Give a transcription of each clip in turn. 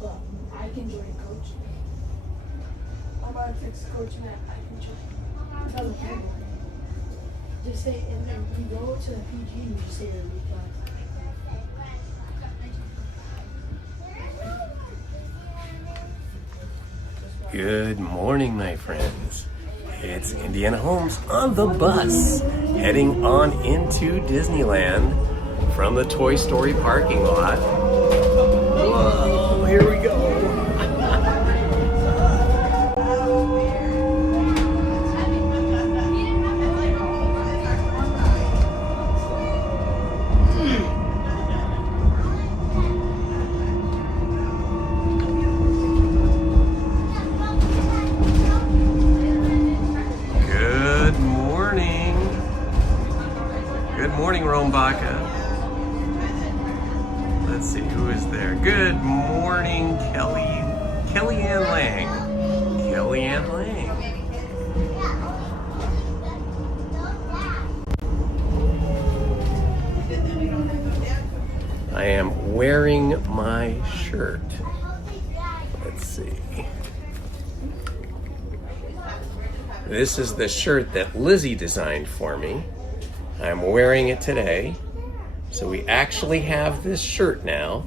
but I can join coach. I'm about to text coach Matt. I can join. Tell the camera. Just say, and then we go to the PG and you just say the reply. Good morning, my friends. It's Indiana Holmes on the bus, heading on into Disneyland from the Toy Story parking lot. Whoa, here we go. Good morning, Rombaka. Let's see, who is there? Good morning, Kellyanne Lang. Kellyanne Lang. I am wearing my shirt. Let's see. This is the shirt that Lizzie designed for me. I'm wearing it today, so we actually have this shirt now.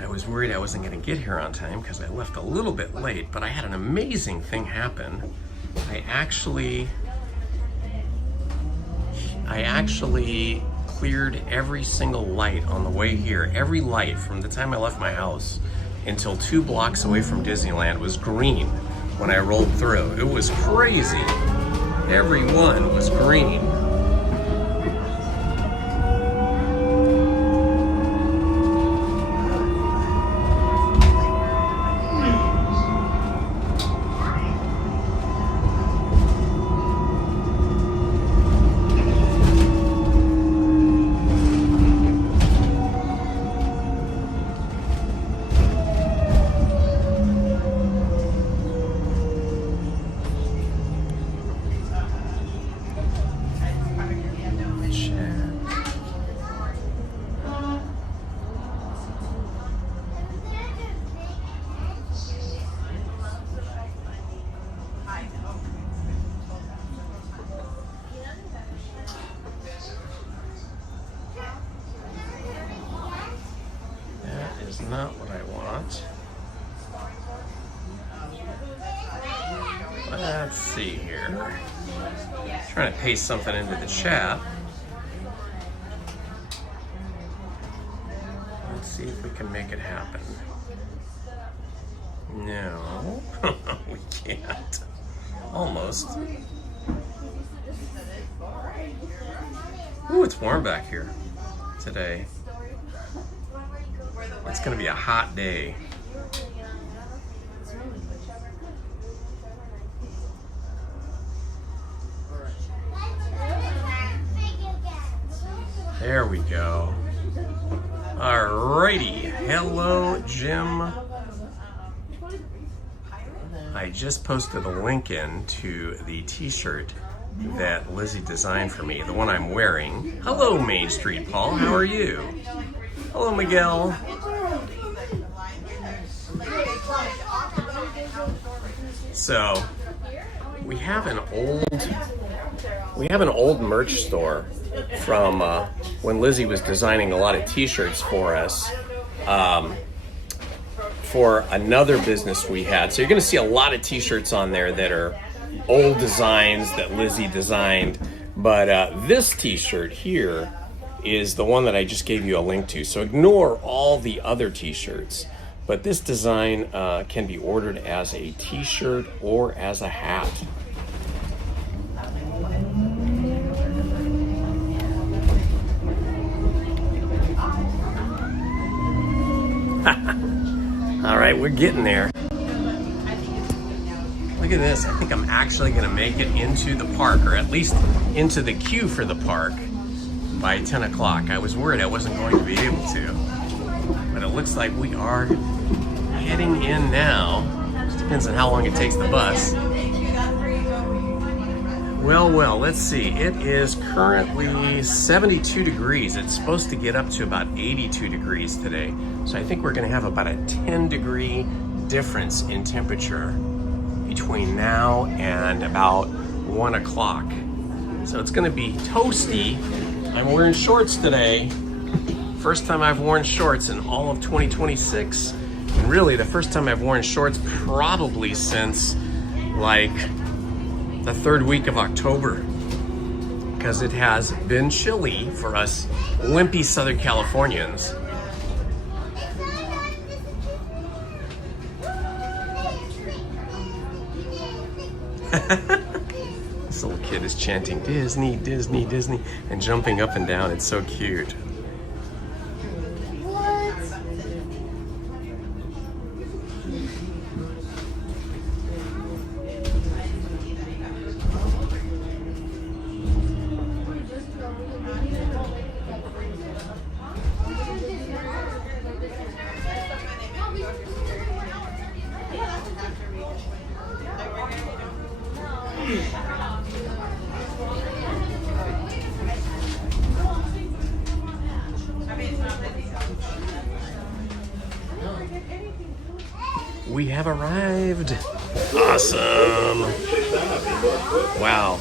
I was worried I wasn't going to get here on time because I left a little bit late, but I had an amazing thing happen. I actually cleared every single light on the way here. Every light from the time I left my house until 2 blocks away from Disneyland was green when I rolled through. It was crazy. Every one was green. Not what I want. Let's see here. Trying to paste something into the chat. Let's see if we can make it happen. No, we can't. Almost. Ooh, it's warm back here today. It's going to be a hot day. There we go. Alrighty. Hello, Jim. I just posted a link in to the t-shirt that Lizzie designed for me, the one I'm wearing. Hello, Main Street Paul. How are you? Hello, Miguel. So we have an old merch store from when Lizzie was designing a lot of t-shirts for us for another business we had. So you're going to see a lot of t-shirts on there that are old designs that Lizzie designed. But this t-shirt here is the one that I just gave you a link to. So ignore all the other t-shirts. But this design can be ordered as a t-shirt or as a hat. All right, we're getting there. Look at this. I think I'm actually going to make it into the park, or at least into the queue for the park by 10 o'clock. I was worried I wasn't going to be able to. But it looks like we are heading in now. Just depends on how long it takes the bus. Well, let's see. It is currently 72 degrees. It's supposed to get up to about 82 degrees today. So I think we're going to have about a 10-degree difference in temperature between now and about 1 o'clock. So it's going to be toasty. I'm wearing shorts today. First time I've worn shorts in all of 2026. And really the first time I've worn shorts probably since like the third week of October, because it has been chilly for us wimpy Southern Californians. This little kid is chanting Disney, Disney, Disney, and jumping up and down. It's so cute. We have arrived. Awesome. Wow.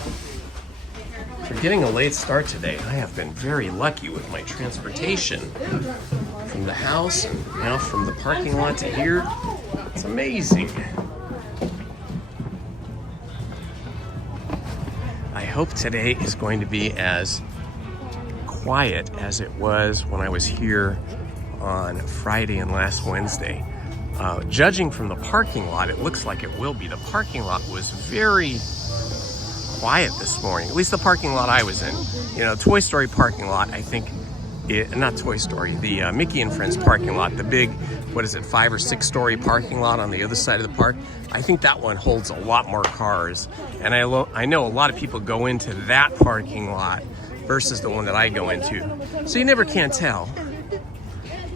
For getting a late start today, I have been very lucky with my transportation. From the house and now from the parking lot to here. It's amazing. I hope today is going to be as quiet as it was when I was here on Friday and last Wednesday. Judging from the parking lot, it looks like it will be. The parking lot was very quiet this morning, at least the parking lot I was in. You know, Toy Story parking lot, I think, not Toy Story, the Mickey and Friends parking lot, the big, what is it, 5 or 6 story parking lot on the other side of the park. I think that one holds a lot more cars. And I know a lot of people go into that parking lot versus the one that I go into. So you never can tell.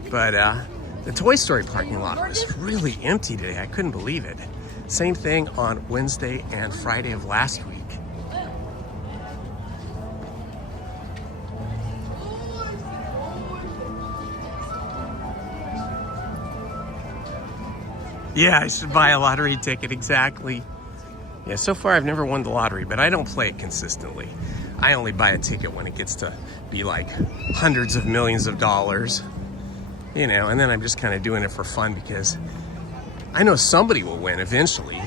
But the Toy Story parking lot was really empty today. I couldn't believe it. Same thing on Wednesday and Friday of last week. Yeah, I should buy a lottery ticket, exactly. Yeah, so far I've never won the lottery, but I don't play it consistently. I only buy a ticket when it gets to be like hundreds of millions of dollars. You know, and then I'm just kind of doing it for fun because I know somebody will win eventually.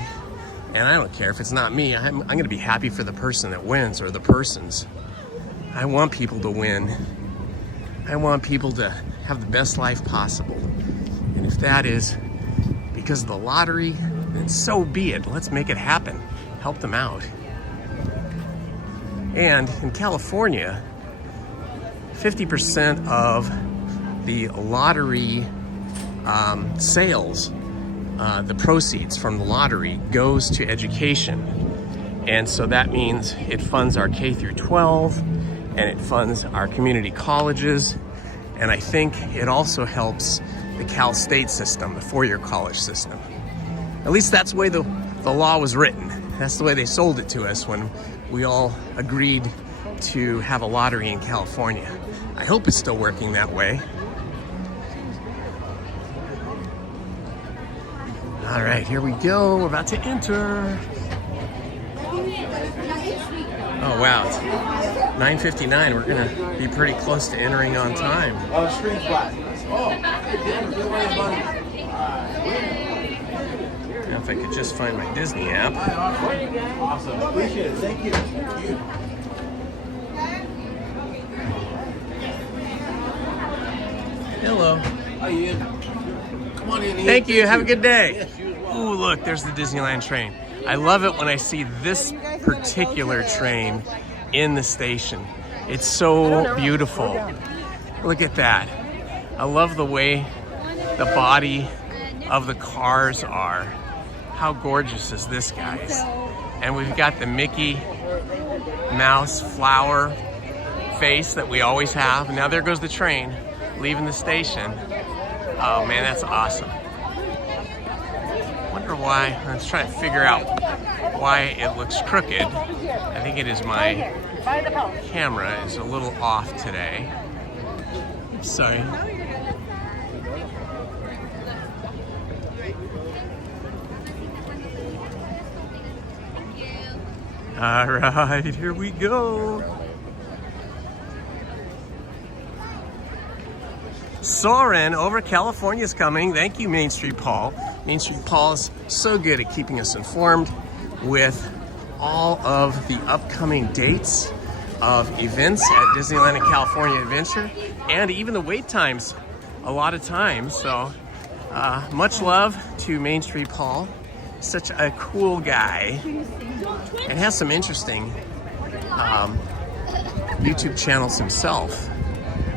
And I don't care if it's not me. I'm going to be happy for the person that wins or the persons. I want people to win. I want people to have the best life possible. And if that is because of the lottery, then so be it. Let's make it happen. Help them out. And in California, 50% of the lottery sales, the proceeds from the lottery goes to education. And so that means it funds our K through 12 and it funds our community colleges. And I think it also helps the Cal State system, the four-year college system. At least that's the way the law was written. That's the way they sold it to us when we all agreed to have a lottery in California. I hope it's still working that way. All right, here we go. We're about to enter. Oh, wow. It's 9:59. We're going to be pretty close to entering on time. Now, if I could just find my Disney app. Awesome. Appreciate it. Thank you. Thank you. Hello. Hi, Ian. Come on in, Ian. Thank you. Have a good day. Yes, you as well. Ooh, look, there's the Disneyland train. I love it when I see this particular train in the station. It's so beautiful. Look at that. I love the way the body of the cars are. How gorgeous is this, guys? And we've got the Mickey Mouse flower face that we always have. Now there goes the train leaving the station. Oh man, that's awesome. Wonder wonder why. Let's try to figure out why it looks crooked. I think it is my camera is a little off today. Sorry. All right, here we go. Soren over California's coming. Thank you, Main Street Paul. Main Street Paul is so good at keeping us informed with all of the upcoming dates of events at Disneyland and California Adventure, and even the wait times a lot of times. So much love to Main Street Paul. Such a cool guy and has some interesting YouTube channels himself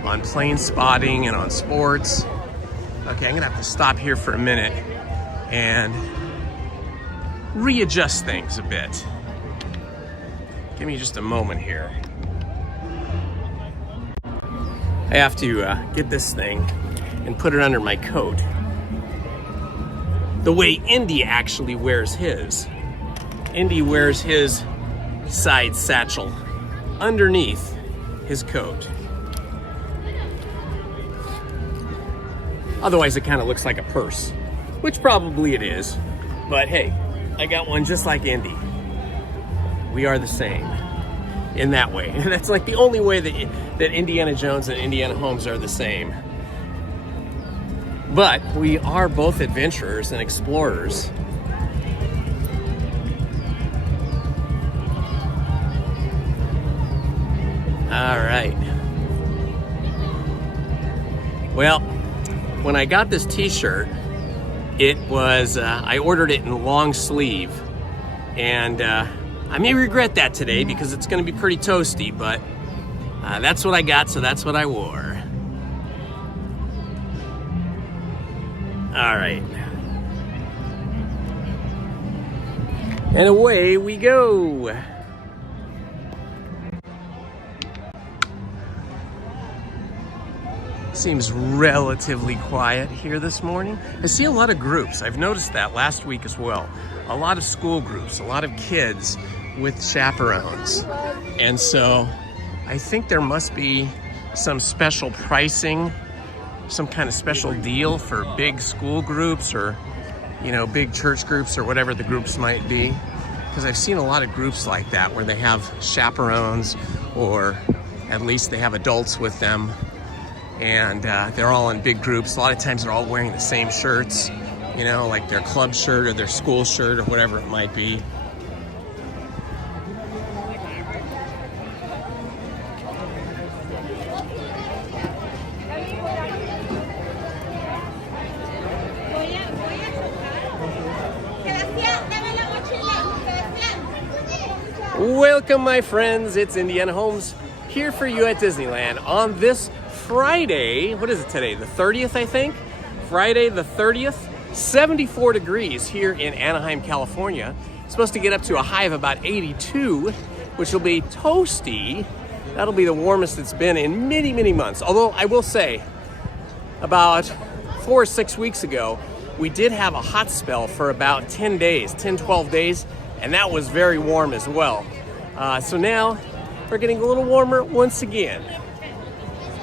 on plane spotting and on sports. Okay, I'm gonna have to stop here for a minute and readjust things a bit. Give me just a moment here. I have to get this thing and put it under my coat the way Indy actually wears his. Indy wears his side satchel underneath his coat. Otherwise it kind of looks like a purse, which probably it is, but hey, I got one just like Indy. We are the same in that way. That's like the only way that Indiana Jones and Indiana Holmes are the same. But we are both adventurers and explorers. All right. Well, when I got this t-shirt, it was, I ordered it in long sleeve. And I may regret that today because it's gonna be pretty toasty, but that's what I got, so that's what I wore. All right. And away we go. Seems relatively quiet here this morning. I see a lot of groups. I've noticed that last week as well. A lot of school groups, a lot of kids with chaperones. And so I think there must be some special pricing, some kind of special deal for big school groups or, you know, big church groups or whatever the groups might be. Because I've seen a lot of groups like that where they have chaperones, or at least they have adults with them, and they're all in big groups. A lot of times they're all wearing the same shirts, you know, like their club shirt or their school shirt or whatever it might be. Welcome, my friends. It's Indiana Holmes here for you at Disneyland on this Friday. What is it today? The 30th, I think? Friday the 30th. 74 degrees here in Anaheim, California. It's supposed to get up to a high of about 82, which will be toasty. That'll be the warmest it's been in many, many months. Although I will say, about 4 or 6 weeks ago, we did have a hot spell for about 10 days, 10, 12 days, and that was very warm as well. So now we're getting a little warmer once again.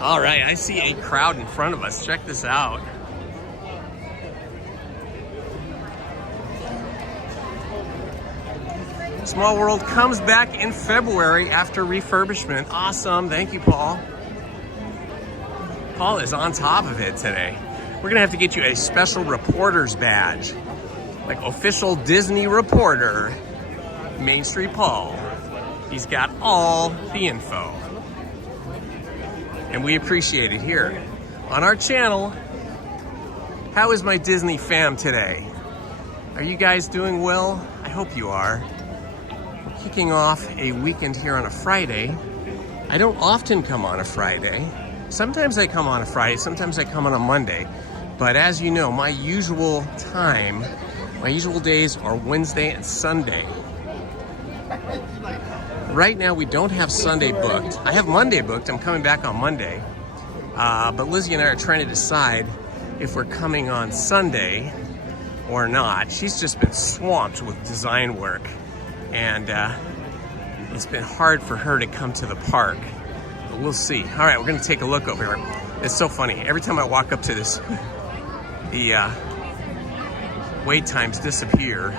All right, I see a crowd in front of us. Check this out. Small World comes back in February after refurbishment. Awesome, thank you, Paul. Paul is on top of it today. We're gonna have to get you a special reporter's badge, like official Disney reporter, Main Street Paul. He's got all the info. And we appreciate it here on our channel. How is my Disney fam today? Are you guys doing well? I hope you are. We're kicking off a weekend here on a Friday. I don't often come on a Friday. Sometimes I come on a Friday, sometimes I come on a Monday. But as you know, my usual time, my usual days are Wednesday and Sunday. Right now we don't have Sunday booked. I have Monday booked, I'm coming back on Monday. But Lizzie and I are trying to decide if we're coming on Sunday. or not. She's just been swamped with design work, and it's been hard for her to come to the park, but we'll see. All right, we're gonna take a look over here. It's so funny. Every time I walk up to this, the wait times disappear.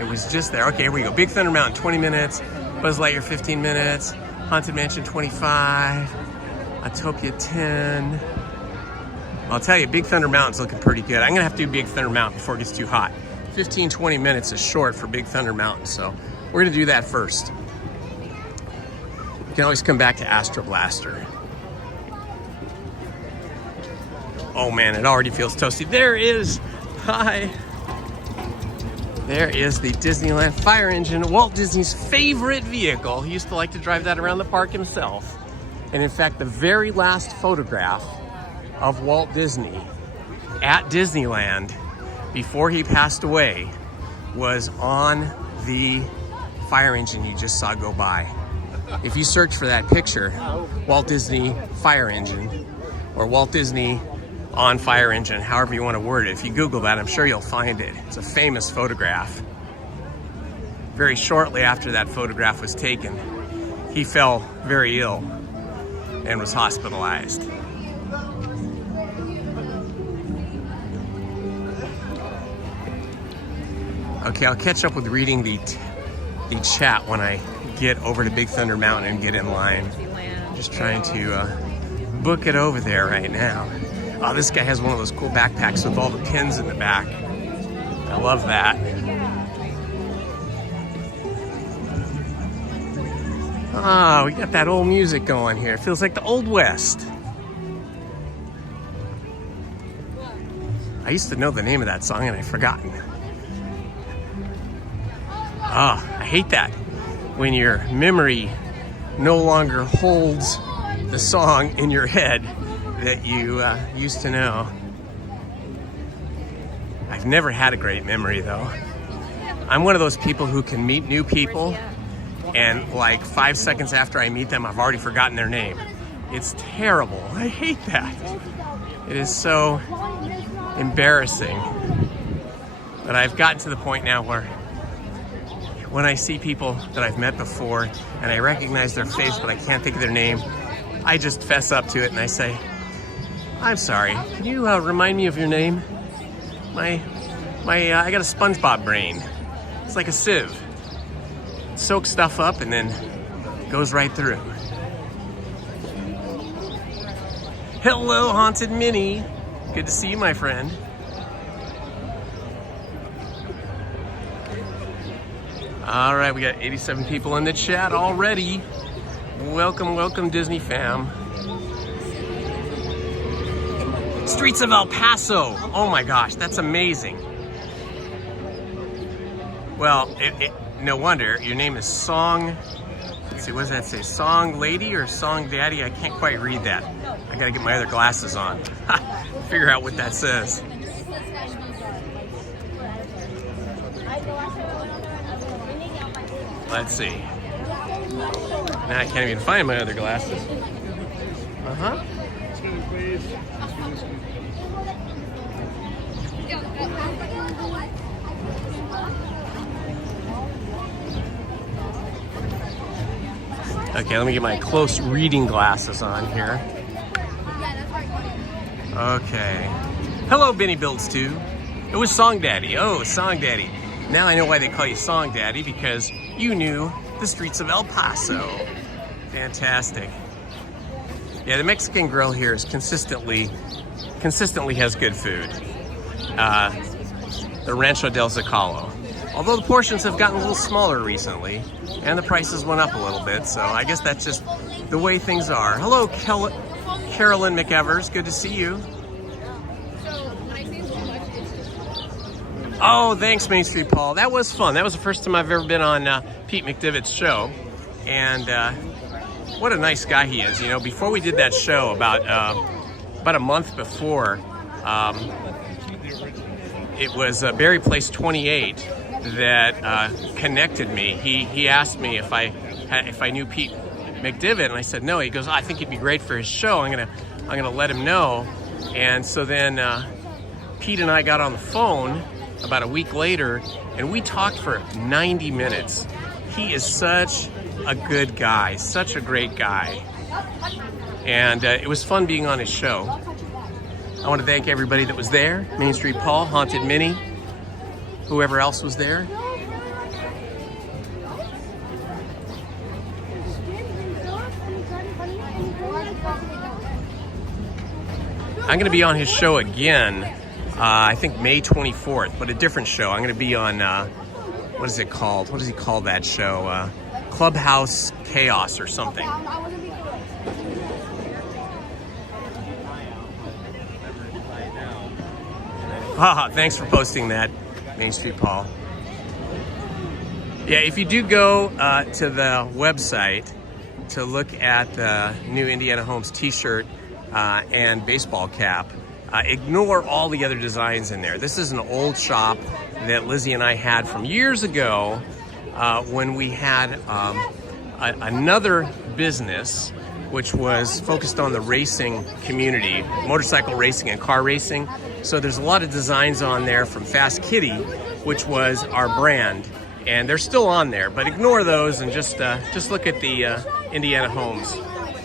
It was just there. Okay, here we go. Big Thunder Mountain, 20 minutes. Buzz Lightyear, 15 minutes. Haunted Mansion, 25. Autopia, 10. I'll tell you, Big Thunder Mountain's looking pretty good. I'm gonna have to do Big Thunder Mountain before it gets too hot. 15, 20 minutes is short for Big Thunder Mountain, so we're gonna do that first. You can always come back to Astro Blaster. Oh man, it already feels toasty. There is, hi. There is the Disneyland fire engine, Walt Disney's favorite vehicle. He used to like to drive that around the park himself. And in fact, the very last photograph of Walt Disney at Disneyland before he passed away was on the fire engine you just saw go by. If you search for that picture, Walt Disney fire engine, or Walt Disney on fire engine, however you want to word it, if you Google that, I'm sure you'll find it. It's a famous photograph. Very shortly after that photograph was taken, he fell very ill and was hospitalized. Okay, I'll catch up with reading the chat when I get over to Big Thunder Mountain and get in line. I'm just trying to book it over there right now. Oh, this guy has one of those cool backpacks with all the pins in the back. I love that. Ah, we got that old music going here. It feels like the Old West. I used to know the name of that song and I've forgotten. Ah, I hate that. When your memory no longer holds the song in your head that you used to know. I've never had a great memory though. I'm one of those people who can meet new people and like 5 seconds after I meet them, I've already forgotten their name. It's terrible. I hate that. It is so embarrassing. But I've gotten to the point now where when I see people that I've met before and I recognize their face but I can't think of their name, I just fess up to it and I say, I'm sorry, can you remind me of your name? I got a SpongeBob brain. It's like a sieve. It soaks stuff up and then goes right through. Hello, Haunted Minnie. Good to see you, my friend. All right, we got 87 people in the chat already. Welcome, welcome, Disney fam. Streets of El Paso. Oh my gosh, that's amazing. Well, no wonder. Your name is Song. Let's see, what does that say? Song Lady or Song Daddy? I can't quite read that. I gotta get my other glasses on. Figure out what that says. Let's see. Now I can't even find my other glasses. Uh-huh. Okay, let me get my close reading glasses on here. Okay. Hello, Benny Builds 2. It was Song Daddy. Oh, Song Daddy. Now I know why they call you Song Daddy, because you knew the streets of El Paso. Fantastic. Yeah, the Mexican grill here is consistently has good food. The Rancho del Zocalo. Although the portions have gotten a little smaller recently, and the prices went up a little bit, so I guess that's just the way things are. Hello, Carolyn McEvers. Good to see you. Oh, thanks, Main Street Paul. That was fun. That was the first time I've ever been on Pete McDivitt's show, and what a nice guy he is. You know, before we did that show, about a month before, it was Barry Place 28 that connected me. He asked me if I knew Pete McDivitt, and I said no. He goes, I think he'd be great for his show. I'm gonna let him know. And so then Pete and I got on the phone, about a week later, and we talked for 90 minutes. He is such a good guy, such a great guy. And it was fun being on his show. I want to thank everybody that was there. Main Street Paul, Haunted Minnie, whoever else was there. I'm going to be on his show again, I think May 24th, but a different show. I'm going to be on, what is it called? What does he call that show? Clubhouse Chaos or something. Haha, thanks for posting that, Main Street Paul. Yeah, if you do go to the website to look at the new Indiana Holmes t-shirt and baseball cap, ignore all the other designs in there. This is an old shop that Lizzie and I had from years ago when we had another business which was focused on the racing community, motorcycle racing and car racing. So there's a lot of designs on there from Fast Kitty, which was our brand, and they're still on there, but ignore those and just look at the Indiana Holmes.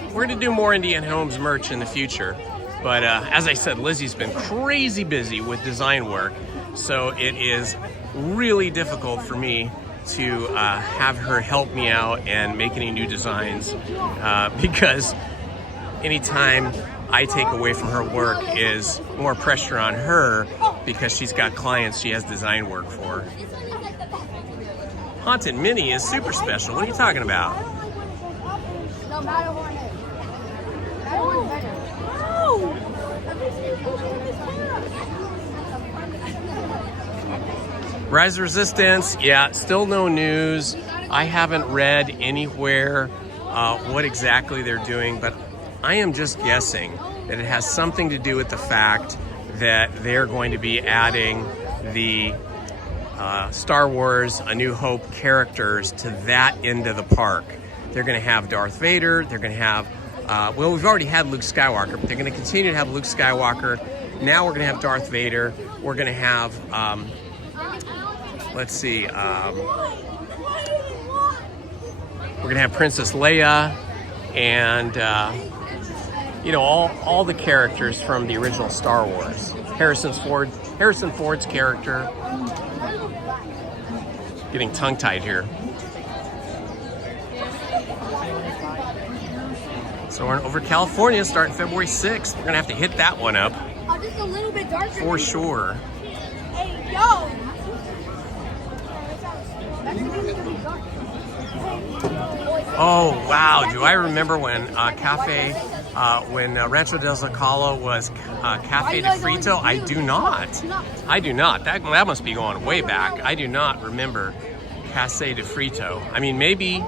We're going to do more Indiana Holmes merch in the future, but as I said, Lizzie's been crazy busy with design work, so it is really difficult for me to have her help me out and make any new designs because anytime I take away from her work is more pressure on her because she's got clients she has design work for. Haunted Minnie is super special. What are you talking about? No matter what it is. That one's better. Rise of Resistance, yeah, still no news. I haven't read anywhere what exactly they're doing, but I am just guessing that it has something to do with the fact that they're going to be adding the Star Wars A New Hope characters to that end of the park. They're going to have Darth Vader, they're going to have, well, we've already had Luke Skywalker, but they're going to continue to have Luke Skywalker. Now we're going to have Darth Vader. We're going to have, let's see, we're going to have Princess Leia and, you know, all the characters from the original Star Wars. Harrison Ford's character. Getting tongue-tied here. So we're over California starting February 6th. We're going to have to hit that one up. Just a little bit darker. For sure. Hey, yo! Oh, wow. Do I remember when when Rancho del Zocalo was Cafe de Frito? I do not. I do not. That must be going way back. I do not remember Cafe de Frito. I mean, maybe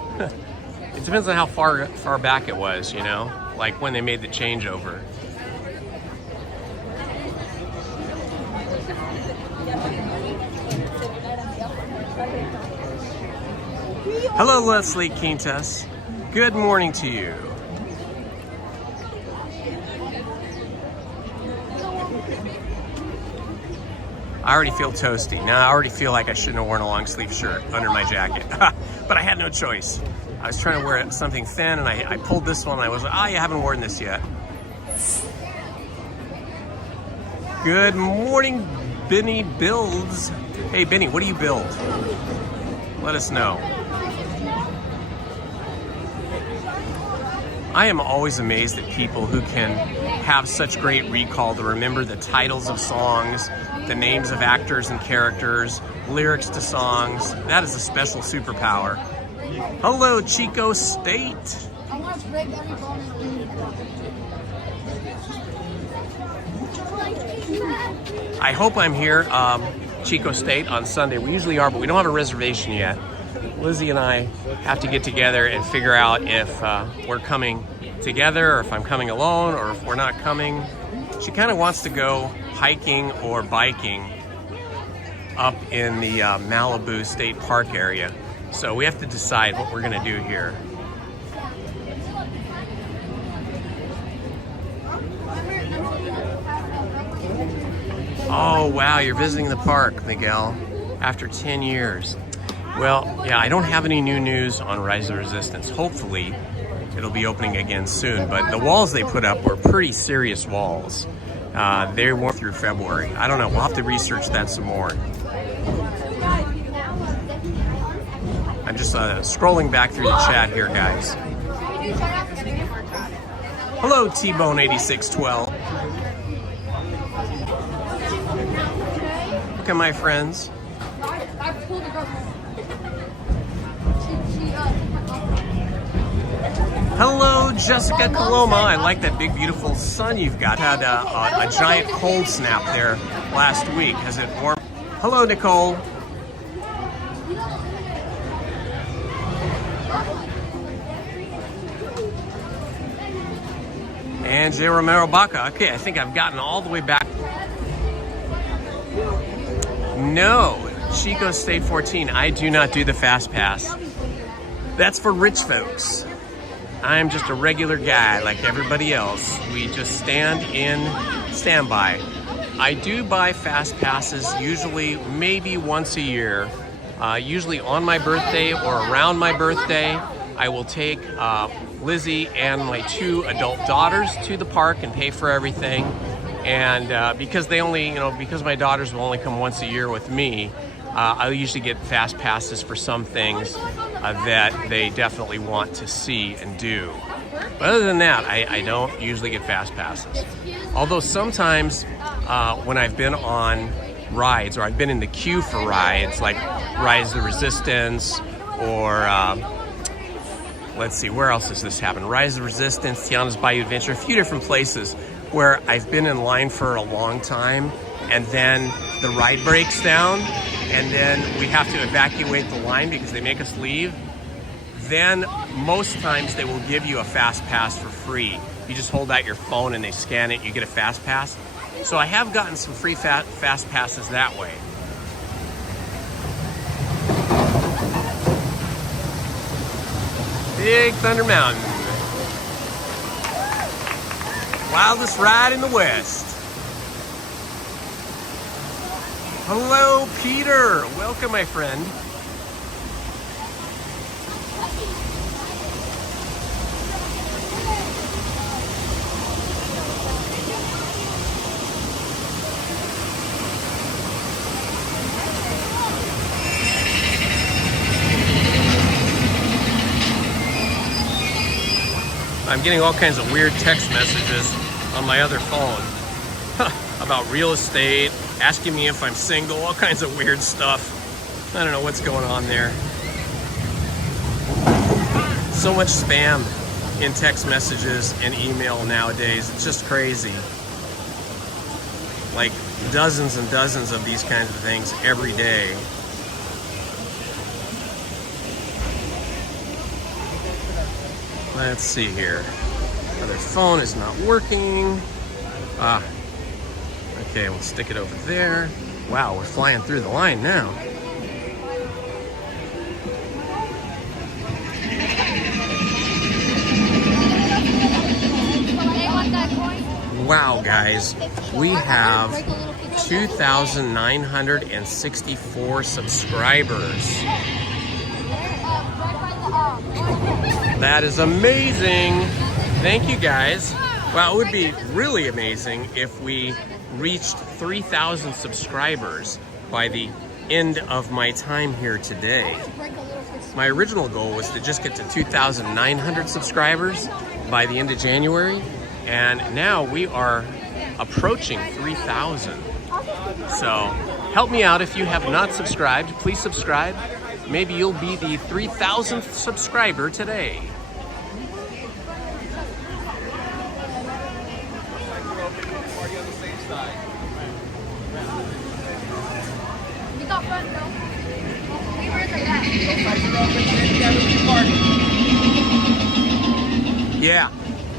it depends on how far back it was, you know, like when they made the changeover. Hello, Leslie Quintas. Good morning to you. I already feel toasty. Now I already feel like I shouldn't have worn a long sleeve shirt under my jacket. But I had no choice. I was trying to wear something thin and I pulled this one and I was like, you haven't worn this yet. Good morning, Benny Builds. Hey, Benny, what do you build? Let us know. I am always amazed at people who can have such great recall to remember the titles of songs, the names of actors and characters, lyrics to songs. That is a special superpower. Hello, Chico State. I hope I'm here, Chico State, on Sunday. We usually are, but we don't have a reservation yet. Lizzie and I have to get together and figure out if we're coming together or if I'm coming alone or if we're not coming. She kind of wants to go hiking or biking up in the Malibu State Park area. So we have to decide what we're going to do here. Oh, wow, you're visiting the park, Miguel, after 10 years. Well, yeah, I don't have any new news on Rise of the Resistance. Hopefully, it'll be opening again soon. But the walls they put up were pretty serious walls. They weren't through February. I don't know. We'll have to research that some more. I'm just scrolling back through the chat here, guys. Hello, T-Bone8612. Look at my friends. Hello, Jessica Coloma. I like that big, beautiful sun you've got. Had a giant cold snap there last week. Has it warmed? Hello, Nicole. And J. Romero Baca. Okay, I think I've gotten all the way back. No, Chico State 14. I do not do the Fast Pass. That's for rich folks. I'm just a regular guy like everybody else. We just stand in standby. I do buy Fast Passes usually maybe once a year. Usually on my birthday or around my birthday. I will take Lizzie and my 2 adult daughters to the park and pay for everything. And because they only, because my daughters will only come once a year with me, I'll usually get Fast Passes for some things that they definitely want to see and do. But other than that, I don't usually get Fast Passes. Although sometimes when I've been on rides, or I've been in the queue for rides, like Rise of the Resistance, or let's see, where else has this happened? Rise of the Resistance, Tiana's Bayou Adventure, a few different places where I've been in line for a long time, and then the ride breaks down, and then we have to evacuate the line because they make us leave. Then most times they will give you a Fast Pass for free. You just hold out your phone and they scan it, you get a Fast Pass. So I have gotten some free Fast Passes that way. Big Thunder Mountain. Wildest ride in the West. Hello, Peter. Welcome, my friend. I'm getting all kinds of weird text messages on my other phone about real estate, asking me if I'm single, all kinds of weird stuff. I don't know what's going on there. So much spam in text messages and email nowadays. It's just crazy. Like dozens and dozens of these kinds of things every day. Let's see here. Other phone is not working. Okay, we'll stick it over there. Wow, we're flying through the line now. Wow, guys, we have 2,964 subscribers. That is amazing. Thank you, guys. Wow, it would be really amazing if we reached 3,000 subscribers by the end of my time here today. My original goal was to just get to 2,900 subscribers by the end of January, and now we are approaching 3,000. So help me out if you have not subscribed. Please subscribe. Maybe you'll be the 3,000th subscriber today. Yeah,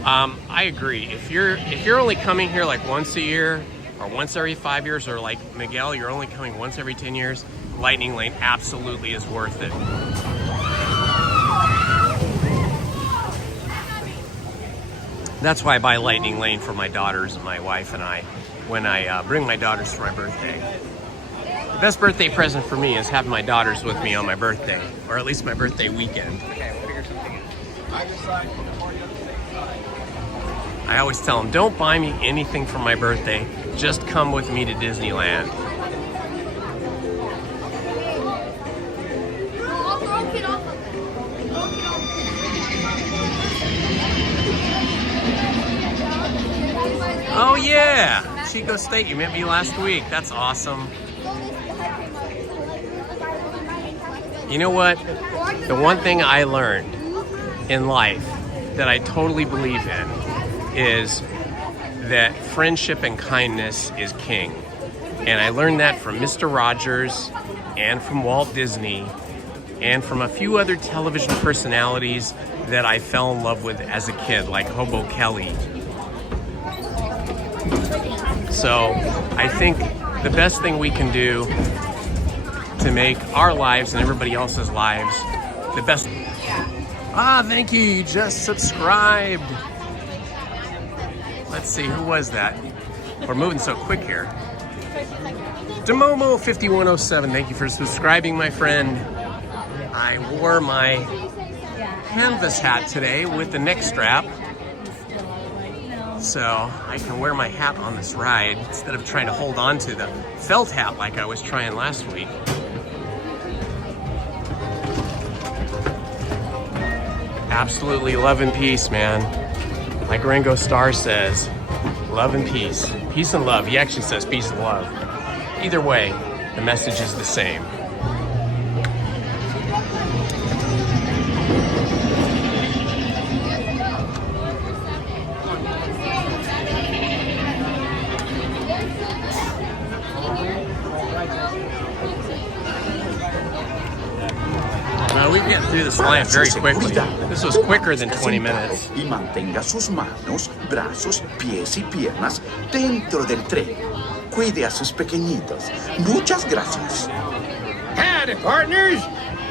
I agree. If you're only coming here like once a year or once every 5 years, or like Miguel, you're only coming once every 10 years, Lightning Lane absolutely is worth it. That's why I buy Lightning Lane for my daughters and my wife and I. when I bring my daughters for my birthday. The best birthday present for me is having my daughters with me on my birthday, or at least my birthday weekend. Okay, we'll figure something out. I always tell them, don't buy me anything for my birthday, just come with me to Disneyland. I'll throw a kid off of it. Oh yeah, Chico State, you met me last week. That's awesome. You know what? The one thing I learned in life that I totally believe in is that friendship and kindness is king. And I learned that from Mr. Rogers and from Walt Disney and from a few other television personalities that I fell in love with as a kid, like Hobo Kelly. So I think the best thing we can do to make our lives and everybody else's lives the best. Ah, thank you. You just subscribed. Let's see, who was that? We're moving so quick here. Demomo5107, thank you for subscribing, my friend. I wore my canvas hat today with the neck strap, so I can wear my hat on this ride instead of trying to hold on to the felt hat like I was trying last week. Absolutely love and peace, man. Like Ringo Starr says, love and peace. Peace and love. He actually says peace and love. Either way, the message is the same. We get through this line very quickly. This was quicker than 20 minutes. Y mantenga sus manos, brazos, pies y piernas dentro del tren. Cuide a sus pequeñitos. Muchas gracias. Howdy, partners.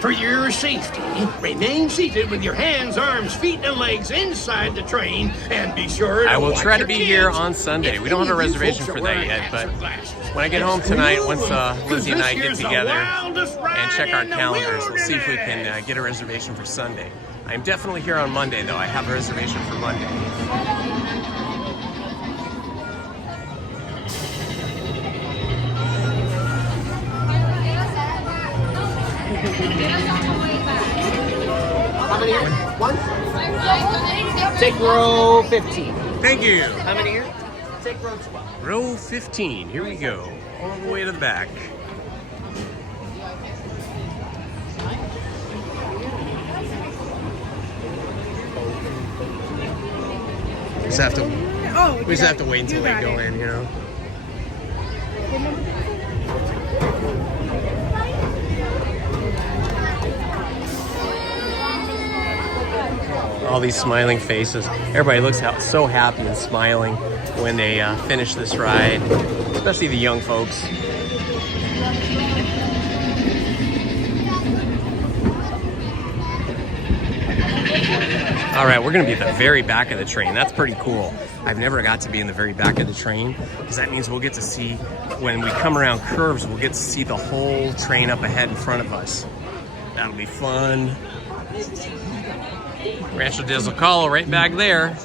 For your safety, remain seated with your hands, arms, feet, and legs inside the train, and be sure to I will watch try to your be kids. here on Sunday. If We don't have a any of you reservation folks for are that wearing yet, hats but or glasses, when I get home tonight, once Lizzie and I get together and check our calendars, we'll see if we can get a reservation for Sunday. I'm definitely here on Monday, though. I have a reservation for Monday. How many here? One? Take row 15. Thank you. How many here? Take row 12. Row 15. Here we go. All the way to the back. We just have to wait until they go in, you know. All these smiling faces. Everybody looks so happy and smiling when they finish this ride, especially the young folks. All right, we're gonna be at the very back of the train. That's pretty cool. I've never got to be in the very back of the train because that means we'll get to see, when we come around curves, we'll get to see the whole train up ahead in front of us. That'll be fun. Rancho del Zocalo right back there.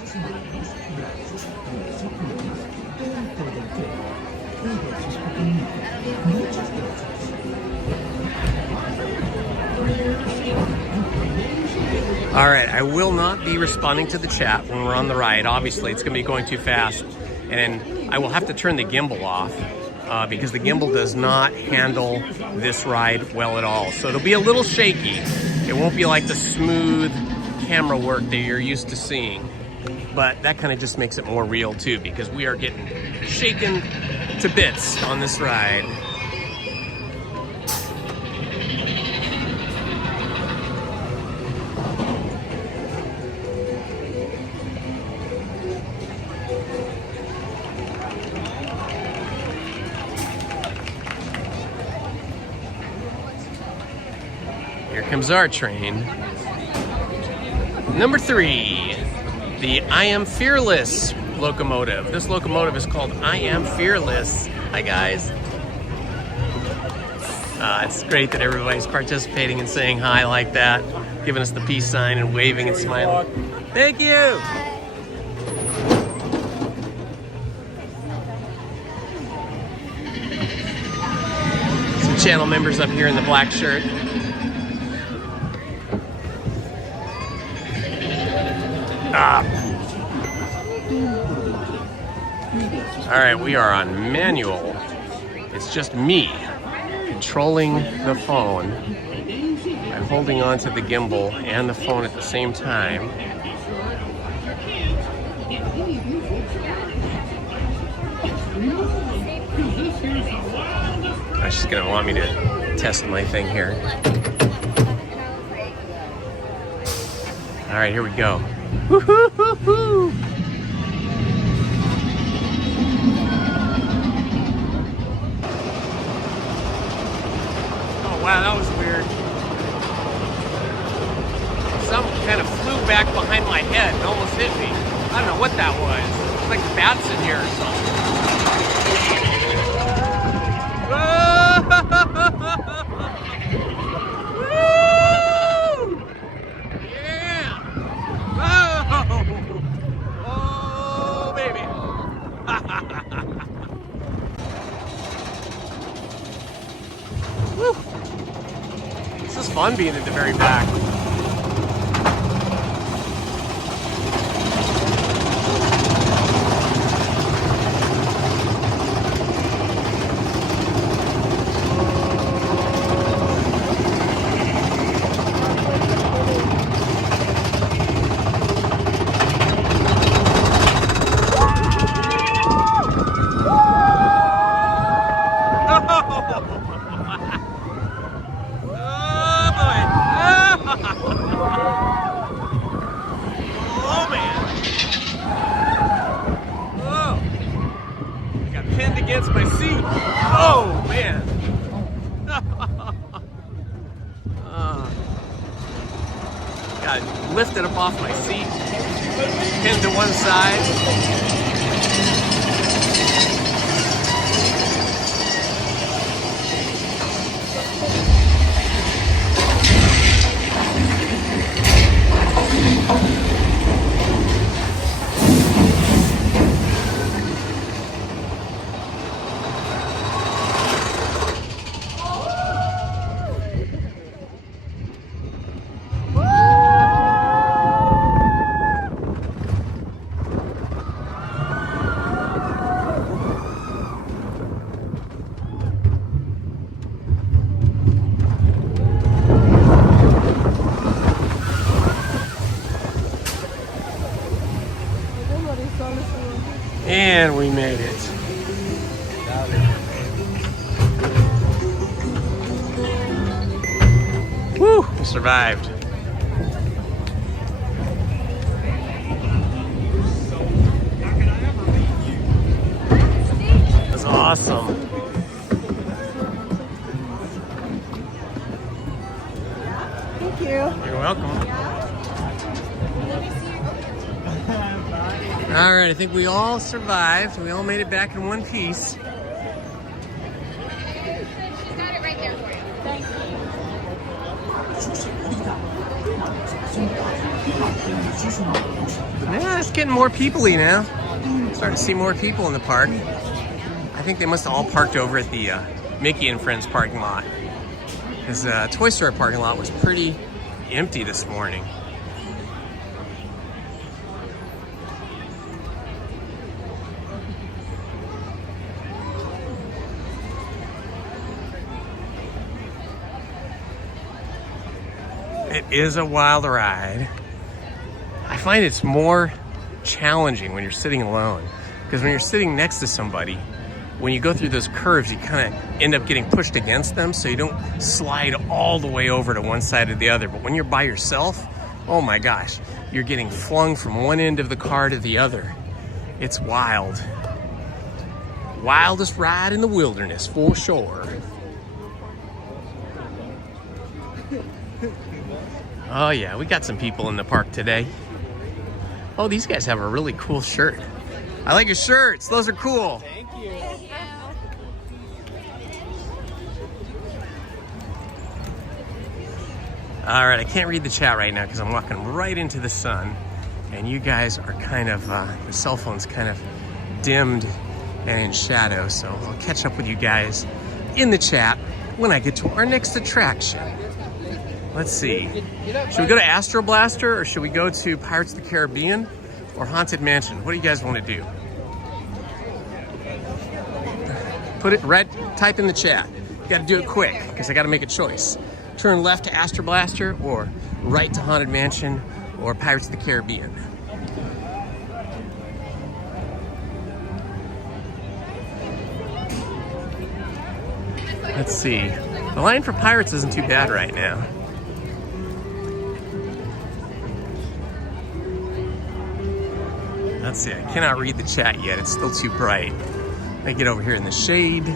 All right, I will not be responding to the chat when we're on the ride. Obviously, it's going to be going too fast. And I will have to turn the gimbal off because the gimbal does not handle this ride well at all. So it'll be a little shaky. It won't be like the smooth camera work that you're used to seeing. But that kind of just makes it more real too, because we are getting shaken to bits on this ride. Here comes our train. Number 3, the I Am Fearless locomotive. This locomotive is called I Am Fearless. Hi guys. It's great that everybody's participating and saying hi like that, giving us the peace sign and waving and smiling. Thank you. Some channel members up here in the black shirt. All right, we are on manual. It's just me controlling the phone. I'm holding on to the gimbal and the phone at the same time. Oh, she's gonna want me to test my thing here. All right, here we go. Woo-hoo-hoo-hoo! Oh wow, that was weird. Something kind of flew back behind my head and almost hit me. I don't know what that was. It's like bats in here or something. Woo! Yeah! Oh! Oh, baby! Woo! This is fun being at the very back. Against my seat. Oh man. Got lifted up off my seat, pinned to one side. And we made it. Woo! We survived. That's awesome. Thank you. You're welcome. All right, I think we all survived. We all made it back in one piece. She's got it right there for you. Thank you. Yeah, it's getting more people-y now. Starting to see more people in the park. I think they must have all parked over at the Mickey and Friends parking lot. Because Toy Story parking lot was pretty empty this morning. It is a wild ride. I find it's more challenging when you're sitting alone, because when you're sitting next to somebody, when you go through those curves, you kind of end up getting pushed against them, so you don't slide all the way over to one side or the other. But when you're by yourself, oh my gosh, you're getting flung from one end of the car to the other. It's wild. Wildest ride in the wilderness, for sure. Oh yeah, we got some people in the park today. Oh, these guys have a really cool shirt. I like your shirts. Those are cool. Thank you. All right, I can't read the chat right now because I'm walking right into the sun, and you guys are kind of, the cell phone's kind of dimmed and in shadow, so I'll catch up with you guys in the chat when I get to our next attraction. Let's see. Should we go to Astro Blaster, or should we go to Pirates of the Caribbean or Haunted Mansion? What do you guys want to do? Type in the chat. You got to do it quick because I got to make a choice. Turn left to Astro Blaster or right to Haunted Mansion or Pirates of the Caribbean. Let's see. The line for Pirates isn't too bad right now. Let's see, I cannot read the chat yet. It's still too bright. I get over here in the shade.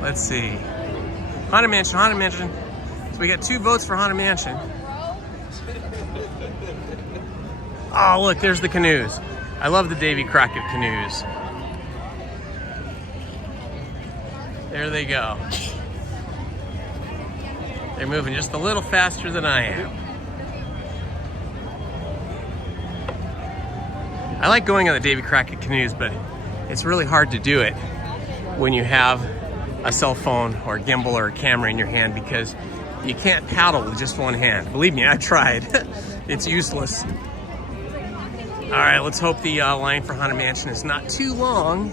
Let's see. Haunted Mansion, Haunted Mansion. So we got 2 votes for Haunted Mansion. Oh, look, there's the canoes. I love the Davy Crockett canoes. There they go. They're moving just a little faster than I am. I like going on the Davy Crockett canoes, but it's really hard to do it when you have a cell phone or a gimbal or a camera in your hand because you can't paddle with just one hand. Believe me, I tried. It's useless. All right, let's hope the line for Haunted Mansion is not too long.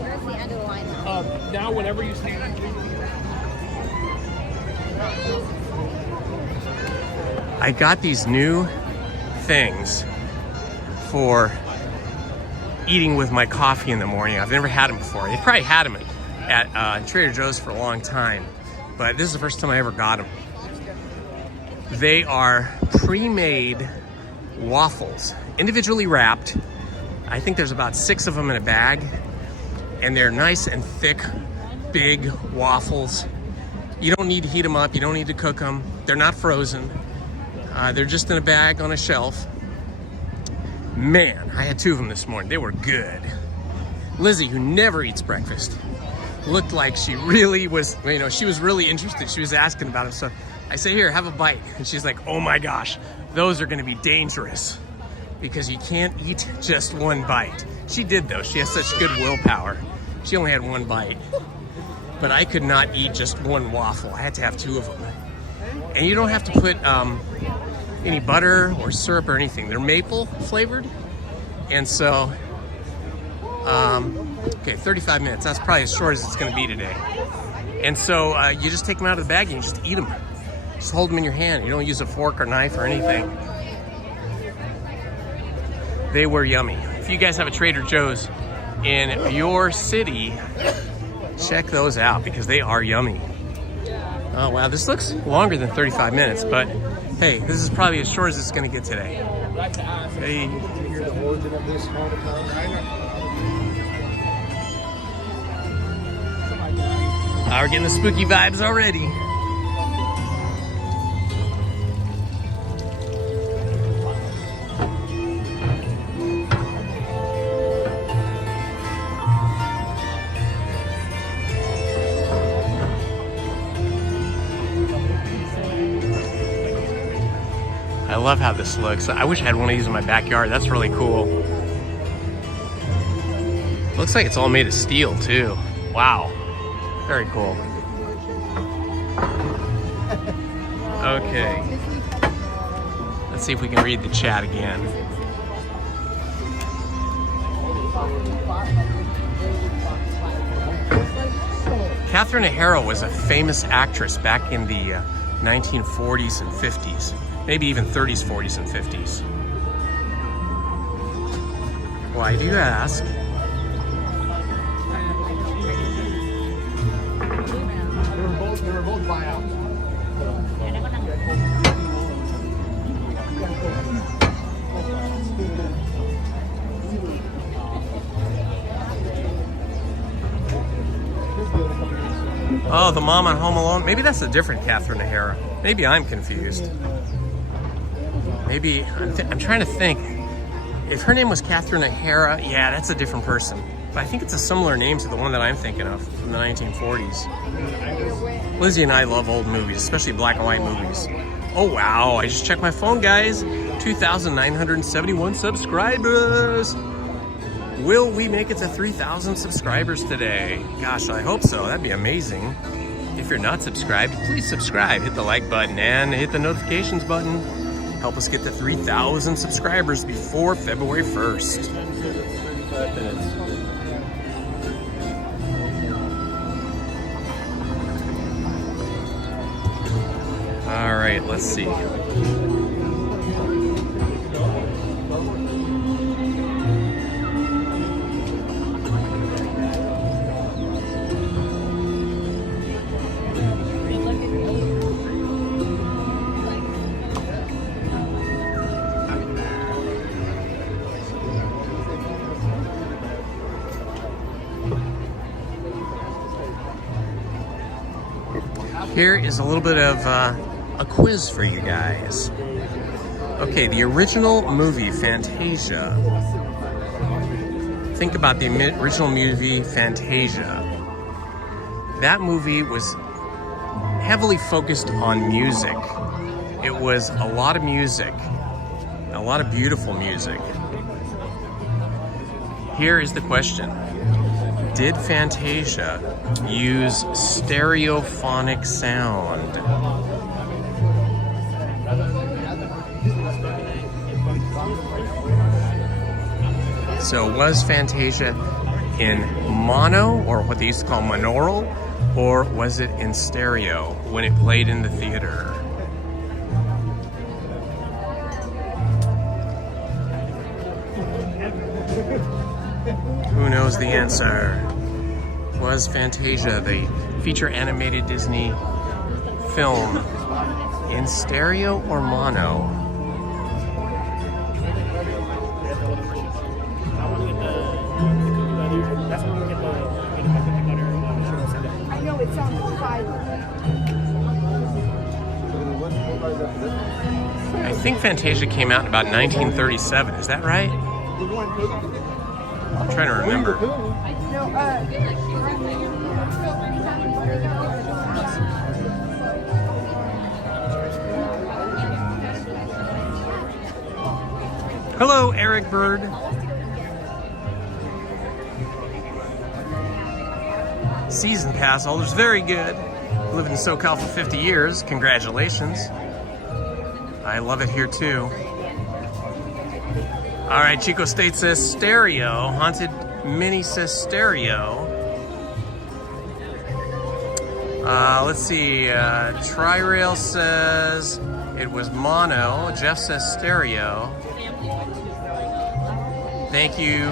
Where's the end of the line now? Now, whenever you stand. I got these new things for eating with my coffee in the morning. I've never had them before. They probably had them at Trader Joe's for a long time, but this is the first time I ever got them. They are pre-made waffles, individually wrapped. I think there's about 6 of them in a bag, and they're nice and thick, big waffles. You don't need to heat them up. You don't need to cook them. They're not frozen. They're just in a bag on a shelf. Man, I had 2 of them this morning. They were good. Lizzie, who never eats breakfast, looked like she really was, she was really interested. She was asking about it. So I say, here, have a bite. And she's like, oh my gosh, those are gonna be dangerous because you can't eat just one bite. She did though, she has such good willpower. She only had 1 bite. But I could not eat just 1 waffle. I had to have 2 of them. And you don't have to put any butter or syrup or anything. They're maple flavored. And so, okay, 35 minutes. That's probably as short as it's gonna be today. And so you just take them out of the bag and you just eat them. Just hold them in your hand. You don't use a fork or knife or anything. They were yummy. If you guys have a Trader Joe's in your city, check those out because they are yummy. Oh wow, this looks longer than 35 minutes, but hey, this is probably as short as it's gonna get today. Hey. We're getting the spooky vibes already. I love how this looks. I wish I had one of these in my backyard. That's really cool. Looks like it's all made of steel too. Wow. Very cool. Okay. Let's see if we can read the chat again. Catherine O'Hara was a famous actress back in the 1940s and 50s. Maybe even 30s, 40s, and 50s. Why do you ask? They were both buyouts. Oh, the mom on Home Alone? Maybe that's a different Catherine O'Hara. Maybe I'm confused. Maybe, I'm trying to think. If her name was Catherine O'Hara, yeah, that's a different person. But I think it's a similar name to the one that I'm thinking of from the 1940s. Lizzie and I love old movies, especially black and white movies. Oh wow, I just checked my phone, guys. 2,971 subscribers. Will we make it to 3,000 subscribers today? Gosh, I hope so. That'd be amazing. If you're not subscribed, please subscribe. Hit the like button and hit the notifications button. Help us get to 3,000 subscribers before February 1st. 35 minutes. All right, let's see. Here is a little bit of a quiz for you guys. Okay, the original movie Fantasia. Think about the original movie Fantasia. That movie was heavily focused on music. It was a lot of music, a lot of beautiful music. Here is the question. Did Fantasia use stereophonic sound? So was Fantasia in mono, or what they used to call monaural, or was it in stereo when it played in the theater? Who knows the answer? Was Fantasia, the feature animated Disney film, in stereo or mono? I know it sounds violent. I think Fantasia came out in about 1937. Is that right? I'm trying to remember. Hello, Eric Bird. Season pass holders, very good. Lived in SoCal for 50 years. Congratulations. I love it here too. All right, Chico State says stereo. Haunted Mini says stereo. Let's see. Tri-Rail says it was mono. Jeff says stereo. Thank you,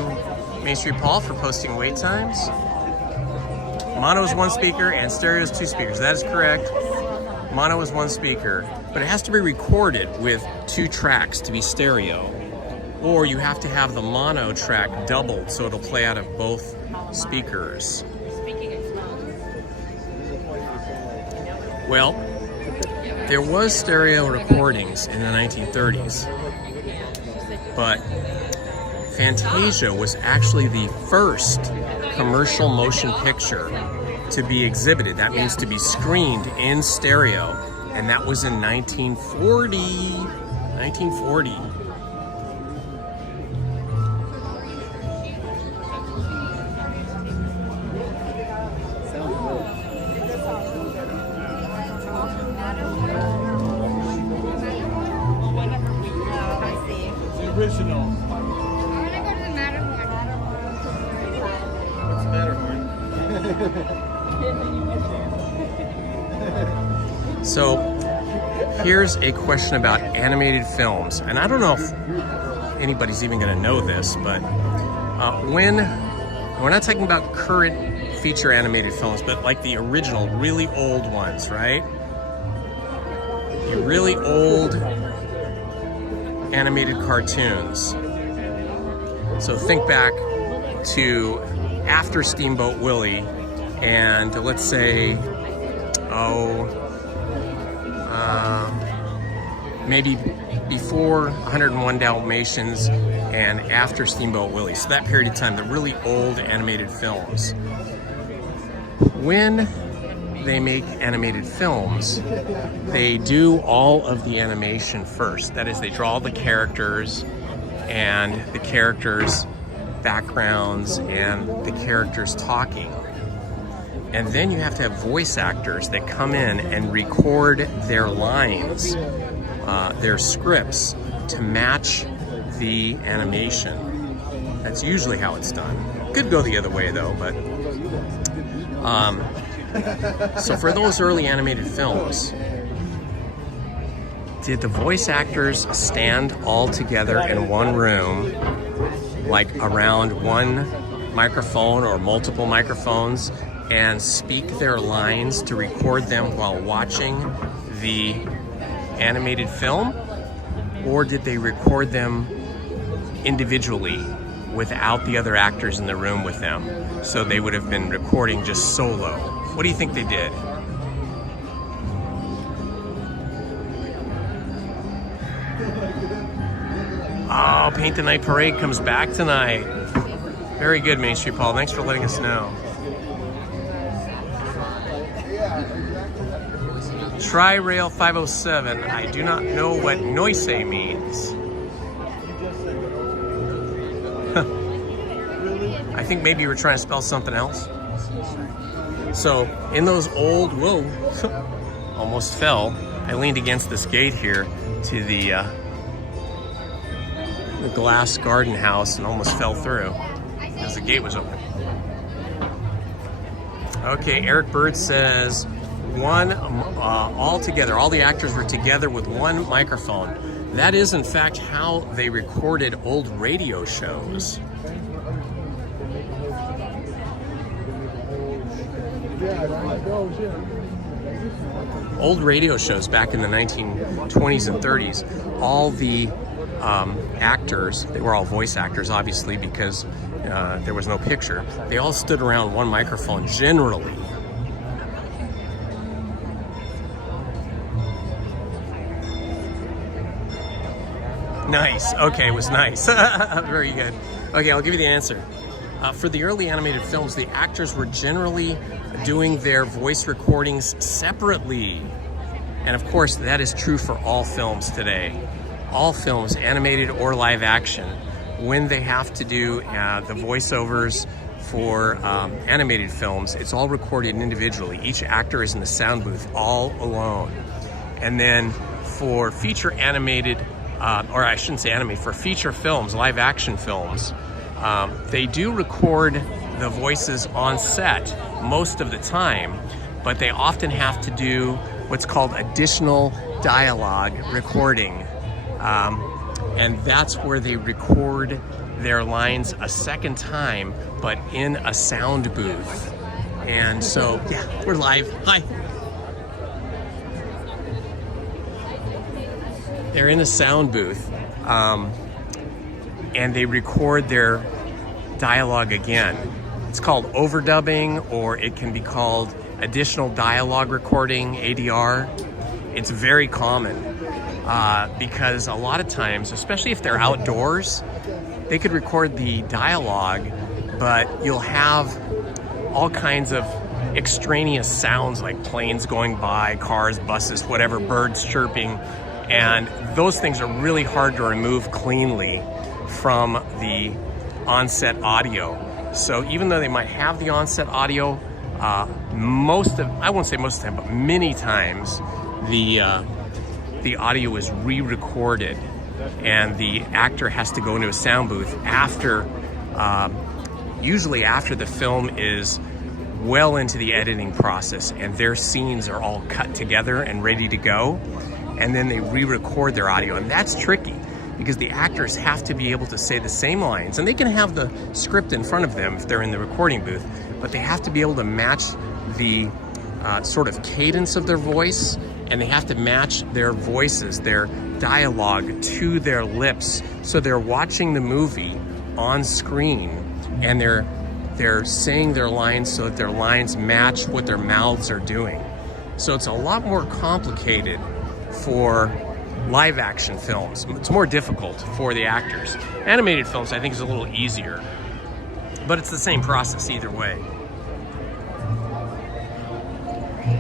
Main Street Paul, for posting wait times. Mono is one speaker and stereo is two speakers. That is correct. Mono is one speaker, but it has to be recorded with two tracks to be stereo. Or you have to have the mono track doubled so it'll play out of both speakers. Well, there was stereo recordings in the 1930s, but Fantasia was actually the first commercial motion picture to be exhibited. That means to be screened in stereo, and that was in 1940. 1940. Original. I want to go to the Matterhorn. What's the Matterhorn? So here's a question about animated films, and I don't know if anybody's even going to know this, but when we're not talking about current feature animated films, but like the original, really old ones, right? The really old animated cartoons. So think back to after Steamboat Willie, and let's say maybe before 101 Dalmatians and after Steamboat Willie. So that period of time, the really old animated films. When they make animated films, they do all of the animation first. That is, they draw the characters and the characters' backgrounds and the characters talking. And then you have to have voice actors that come in and record their lines, their scripts, to match the animation. That's usually how it's done. Could go the other way though, but so for those early animated films, did the voice actors stand all together in one room, like around one microphone or multiple microphones, and speak their lines to record them while watching the animated film? Or did they record them individually without the other actors in the room with them? So they would have been recording just solo. What do you think they did? Oh, Paint the Night Parade comes back tonight. Very good, Main Street Paul. Thanks for letting us know. Tri-Rail 507. I do not know what noise means. I think maybe you were trying to spell something else. So in those old, whoa, almost fell. I leaned against this gate here to the glass garden house and almost fell through because the gate was open. Okay, Eric Bird says all together, all the actors were together with one microphone. That is in fact how they recorded old radio shows. Old radio shows back in the 1920s and 30s, all the actors, they were all voice actors obviously because there was no picture, they all stood around one microphone generally. Nice. Okay, it was nice. Very good. Okay, I'll give you the answer. For the early animated films, the actors were generally doing their voice recordings separately. And of course, that is true for all films today. All films, animated or live action, when they have to do the voiceovers for animated films, it's all recorded individually. Each actor is in the sound booth all alone. And then for feature animated, or I shouldn't say animated, for feature films, live action films, they do record the voices on set most of the time, but they often have to do what's called additional dialogue recording. And that's where they record their lines a second time, but in a sound booth. And so, yeah, we're live. Hi. They're in a sound booth, and they record their dialogue again. It's called overdubbing, or it can be called additional dialogue recording, ADR. It's very common because a lot of times, especially if they're outdoors, they could record the dialogue, but you'll have all kinds of extraneous sounds like planes going by, cars, buses, whatever, birds chirping, and those things are really hard to remove cleanly from the on-set audio. So even though they might have the on-set audio, I won't say most of the time, but many times the audio is re-recorded and the actor has to go into a sound booth after, usually after the film is well into the editing process and their scenes are all cut together and ready to go, and then they re-record their audio. And that's tricky because the actors have to be able to say the same lines, and they can have the script in front of them if they're in the recording booth, but they have to be able to match the sort of cadence of their voice, and they have to match their voices, their dialogue to their lips. So they're watching the movie on screen and they're saying their lines so that their lines match what their mouths are doing. So it's a lot more complicated for live action films. It's more difficult for the actors. Animated films, I think, is a little easier, but it's the same process either way.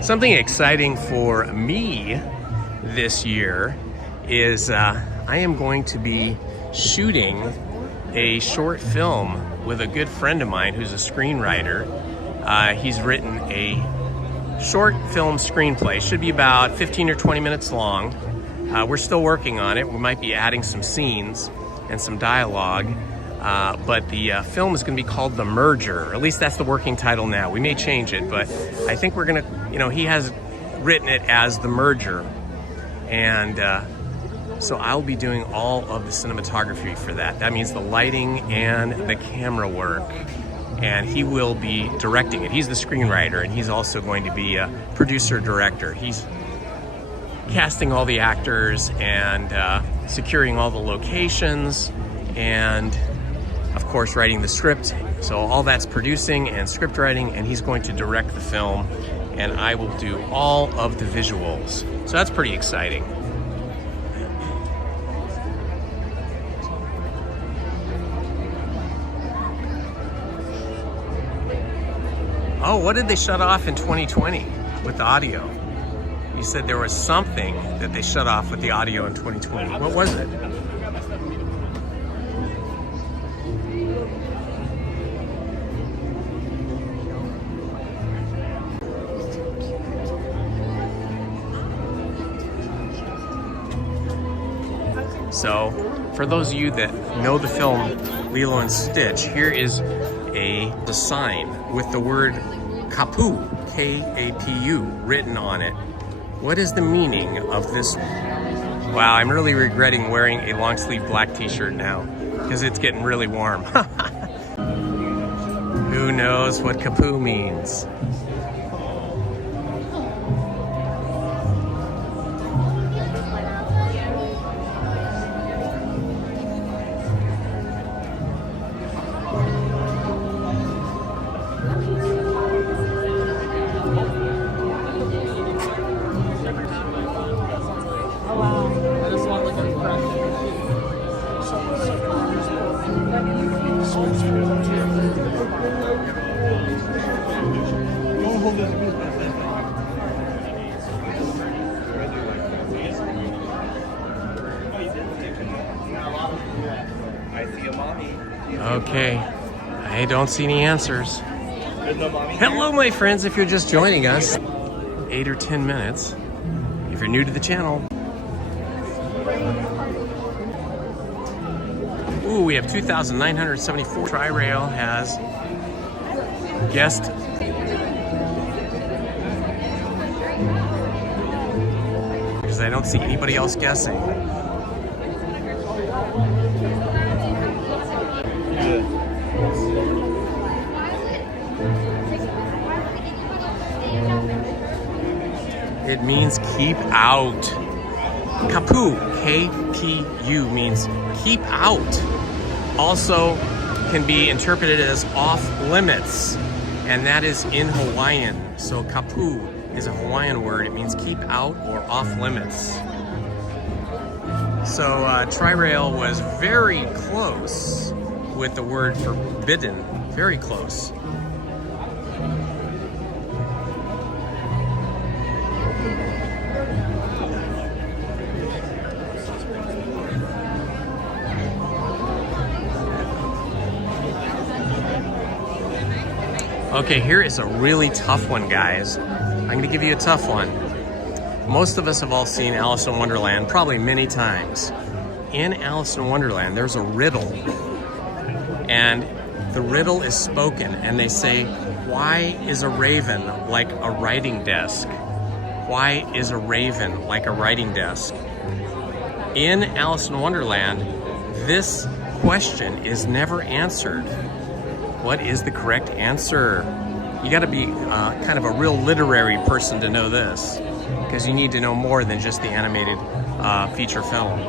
Something exciting for me this year is I am going to be shooting a short film with a good friend of mine who's a screenwriter. He's written a short film screenplay. Should be about 15 or 20 minutes long. We're still working on it. We might be adding some scenes and some dialogue. But the film is going to be called The Merger. Or at least that's the working title now. We may change it, but I think we're going to, he has written it as The Merger. And so I'll be doing all of the cinematography for that. That means the lighting and the camera work. And he will be directing it. He's the screenwriter, and he's also going to be a producer-director. He's casting all the actors and securing all the locations and, of course, writing the script. So all that's producing and script writing, and he's going to direct the film, and I will do all of the visuals. So that's pretty exciting. Oh, what did they shut off in 2020 with the audio? You said there was something that they shut off with the audio in 2020. What was it? So, for those of you that know the film Lilo and Stitch, here is the sign with the word Kapu, K-A-P-U, written on it. What is the meaning of this? Wow, I'm really regretting wearing a long sleeve black t-shirt now because it's getting really warm. Who knows what Kapu means? Okay, I don't see any answers. Hello, my friends, if you're just joining us, 8 or 10 minutes. If you're new to the channel. Ooh, we have 2,974. Tri-Rail has guessed. Because I don't see anybody else guessing. It means keep out. Kapu, K-P-U, means keep out. Also can be interpreted as off limits, and that is in Hawaiian. So kapu is a Hawaiian word. It means keep out or off limits. So Tri-Rail was very close with the word forbidden. Very close. Okay, here is a really tough one, guys. I'm going to give you a tough one. Most of us have all seen Alice in Wonderland, probably many times. In Alice in Wonderland, there's a riddle. And the riddle is spoken, and they say, why is a raven like a writing desk? Why is a raven like a writing desk? In Alice in Wonderland, this question is never answered. What is the correct answer? You got to be kind of a real literary person to know this, because you need to know more than just the animated feature film.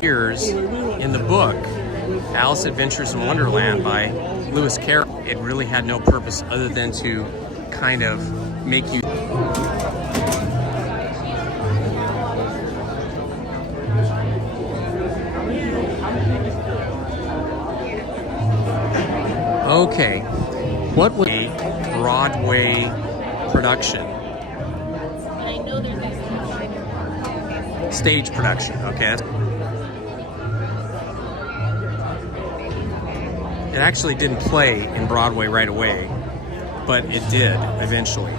Here characters in the book, Alice Adventures in Wonderland by Lewis Carroll. It really had no purpose other than to kind of make you... Okay, what was a Broadway production? I know there's a Stage production, okay. It actually didn't play in Broadway right away, but it did eventually.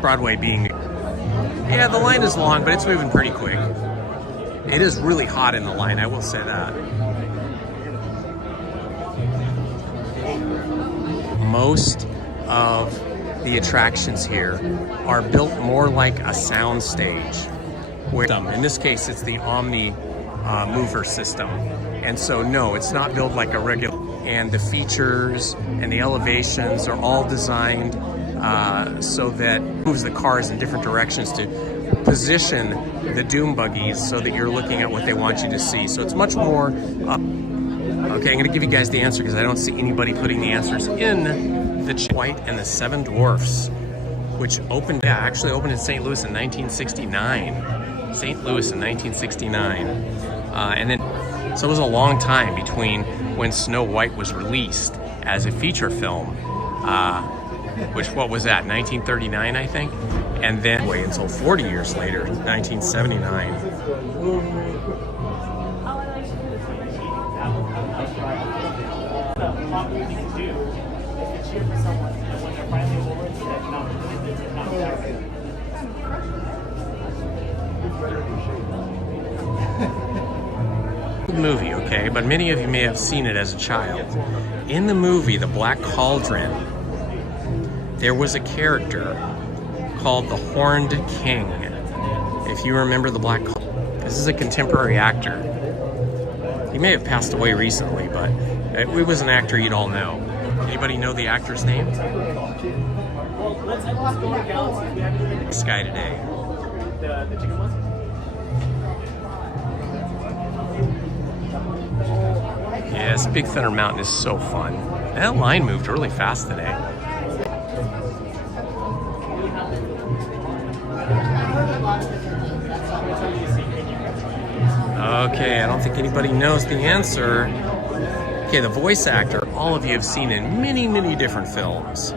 Broadway being... Yeah, the line is long, but it's moving pretty quick. It is really hot in the line, I will say that. Most of the attractions here are built more like a sound stage. In this case, it's the Omni mover system. And so, no, it's not built like a regular. And the features and the elevations are all designed so that it moves the cars in different directions to position the doom buggies so that you're looking at what they want you to see. So it's much more... Okay, I'm going to give you guys the answer because I don't see anybody putting the answers in the White and the Seven Dwarfs, which opened, actually opened in St. Louis in 1969. St. Louis in 1969. And then, so it was a long time between when Snow White was released as a feature film, which, what was that, 1939, I think? And then wait until 40 years later, 1979. Movie, okay, but many of you may have seen it as a child. In the movie, The Black Cauldron, there was a character called the Horned King. If you remember The Black Cauldron, this is a contemporary actor. He may have passed away recently, but it was an actor you'd all know. Anybody know the actor's name? This guy today. Yes, Big Thunder Mountain is so fun. That line moved really fast today. Okay, I don't think anybody knows the answer. Okay, the voice actor, all of you have seen in many, many different films.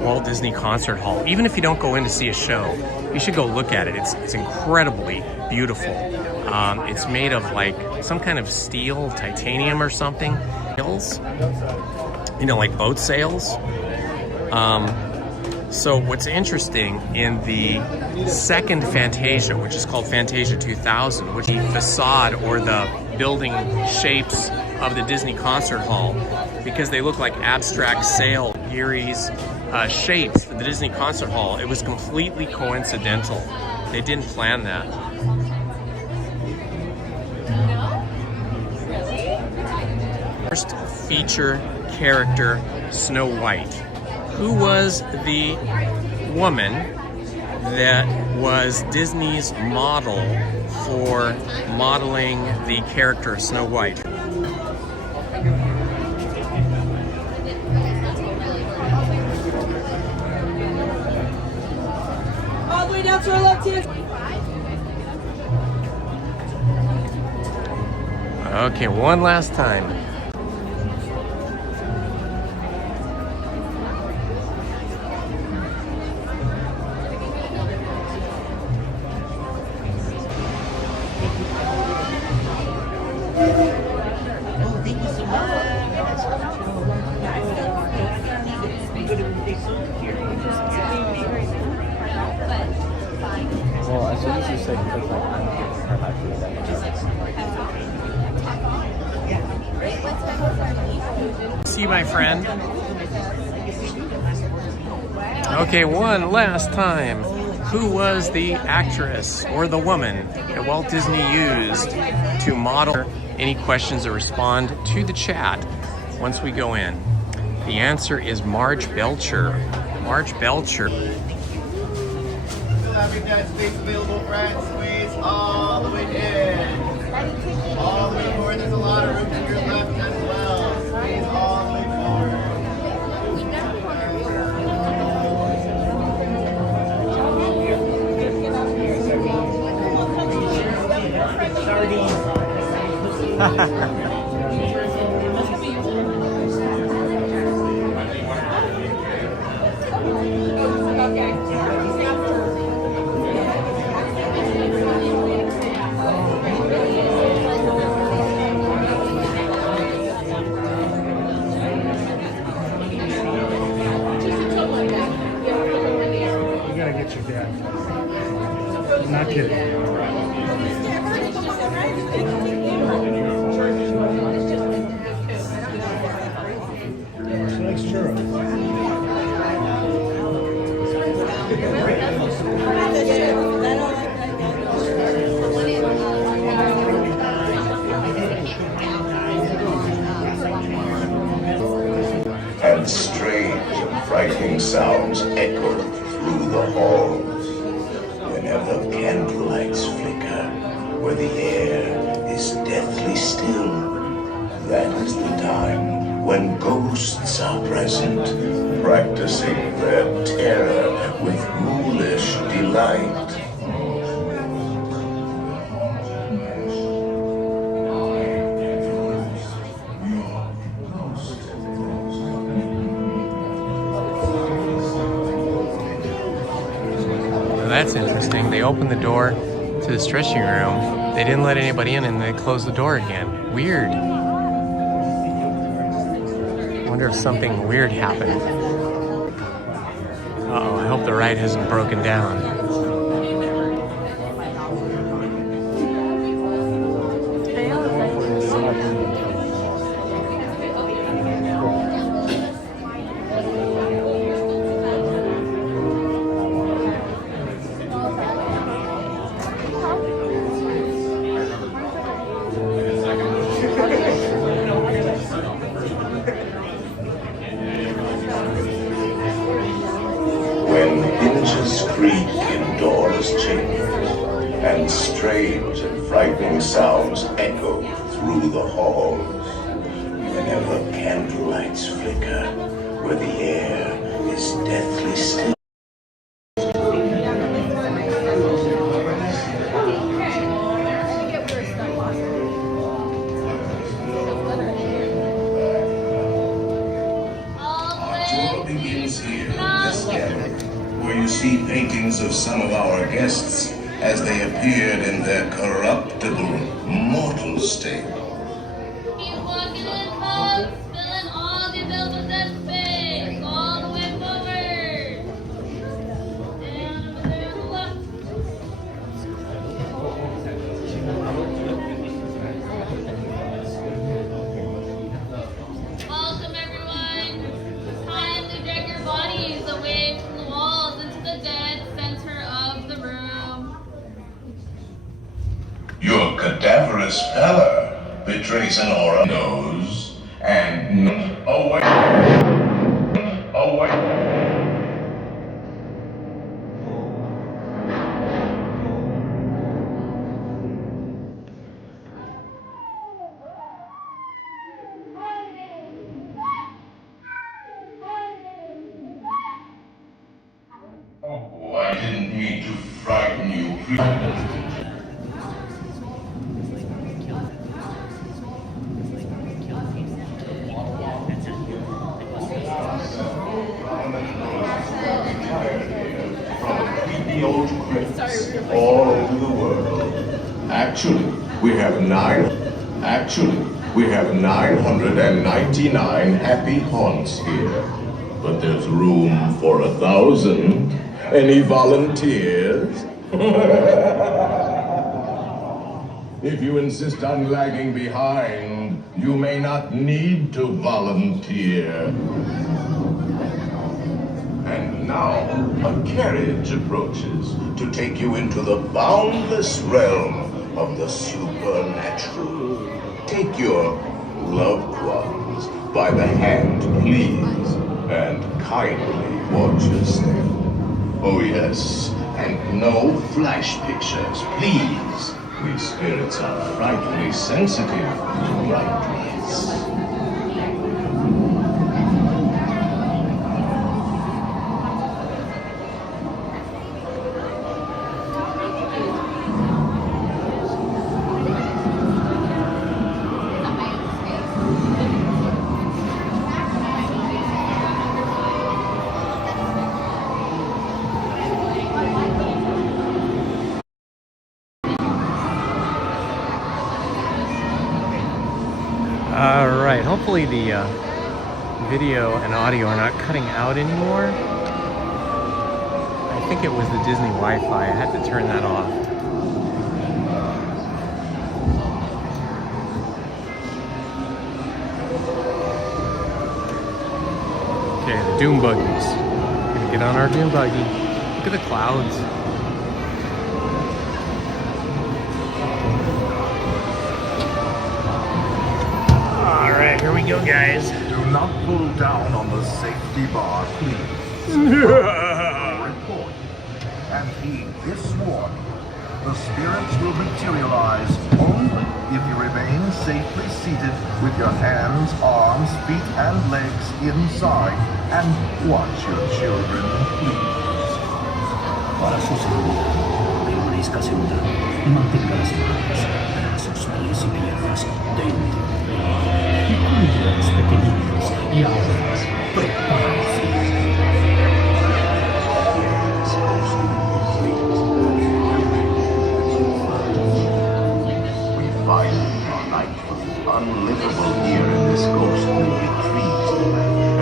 Walt Disney Concert Hall. Even if you don't go in to see a show, you should go look at it. It's incredibly beautiful. It's made of like some kind of steel, titanium or something. You know, like boat sails. So what's interesting in the second Fantasia, which is called Fantasia 2000, which is the facade or the building shapes of the Disney Concert Hall, because they look like abstract sail Geary's shapes for the Disney Concert Hall. It was completely coincidental. They didn't plan that. First feature character, Snow White. Who was the woman that was Disney's model for modeling the character of Snow White? All the way down to our left hand. Okay, one last time. Well, as soon as you say click, like, I don't get her back to that. See my friend. Okay, one last time. Who was the actress or the woman that Walt Disney used to model? Any questions or respond to the chat once we go in. The answer is Marge Belcher. Marge Belcher. Still having that space available, friends. Squeeze all the way in. All the way forward. There's a lot of room to your left as well. Squeeze all the way forward. You gotta get your dad. Not kidding. Nice churro. And strange and frightening sounds echo through the halls. Whenever candlelights flicker, where the air is deathly still, that is the time when ghosts are present, practicing their terror with ghoulish delight. That's interesting. They opened the door to the stretching room. They didn't let anybody in and they closed the door again. Weird. I wonder if something weird happened. Uh-oh, I hope the ride hasn't broken down. When hinges creak in doors change, and strange and frightening sounds echo through the halls. Whenever candlelights flicker, where the air is deathly still. Where you see paintings of some of our guests as they appeared in their corruptible, mortal state. Keep walking in, folks. Fill in all the available dead space. All the way forward. Down over there on the left. Welcome, everyone. Kindly drag your bodies away from the walls into the dead center of the room. Your cadaverous pallor betrays an aura nose and away. Oh, I didn't mean to frighten you. Creepy old crypts all over the world. Actually, we have 999 happy haunts here. But there's room for 1,000. Any volunteers? If you insist on lagging behind, You may not need to volunteer. And now, a carriage approaches to take you into the boundless realm of the supernatural. Take your loved ones by the hand, please, and kindly watch your step. Oh yes, and no flash pictures, please. We spirits are frightfully sensitive to bright lights. All right, hopefully the video and audio are not cutting out anymore. I think it was the Disney Wi-Fi. I had to turn that off. Okay, the Doom Buggies. Gonna get on our Doom Buggy. Look at the clouds. Alright, here we go, guys. Do not pull down on the safety bar, please. Report. And heed this warning. The spirits will materialize only if you remain safely seated with your hands, arms, feet, and legs inside and watch your children, please. Para su seguridad, permanezca sentado y mantenga las manos, brazos, pies y piernas dentro. Y cuídalos, pequeñitos, y ahora, prepárense. We find our night was unlivable here in this ghostly retreat.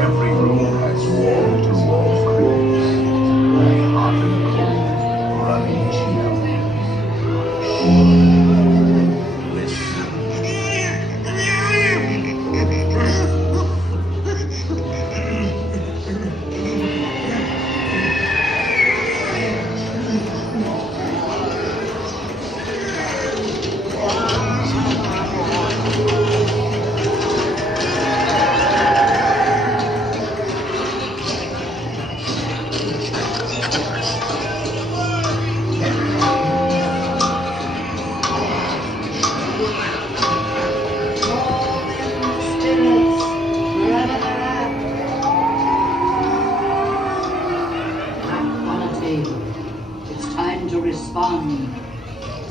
Every room has wall-to-wall cribs, hot and cold, running chills. Listen. It's time to respond.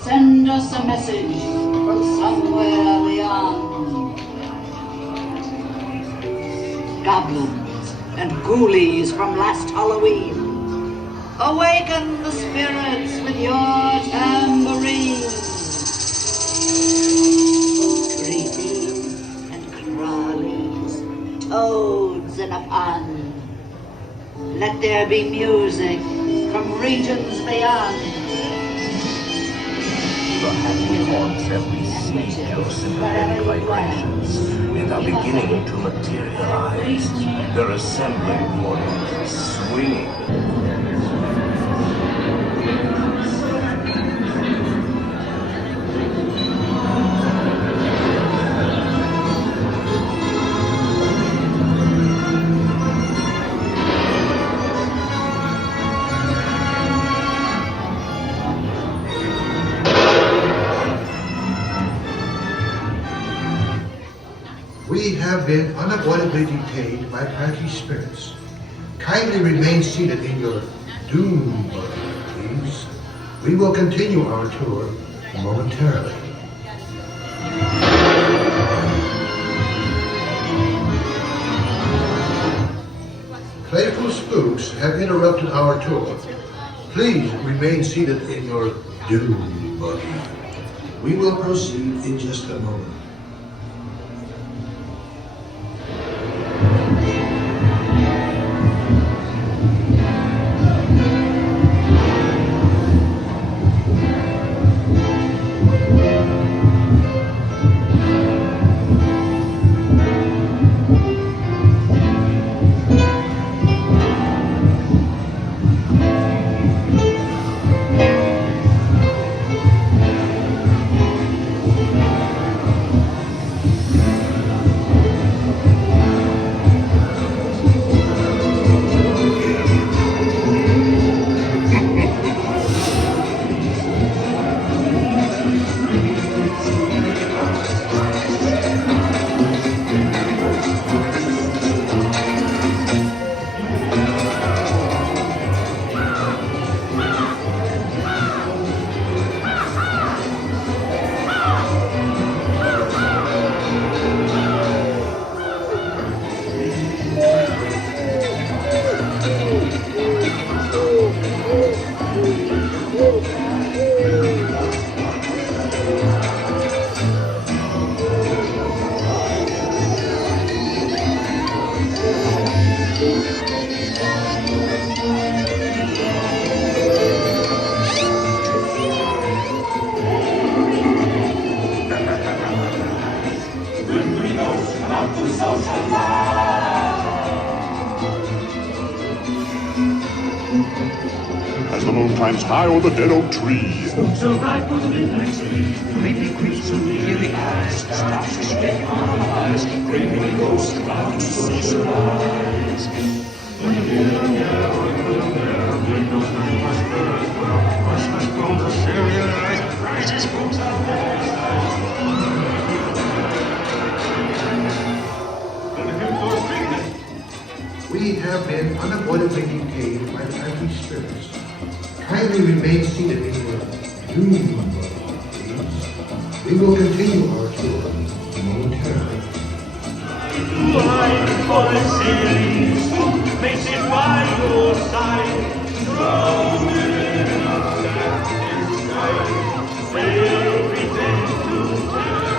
Send us a message from somewhere beyond. Goblins and ghoulies from last Halloween, awaken the spirits with your tambourines. Creepies and crawlies, toads in a pond. Let there be music from regions beyond. The happy haunts that receive your sympathetic vibrations and are beginning to materialize. They're assembling for you, swinging. We have been unavoidably detained by cranky spirits. Kindly remain seated in your doom buggy, please. We will continue our tour momentarily. Playful spooks have interrupted our tour. Please remain seated in your doom buggy. We will proceed in just a moment. As the moon climbs high over the dead oak tree. So right for the midnight sea, creepy creeps from the eerie eyes, starts to spin on eyes, creeping ghosts about to see sunrise. When you hear them yell, when those night birds put up Christmas from the serious, rises from We have been unavoidably detained by friendly spirits. Kindly remain seated in your doom buggy, please. We will continue our tour momentarily. makes it by your side, drowned in a darkness night. Everything to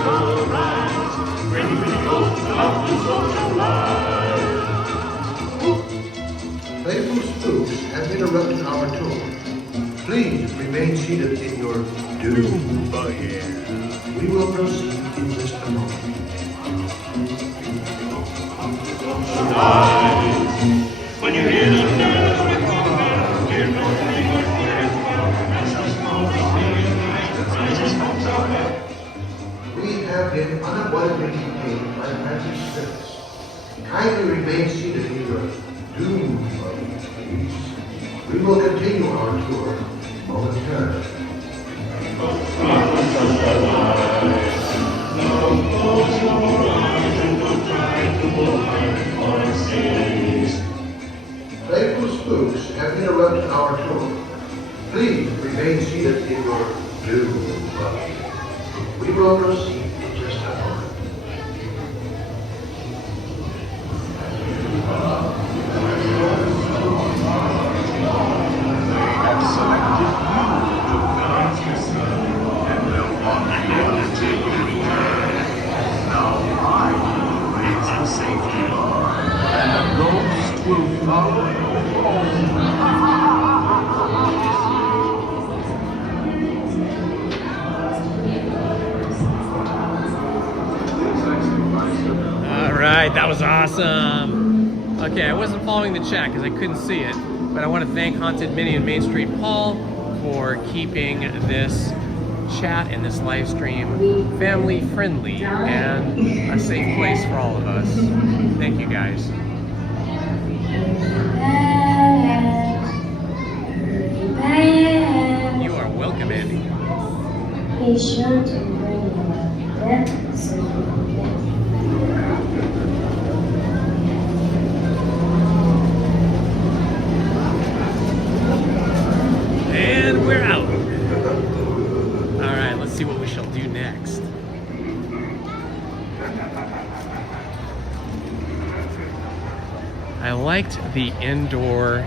terrorize, bring me ghosts of the social life. Playful spooks have interrupted our tour. Please remain seated in your doom buggy. We will proceed in just a moment. When you hear the bells with the bells, hear no fingers, and some small rises from somewhere. We have been unavoidably detained by magic spirits. Kindly remain seated in your doom buggy, please. We will continue our tour momentarily. Close your eyes and don't try to avoid our sins. Playful spooks have interrupted our tour. Please remain seated in your doom buggy. We will proceed in just a moment. Alright, that was awesome. Okay, I wasn't following the chat because I couldn't see it, but I want to thank Haunted Minnie and Main Street Paul for keeping this chat and this live stream family friendly and a safe place for all of us. Thank you guys. You are welcome, Andy. Be sure to bring them so you And we're out. All right, let's see what we shall do next. I liked the indoor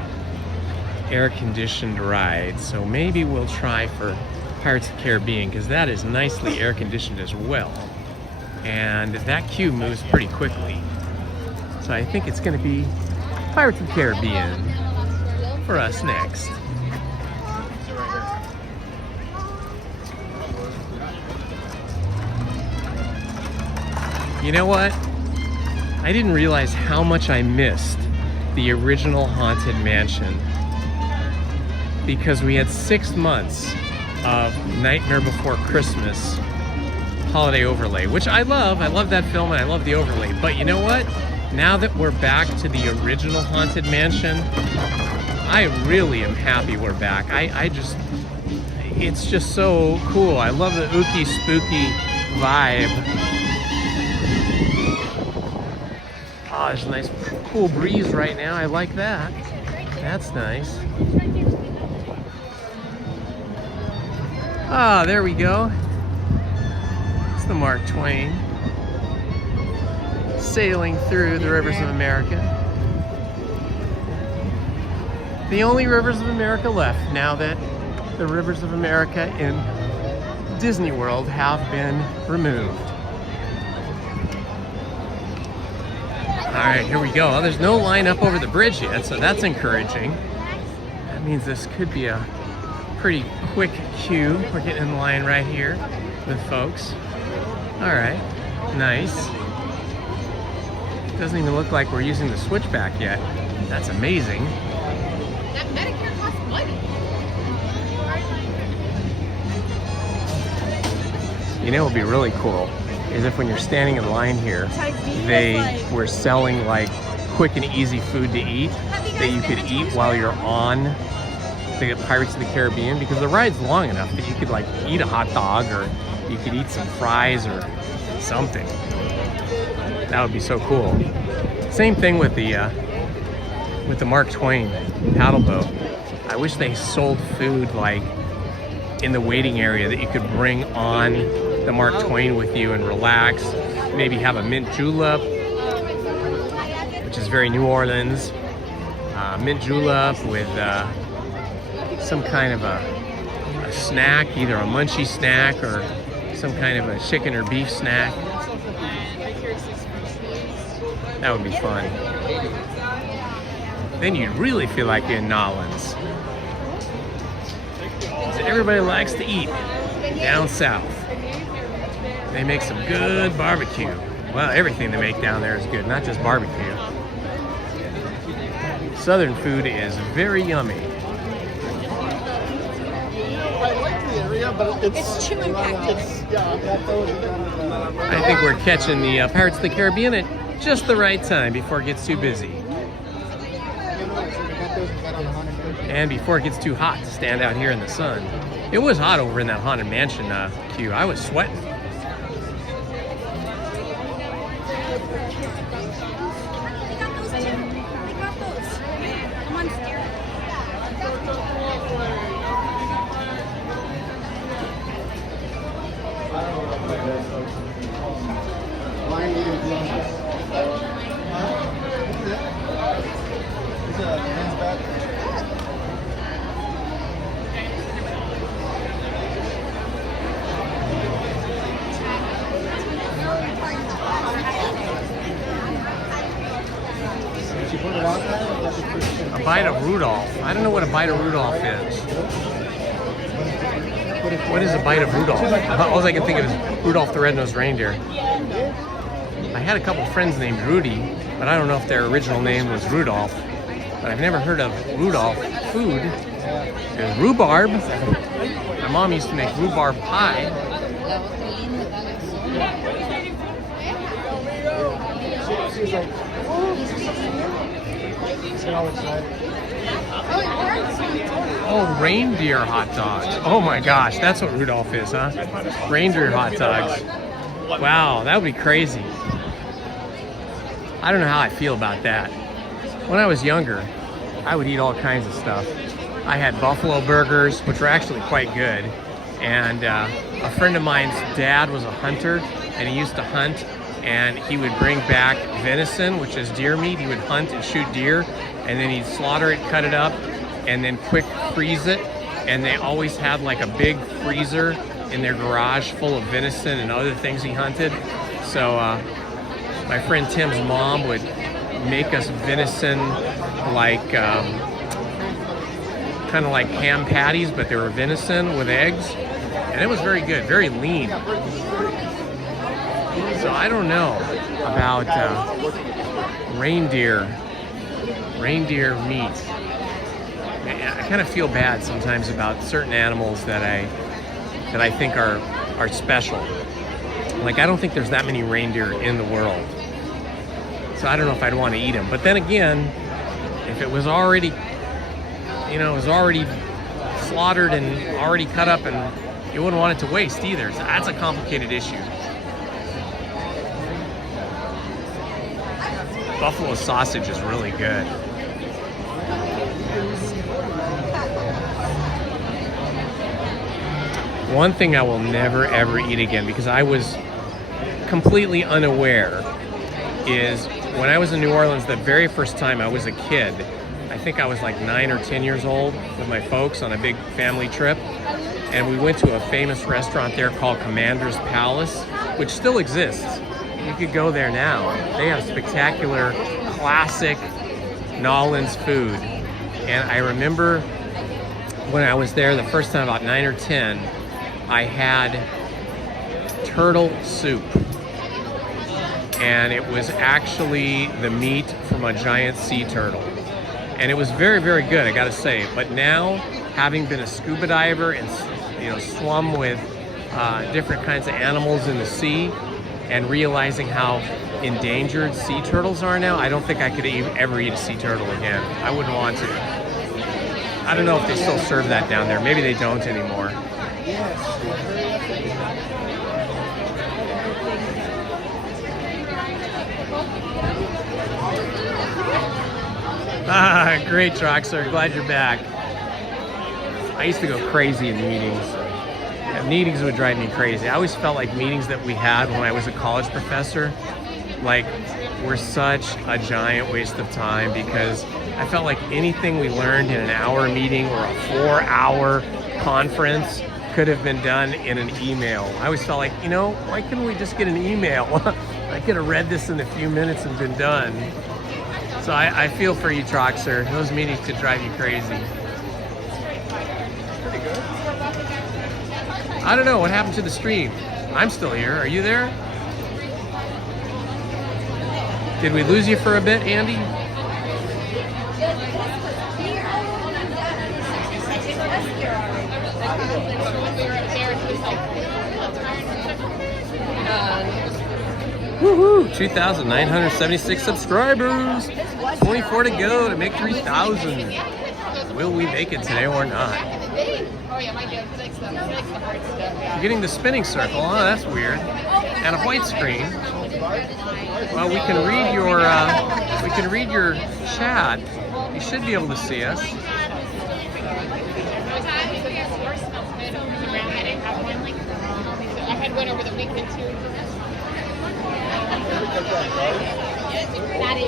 air-conditioned ride, so maybe we'll try for Pirates of the Caribbean because that is nicely air-conditioned as well. And that queue moves pretty quickly. So I think it's going to be Pirates of the Caribbean for us next. You know what? I didn't realize how much I missed the original Haunted Mansion because we had 6 months of Nightmare Before Christmas holiday overlay, which I love. I love that film and I love the overlay. But you know what? Now that we're back to the original Haunted Mansion, I really am happy we're back. It's just so cool. I love the ooky spooky vibe. Oh, there's a nice cool breeze right now. I like that. That's nice. Ah, there we go. It's the Mark Twain sailing through the rivers of America. The only rivers of America left now that the rivers of America in Disney World have been removed. All right, here we go. Oh, there's no line up over the bridge yet, so that's encouraging. That means this could be a pretty quick queue. We're getting in line right here with folks. All right, nice. Doesn't even look like we're using the switchback yet. That's amazing. That Medicare costs know what would be really cool is if when you're standing in line here, they were selling like quick and easy food to eat that you could eat while you're on the Pirates of the Caribbean, because the ride's long enough that you could like eat a hot dog, or you could eat some fries or something. That would be so cool. Same thing with the Mark Twain paddle boat. I wish they sold food like in the waiting area that you could bring on the Mark Twain with you and relax. Maybe have a mint julep, which is very New Orleans. Mint julep with some kind of a snack, either a munchie snack or some kind of a chicken or beef snack. That would be fun. Then you'd really feel like you're in Nolans. Everybody likes to eat down south. They make some good barbecue. Well, everything they make down there is good, not just barbecue. Southern food is very yummy. I like the area, but It's too impacted. I think we're catching the Pirates of the Caribbean at just the right time before it gets too busy. And before it gets too hot to stand out here in the sun. It was hot over in that Haunted Mansion queue. I was sweating. A bite of Rudolph. I don't know what a bite of Rudolph is. What is a bite of Rudolph? All I can think of is Rudolph the Red-Nosed Reindeer. I had a couple friends named Rudy, but I don't know if their original name was Rudolph. But I've never heard of Rudolph food. There's rhubarb. My mom used to make rhubarb pie. Oh, reindeer hot dogs. Oh my gosh, that's what Rudolph is, huh? Reindeer hot dogs. Wow, that would be crazy. I don't know how I feel about that. When I was younger, I would eat all kinds of stuff. I had buffalo burgers, which were actually quite good. And a friend of mine's dad was a hunter, and he used to hunt, and he would bring back venison, which is deer meat. He would hunt and shoot deer, and then he'd slaughter it, cut it up, and then quick freeze it. And they always had like a big freezer in their garage full of venison and other things he hunted. So my friend Tim's mom would make us venison, like kind of like ham patties, but they were venison with eggs, and it was very good, very lean. So I don't know about reindeer meat. I kind of feel bad sometimes about certain animals that I think are special. Like, I don't think there's that many reindeer in the world. So I don't know if I'd want to eat them. But then again, if it was already, slaughtered and already cut up, and you wouldn't want it to waste either. So that's a complicated issue. Buffalo sausage is really good. One thing I will never ever eat again, because I was completely unaware, is when I was in New Orleans the very first time I was a kid. I think I was like 9 or 10 years old with my folks on a big family trip, and we went to a famous restaurant there called Commander's Palace, which still exists. You could go there now. They have spectacular, classic Nolans food. And I remember when I was there the first time, about 9 or 10, I had turtle soup. And it was actually the meat from a giant sea turtle. And it was very, very good, I gotta say. But now, having been a scuba diver and swum with different kinds of animals in the sea and realizing how endangered sea turtles are now. I don't think I could ever eat a sea turtle again. I wouldn't want to. I don't know if they still serve that down there. Maybe they don't anymore. Ah, great, Troxer. Glad you're back. I used to go crazy in meetings. Yeah, meetings would drive me crazy. I always felt like meetings that we had when I was a college professor, like, were such a giant waste of time, because I felt like anything we learned in an hour meeting or a 4-hour conference could have been done in an email. I always felt like, you know, why couldn't we just get an email? I could have read this in a few minutes and been done. So I feel for you, Troxer. Those meetings could drive you crazy. I don't know what happened to the stream. I'm still here. Are you there? Did we lose you for a bit, Andy? Woohoo! 2,976 subscribers. 24 to go to make 3,000. Will we make it today or not? You're getting the spinning circle. Oh, that's weird. And a white screen. Well, we can read your chat. You should be able to see us. I had one over the weekend too. That is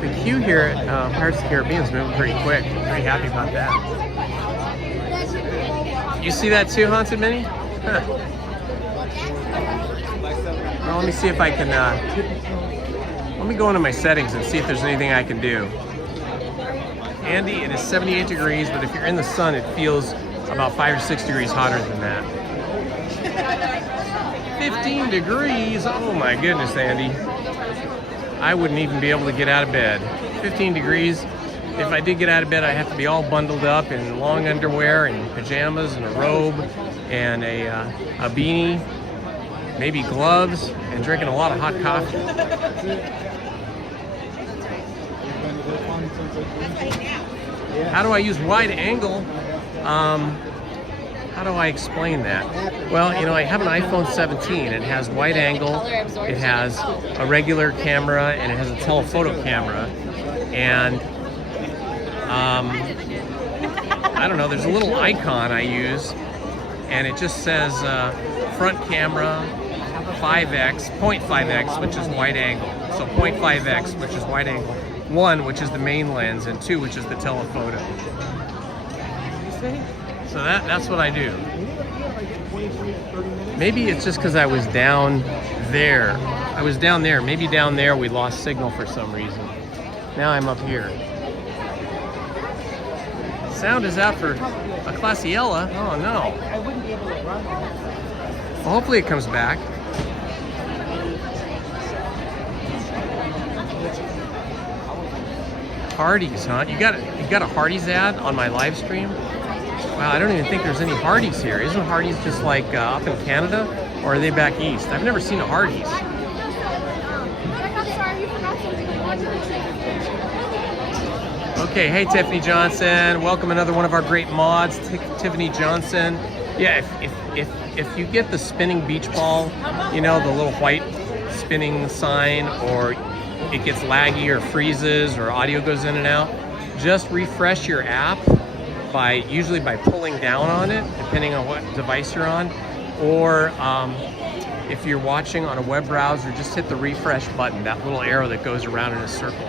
the queue here at Pirates of the Caribbean is moving pretty quick. I'm pretty happy about that. You see that too, Haunted Minnie? Huh. Well, let me see if I can. Let me go into my settings and see if there's anything I can do. Andy, it is 78 degrees, but if you're in the sun, it feels about 5 or 6 degrees hotter than that. 15 degrees. Oh my goodness, Andy. I wouldn't even be able to get out of bed. 15 degrees. If I did get out of bed, I'd have to be all bundled up in long underwear and pajamas and a robe and a beanie, maybe gloves, and drinking a lot of hot coffee. How do I use wide angle? How do I explain that? Well, you know, I have an iPhone 17. It has wide angle, it has a regular camera, and it has a telephoto camera. And I don't know, there's a little icon I use, and it just says front camera 5x, 0.5x, which is wide angle. So 0.5x, which is wide angle. 1, which is the main lens, and 2, which is the telephoto. So that's what I do. Maybe it's just because I was down there. Maybe down there we lost signal for some reason. Now I'm up here. Sound is out for a Classiella. Oh no. Well, hopefully it comes back. Hardee's, huh? You got a Hardee's ad on my live stream? Wow, I don't even think there's any Hardee's here. Isn't Hardee's just like up in Canada, or are they back east? I've never seen a Hardee's. Okay, hey Tiffany Johnson, welcome another one of our great mods, Tiffany Johnson. Yeah, if you get the spinning beach ball, you know, the little white spinning sign, or it gets laggy or freezes or audio goes in and out, just refresh your app usually by pulling down on it, depending on what device you're on, or if you're watching on a web browser, just hit the refresh button, that little arrow that goes around in a circle.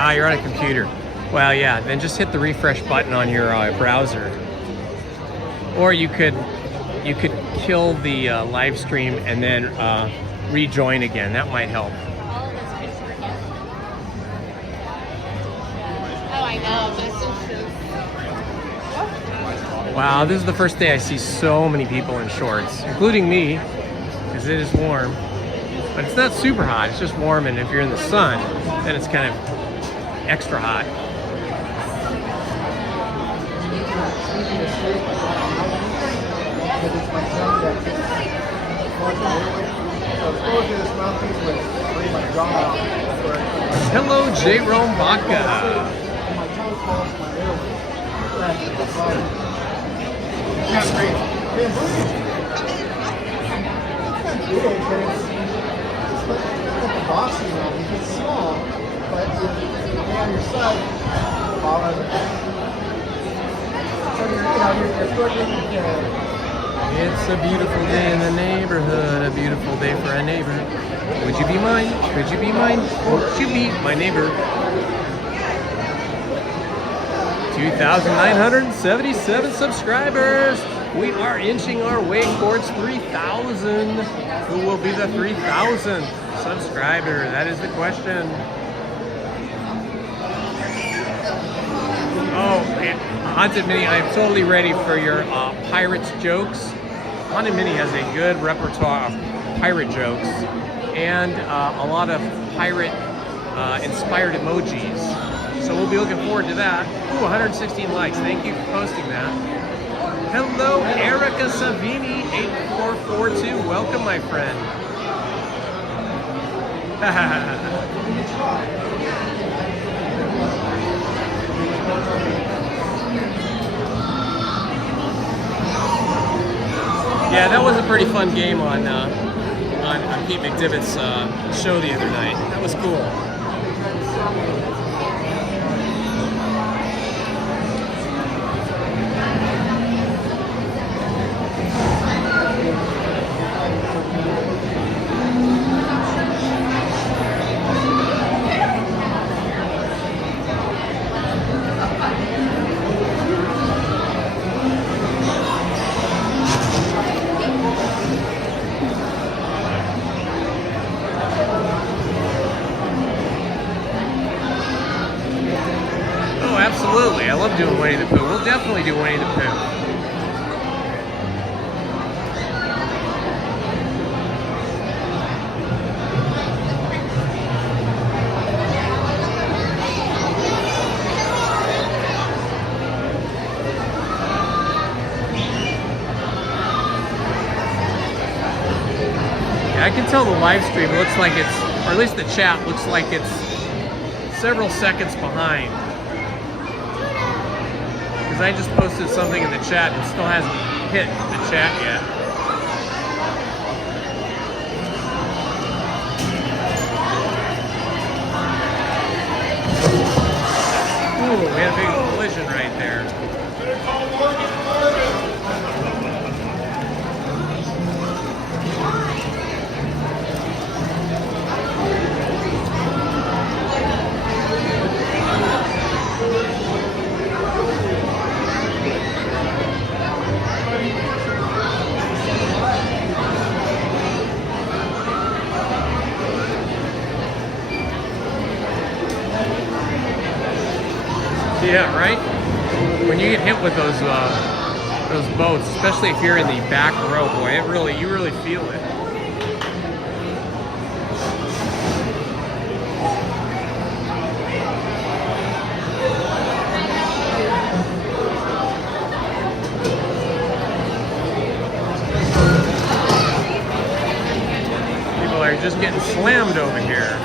Ah, you're on a computer. Well, yeah, then just hit the refresh button on your browser. Or you could kill the live stream and then rejoin again. That might help. Oh, I know. That's so true. Wow, this is the first day I see so many people in shorts, including me, because it is warm. But it's not super hot, it's just warm, and if you're in the sun, then it's kind of extra hot. Hello, J. Rome Baca. It's a beautiful day in the neighborhood, a beautiful day for a neighbor. Would you be mine? Could you be mine? Won't you be my neighbor? 2,977 subscribers. We are inching our way towards 3,000. Who will be the 3,000th subscriber? That is the question. Oh, Haunted Minnie, I am totally ready for your Pirates jokes. Haunted Minnie has a good repertoire of pirate jokes and a lot of pirate inspired emojis. So we'll be looking forward to that. Ooh, 116 likes. Thank you for posting that. Hello, Erica Savini, 8442. Welcome, my friend. Yeah, that was a pretty fun game on Pete McDivitt's show the other night. That was cool. Absolutely, I love doing Winnie the Pooh. We'll definitely do Winnie the Pooh. Yeah, I can tell the live stream looks like it's, or at least the chat looks like it's several seconds behind. I just posted something in the chat and it still hasn't hit the chat yet. Ooh, we had a big collision right there. Yeah, right? When you get hit with those boats, especially if you're in the back row, boy, you really feel it. People are just getting slammed over here.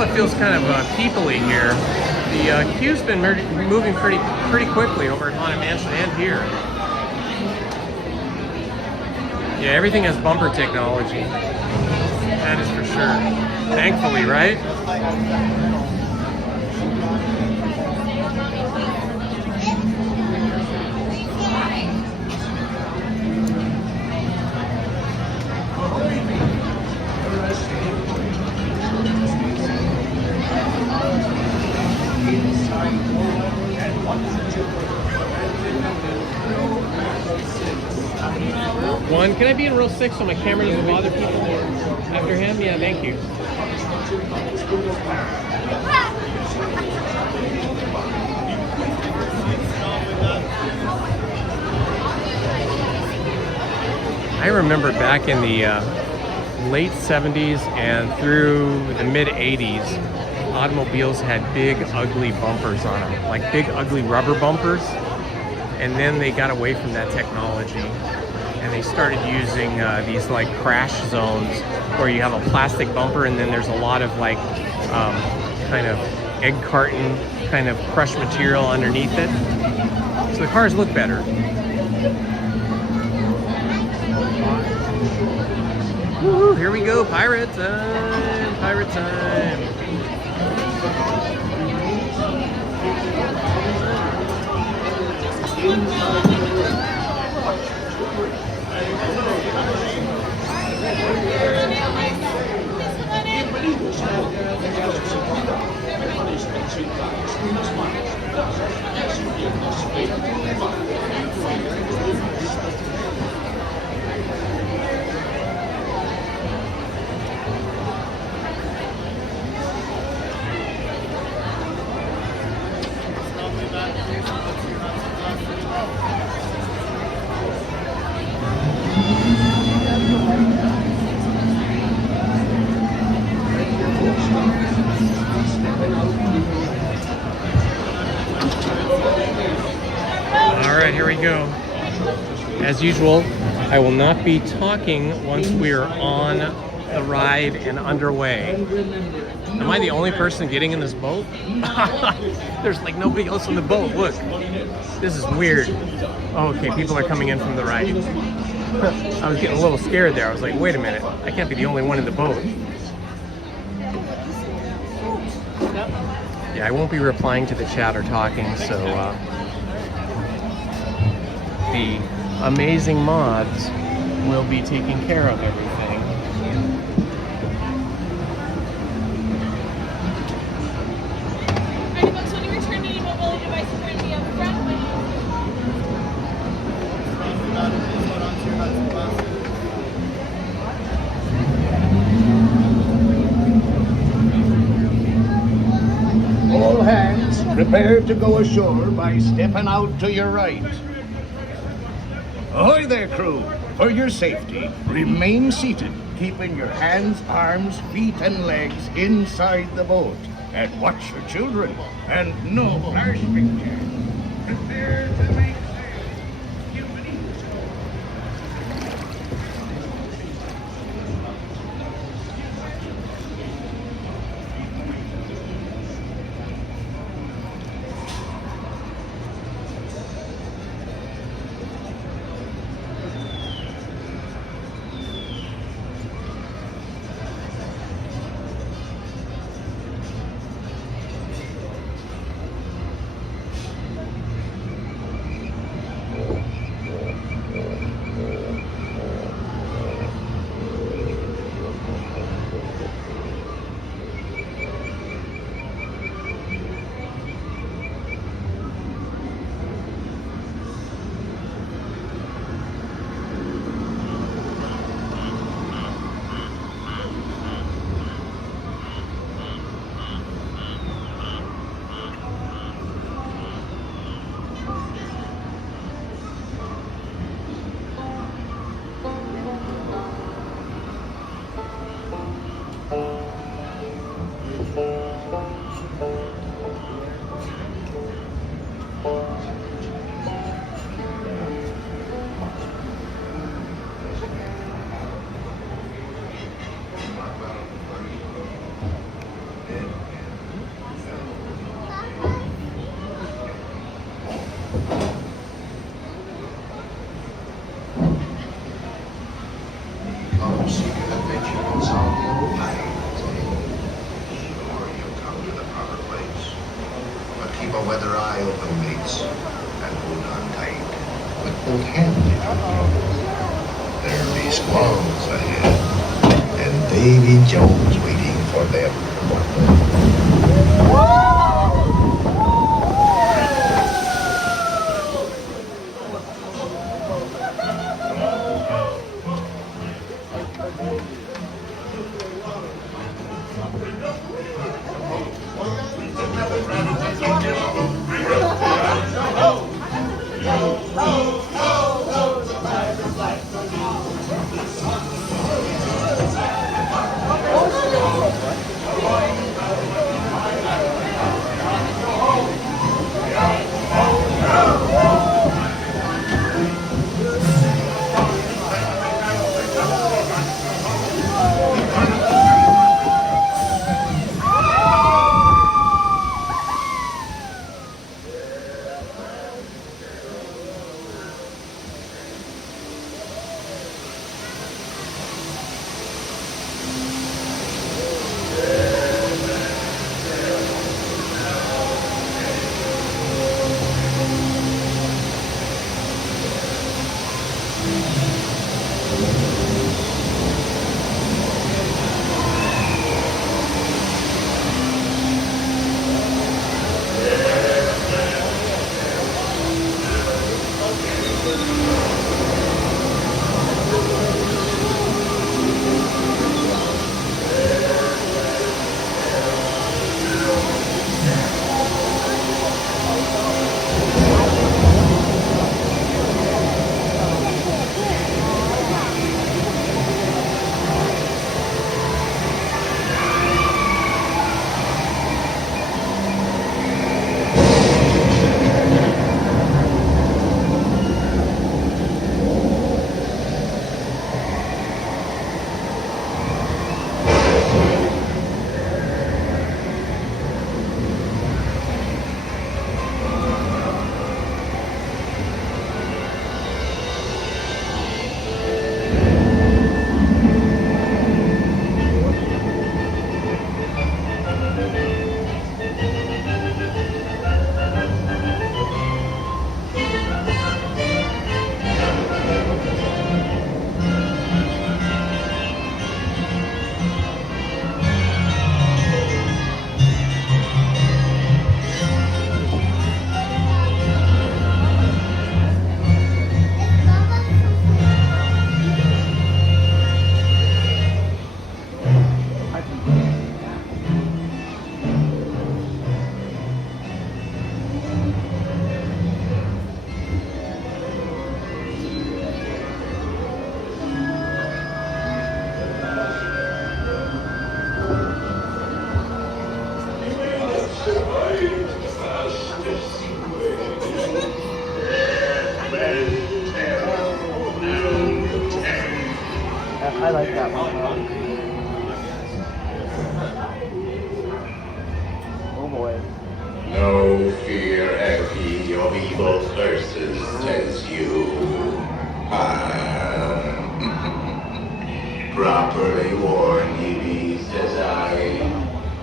It feels kind of people-y here. The queue's been moving pretty quickly over at Haunted Mansion and here. Yeah, everything has bumper technology. That is for sure. Thankfully, right? One, can I be in row 6 so my camera doesn't bother people after him? Yeah, thank you. I remember back in the late 70s and through the mid 80s, automobiles had big ugly bumpers on them, like big ugly rubber bumpers. And then they got away from that technology and they started using these like crash zones where you have a plastic bumper and then there's a lot of like kind of egg carton kind of crushed material underneath it. So the cars look better. Woo, here we go, pirate time, pirate time. Here we go. As usual, I will not be talking once we are on the ride and underway. Am I the only person getting in this boat? There's like nobody else on the boat. Look, this is weird. Oh, okay, people are coming in from the right. I was getting a little scared there. I was like, wait a minute, I can't be the only one in the boat. Yeah, I won't be replying to the chat or talking, so the amazing mods will be taking care of everything. Alright, folks, when you return to any mobility devices, we're going to be up front. All hands, prepare to go ashore by stepping out to your right. Ahoy there, crew! For your safety, remain seated, keeping your hands, arms, feet, and legs inside the boat. And watch your children, and no harsh pictures. Prepare to make keep a weather eye open, mates, and hold on tight. With both hands, if you will. There'll be squalls ahead, and Davy Jones waiting for them. I like that one. Oh boy. No fear, Effie, of evil curses, says you. Properly warned, ye says I.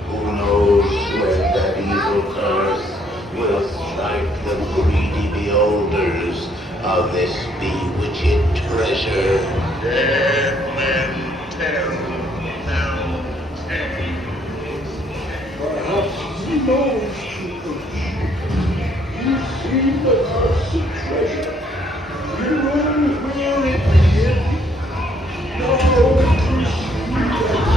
Who knows when that evil curse will strike the greedy beholders of this bewitched treasure. Dead men tell no tales. Perhaps he knows too much. You see the cursed treasure. You know where it is. No to speak as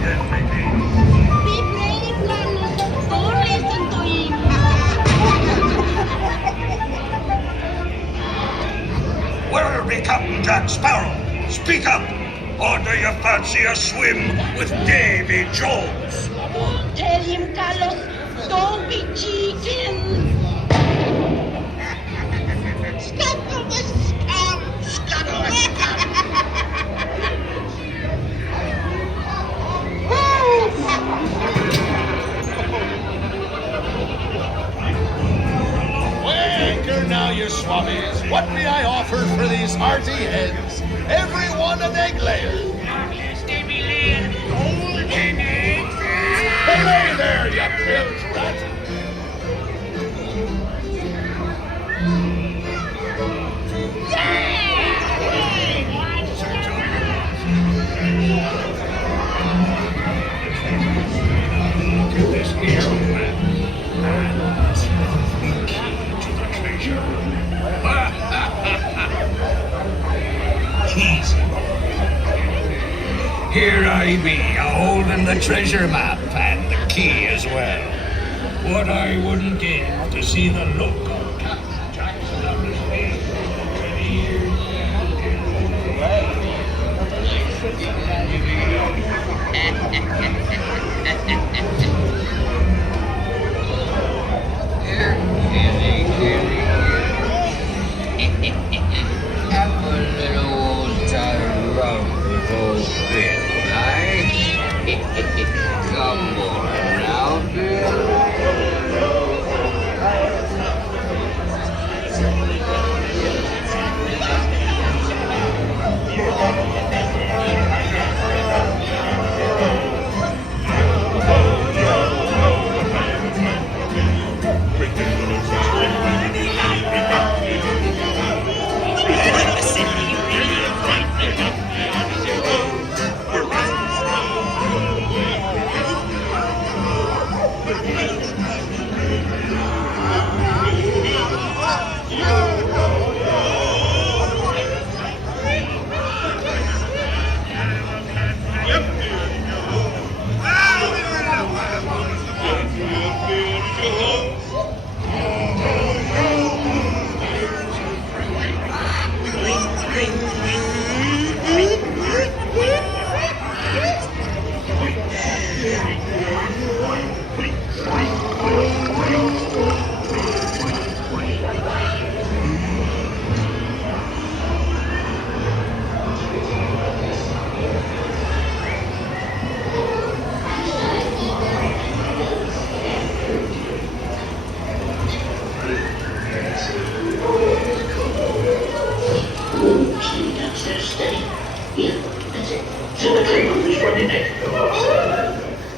Be brave, Carlos. Don't listen to him. Where are we, Captain Jack Sparrow? Speak up! Or do you fancy a swim with Davy Jones? Tell him, Carlos. Don't be cheating. Scuttle the scum. Scuttle the scum. Anchor now, you swabbies. What may I offer for these hearty heads? Every one an egg layer. Belay there, you bilge rat. This here man. Here I be, a-holding the treasure map and the key as well. What I wouldn't give to see the look on Captain Jackson on his face. Have a little old time run with old Bill, right? Come on now, Bill.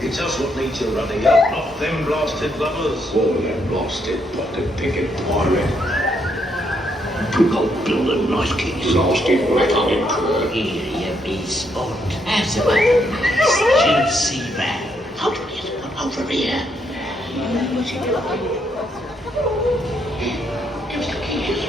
It's us what needs your running up, not them blasted lovers. Oh, that blasted pocket-picking pirate. Took old Bill and nice keys. Blasted rat-headed cur. Here you be, sport. Have some of that nice juicy man. How do we get it over here? What's he doing? Give us the keys.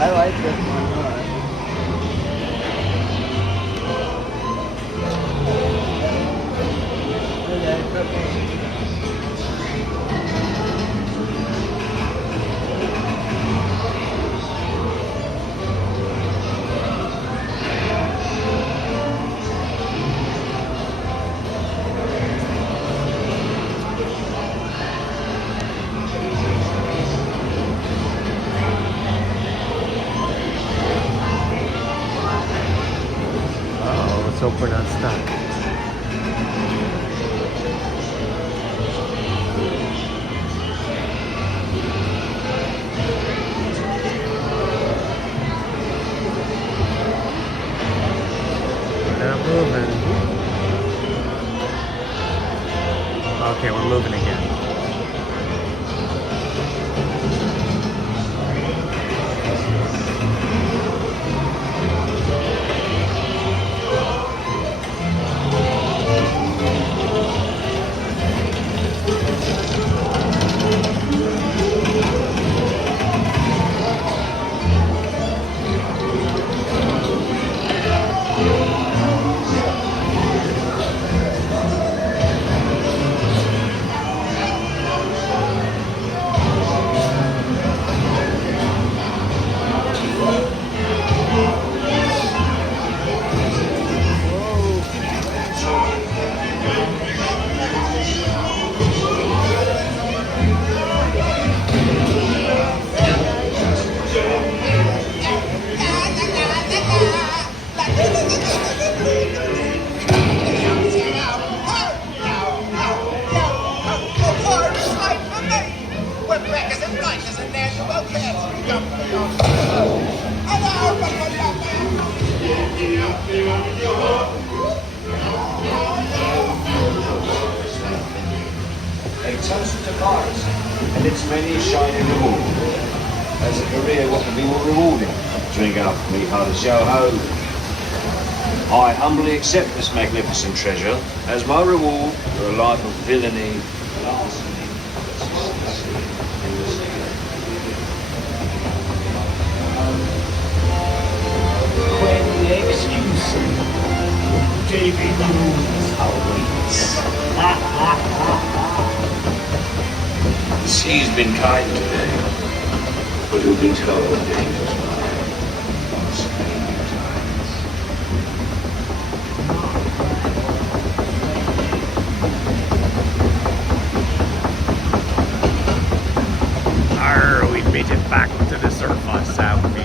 I like this one more. Let's hope we're not stuck. Not moving. Okay, we're moving again. A toast to Paris and its many shining rewards. As a career, what can be more rewarding? Drink up, me hard show ho. I humbly accept this magnificent treasure as my reward for a life of villainy, larceny, When the excuse Davy Jones awaits. The sea's been kind today, but who can tell what danger's mine? Arr, we made it back to the surface, haven't we?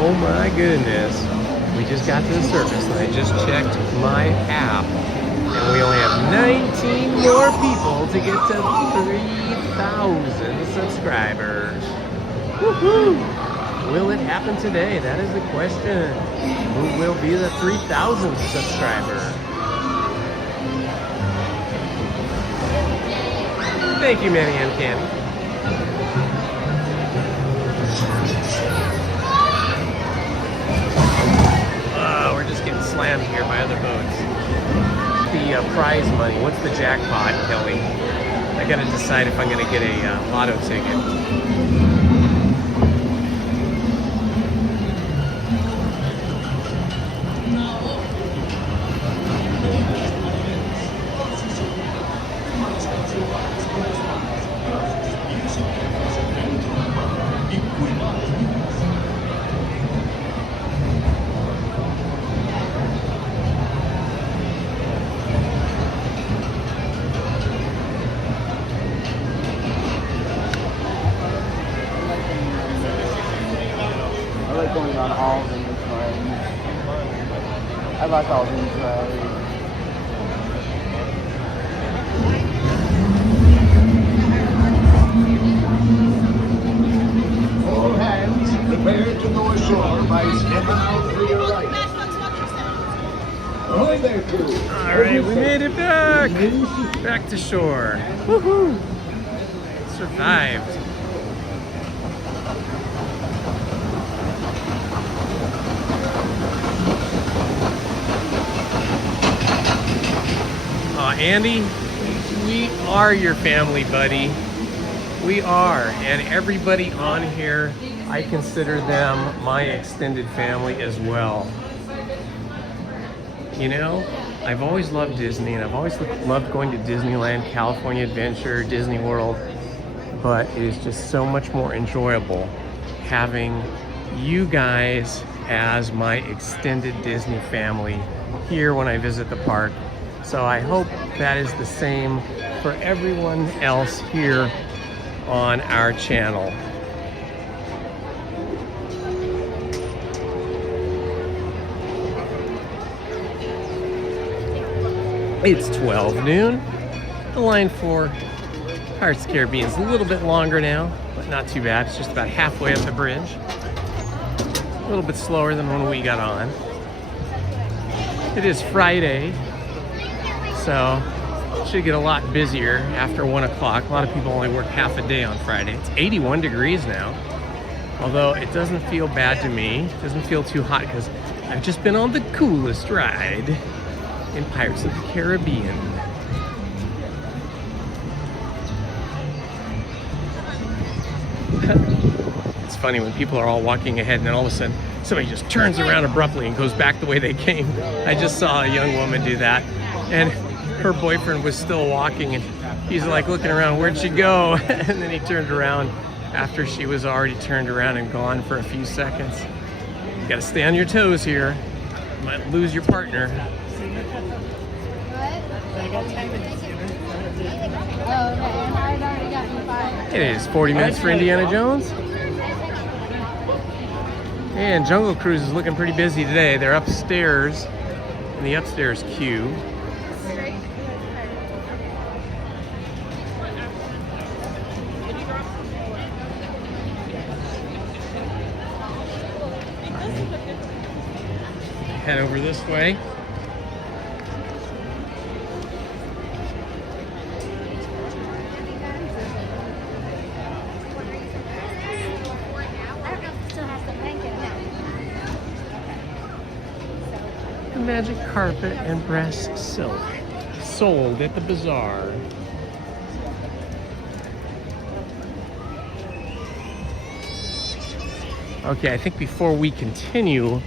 Oh my goodness. We just got to the surface and I just checked my app. And we only have 19 more people to get to 3,000 subscribers. Woohoo! Will it happen today? That is the question. Who will be the 3,000th subscriber? Thank you, Manny and Candy. We're just getting slammed here by other boats. The prize money, what's the jackpot, Kelly? I gotta decide if I'm gonna get a lotto ticket. I like going on all of them this ride. I like all these rides. All hands, prepare to go ashore by stepping out to your right. Ahoy there, crew. All right, we made it back. Back to shore. Woohoo! Survived. Andy, we are your family, buddy. We are, and everybody on here, I consider them my extended family as well. You know, I've always loved Disney, and I've always loved going to Disneyland, California Adventure, Disney World, but it is just so much more enjoyable having you guys as my extended Disney family here when I visit the park. So I hope that is the same for everyone else here on our channel. It's 12 noon. The line for Pirates of the Caribbean is a little bit longer now, but not too bad. It's just about halfway up the bridge. A little bit slower than when we got on. It is Friday, so it should get a lot busier after 1 o'clock. A lot of people only work half a day on Friday. It's 81 degrees now, although it doesn't feel bad to me. It doesn't feel too hot because I've just been on the coolest ride in Pirates of the Caribbean. It's funny when people are all walking ahead and then all of a sudden somebody just turns around abruptly and goes back the way they came. I just saw a young woman do that, and her boyfriend was still walking, and he's like looking around, where'd she go? And then he turned around after she was already turned around and gone for a few seconds. You gotta stay on your toes here. You might lose your partner. It is 40 minutes for Indiana Jones. And Jungle Cruise is looking pretty busy today. They're upstairs in the upstairs queue. Head over this way. The magic carpet and breast silk sold at the bazaar. Okay, I think before we continue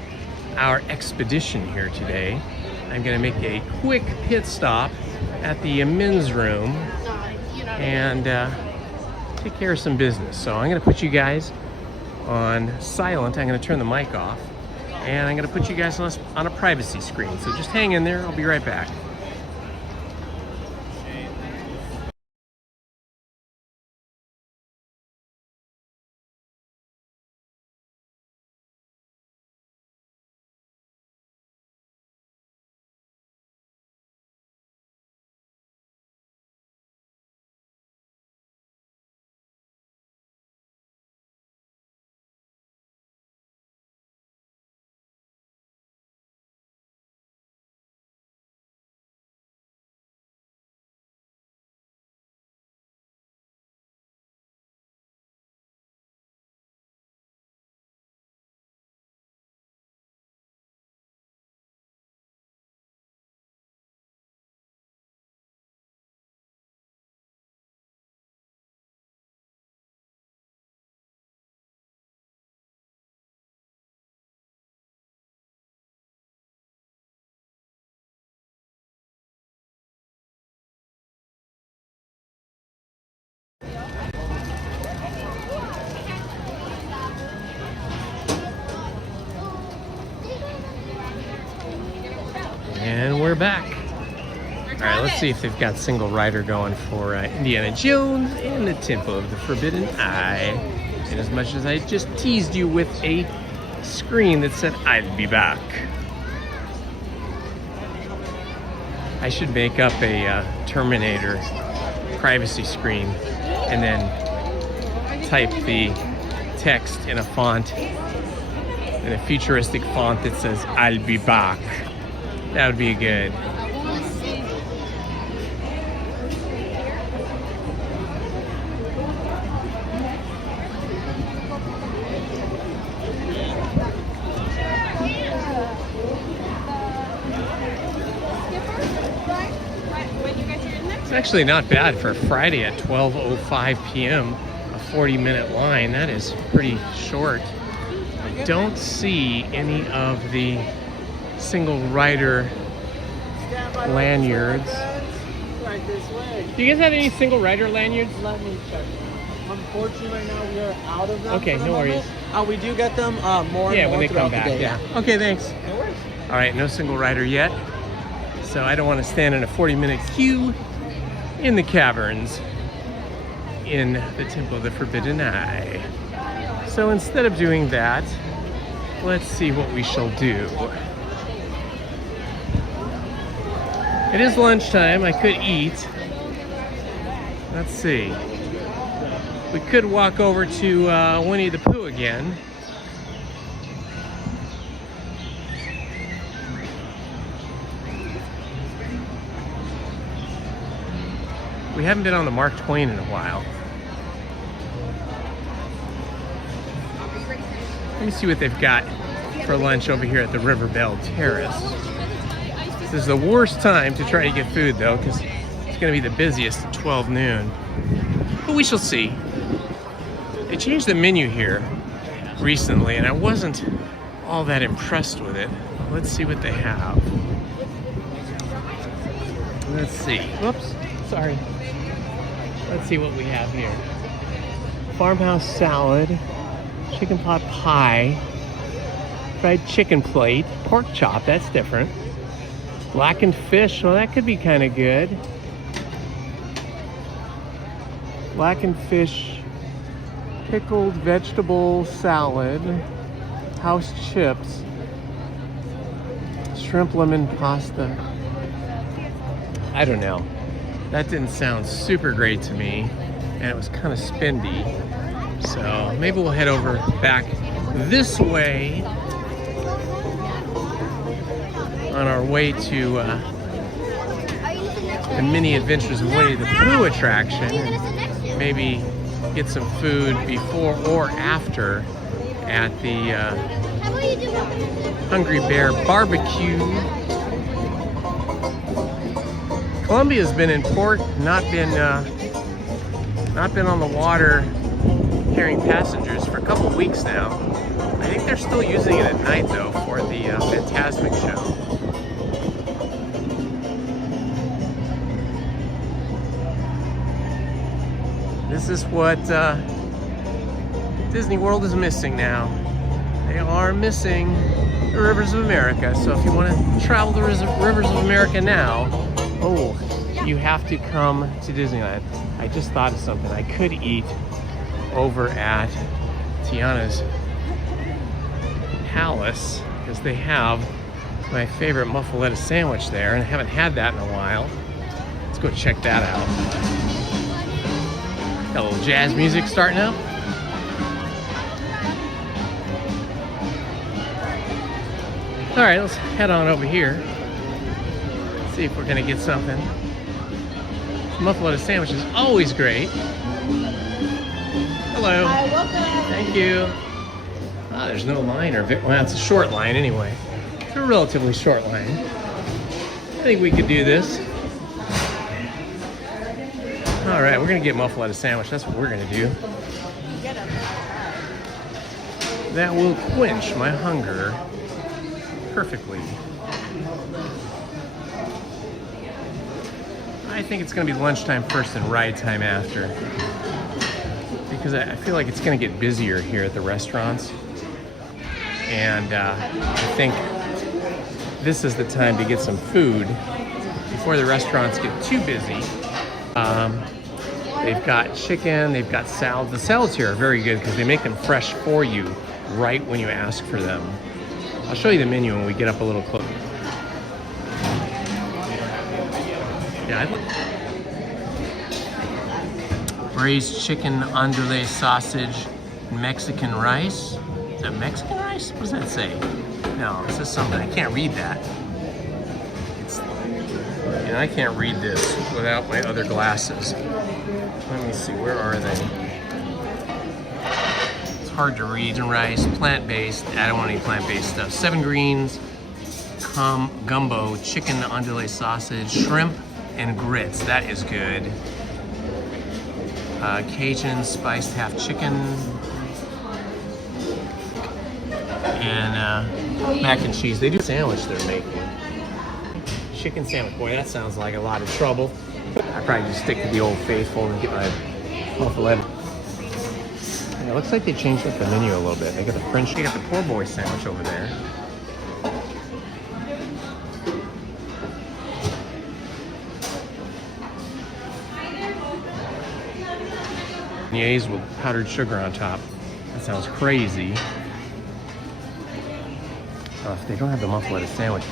our expedition here today, I'm going to make a quick pit stop at the men's room and take care of some business. So I'm going to put you guys on silent. I'm going to turn the mic off, and I'm going to put you guys on a privacy screen. So just hang in there. I'll be right back. And we're back. All right, let's see if they've got single rider going for Indiana Jones and the Temple of the Forbidden Eye. And as much as I just teased you with a screen that said I'd be back, I should make up a Terminator privacy screen and then type the text in a font, in a futuristic font that says I'll be back. That would be good. It's actually not bad for Friday at 12:05 p.m. A 40-minute line. That is pretty short. I don't see any of the single rider lanyards. Right this way. Do you guys have any single rider lanyards? Let me check. Unfortunately, right now we are out of them. Okay, no worries. We do get them more Yeah, and more when they come throughout back. the day. Yeah. Okay, thanks. No worries. All right, no single rider yet. So I don't want to stand in a 40-minute queue in the caverns in the Temple of the Forbidden Eye. So instead of doing that, let's see what we shall do. It is lunchtime. I could eat. Let's see. We could walk over to Winnie the Pooh again. We haven't been on the Mark Twain in a while. Let me see what they've got for lunch over here at the River Belle Terrace. This is the worst time to try to get food though, because it's going to be the busiest at 12 noon. But we shall see. They changed the menu here recently, and I wasn't all that impressed with it. Let's see what they have. Let's see. Whoops, sorry. Let's see what we have here. Farmhouse salad, chicken pot pie, fried chicken plate, pork chop, that's different. Blackened fish, well that could be kind of good. Blackened fish, pickled vegetable salad, house chips, shrimp lemon pasta. I don't know. That didn't sound super great to me, and it was kind of spendy. So maybe we'll head over back this way on our way to the Mini Adventures of Winnie the Pooh attraction. Maybe get some food before or after at the Hungry Bear Barbecue. Columbia's been in port, not been on the water carrying passengers for a couple weeks now. I think they're still using it at night though for the Fantasmic show. This is what Disney World is missing now. They are missing the Rivers of America. So if you want to travel the Rivers of America now, oh, you have to come to Disneyland. I just thought of something. I could eat over at Tiana's Palace because they have my favorite muffaletta sandwich there, and I haven't had that in a while. Let's go check that out. Got a little jazz music starting up. All right, let's head on over here. See if we're gonna get something. Muffaletta sandwich is always great. Hello. Hi, welcome. Thank you. Ah, there's no line, or well, it's a short line anyway. It's a relatively short line. I think we could do this. All right, we're gonna get muffaletta sandwich. That's what we're gonna do. That will quench my hunger perfectly. I think it's going to be lunchtime first and ride time after, because I feel like it's going to get busier here at the restaurants, and I think this is the time to get some food before the restaurants get too busy. They've got chicken, they've got salads. The salads here are very good because they make them fresh for you right when you ask for them. I'll show you the menu when we get up a little closer. Yeah, braised chicken andouille sausage, Mexican rice. Is that Mexican rice? What does that say? No, it says something. I can't read that. And I can't read this without my other glasses. Let me see, where are they? It's hard to read. Rice, plant-based. I don't want any plant-based stuff. 7 greens, gumbo, chicken andouille sausage, shrimp, and grits. That is good. Cajun spiced half chicken, and mac and cheese. They do a sandwich they're making. chicken sandwich. Boy, that sounds like a lot of trouble. I'd probably just stick to the Old Faithful and get my muffaletta. Yeah, it looks like they changed up the menu a little bit. They got the French, they got the poor boy sandwich over there. Beignets with powdered sugar on top. That sounds crazy. Oh, if they don't have the muffaletta sandwich.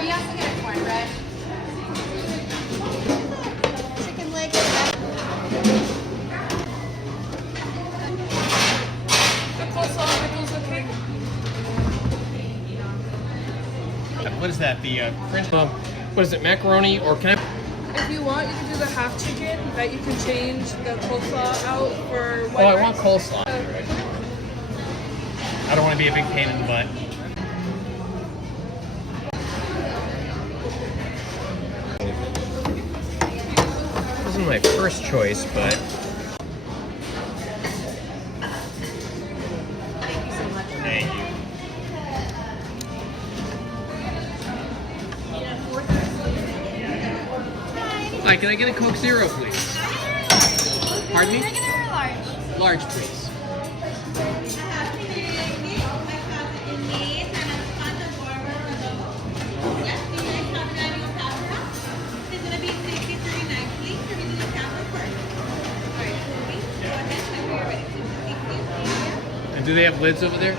We also get a cornbread. Chicken leg. The coleslaw pickles, okay? What is that? The French? What is it? Macaroni or can I? If you want, you can do the half chicken, but you can change the coleslaw out for white Oh, I rice. want coleslaw. I don't want to be a big pain in the butt. This wasn't my first choice, but Thank you so much. thank you. Hi, can I get a Coke Zero, please? Pardon me? Regular or large? Large, please. And do they have lids over there?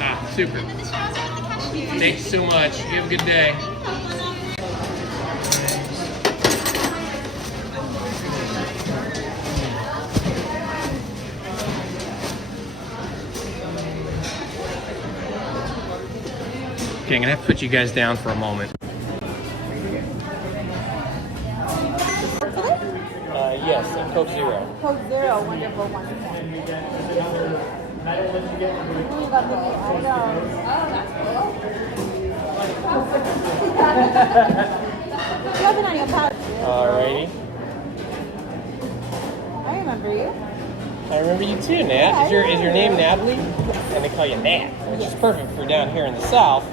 Ah, super. Thanks so much. You have a good day. Okay, I'm gonna have to put you guys down for a moment. Yes, a Coke Zero. Coke Zero, wonderful, wonderful. Ooh, you got the new items. Oh, that's cool. You have it on your pouch. Alrighty. I remember you. I remember you too, Nat. Is your name Natalie? And they call you Nat, which is perfect for down here in the South.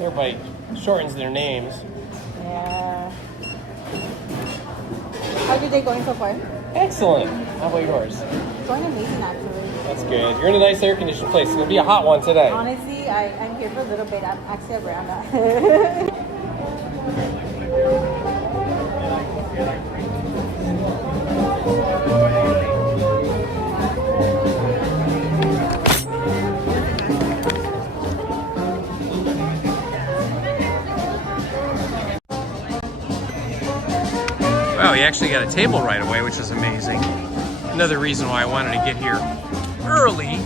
Everybody shortens their names. Yeah. How's your day going so far? Excellent. How about yours? It's going amazing, actually. That's good. You're in a nice air-conditioned place. It's gonna be a hot one today. Honestly, I'm here for a little bit. I'm actually a veranda. Wow, we actually got a table right away, which is amazing. Another reason why I wanted to get here early.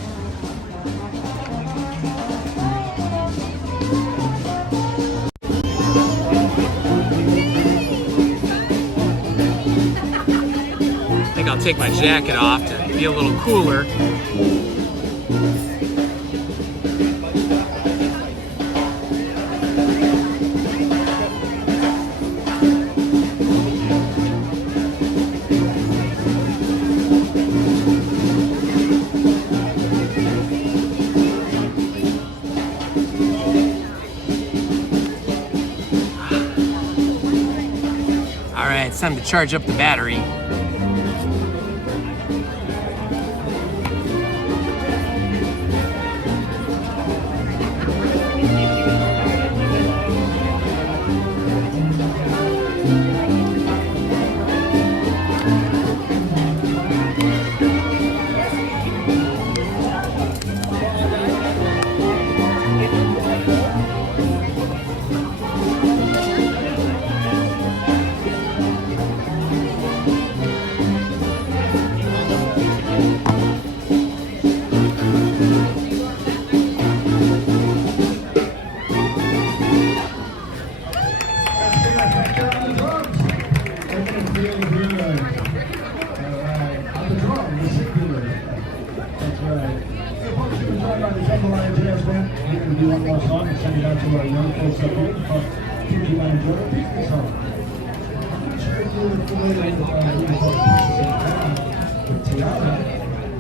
I think I'll take my jacket off to be a little cooler. All right, it's time to charge up the battery.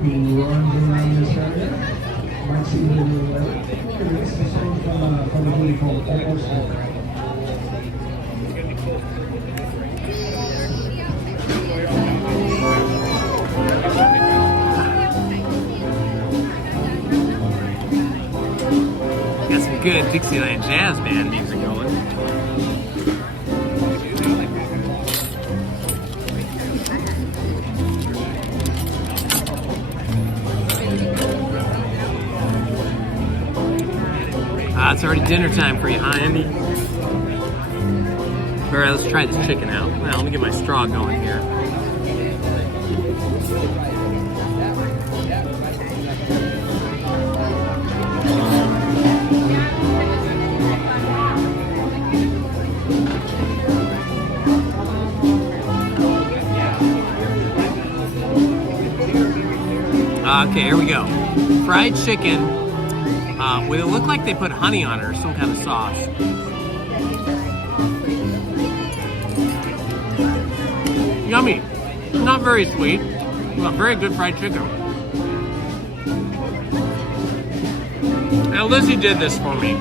who runs around this area. Might see her here. This is from a movie called Almost There. Got some good Dixieland jazz band music going. It's already dinner time for you, huh, Andy? All right, let's try this chicken out. Well, let me get my straw going here. Okay, here we go. Fried chicken. Would it look like they put honey on it or some kind of sauce? Yummy. Not very sweet, but very good fried chicken. Now Lizzie did this for me.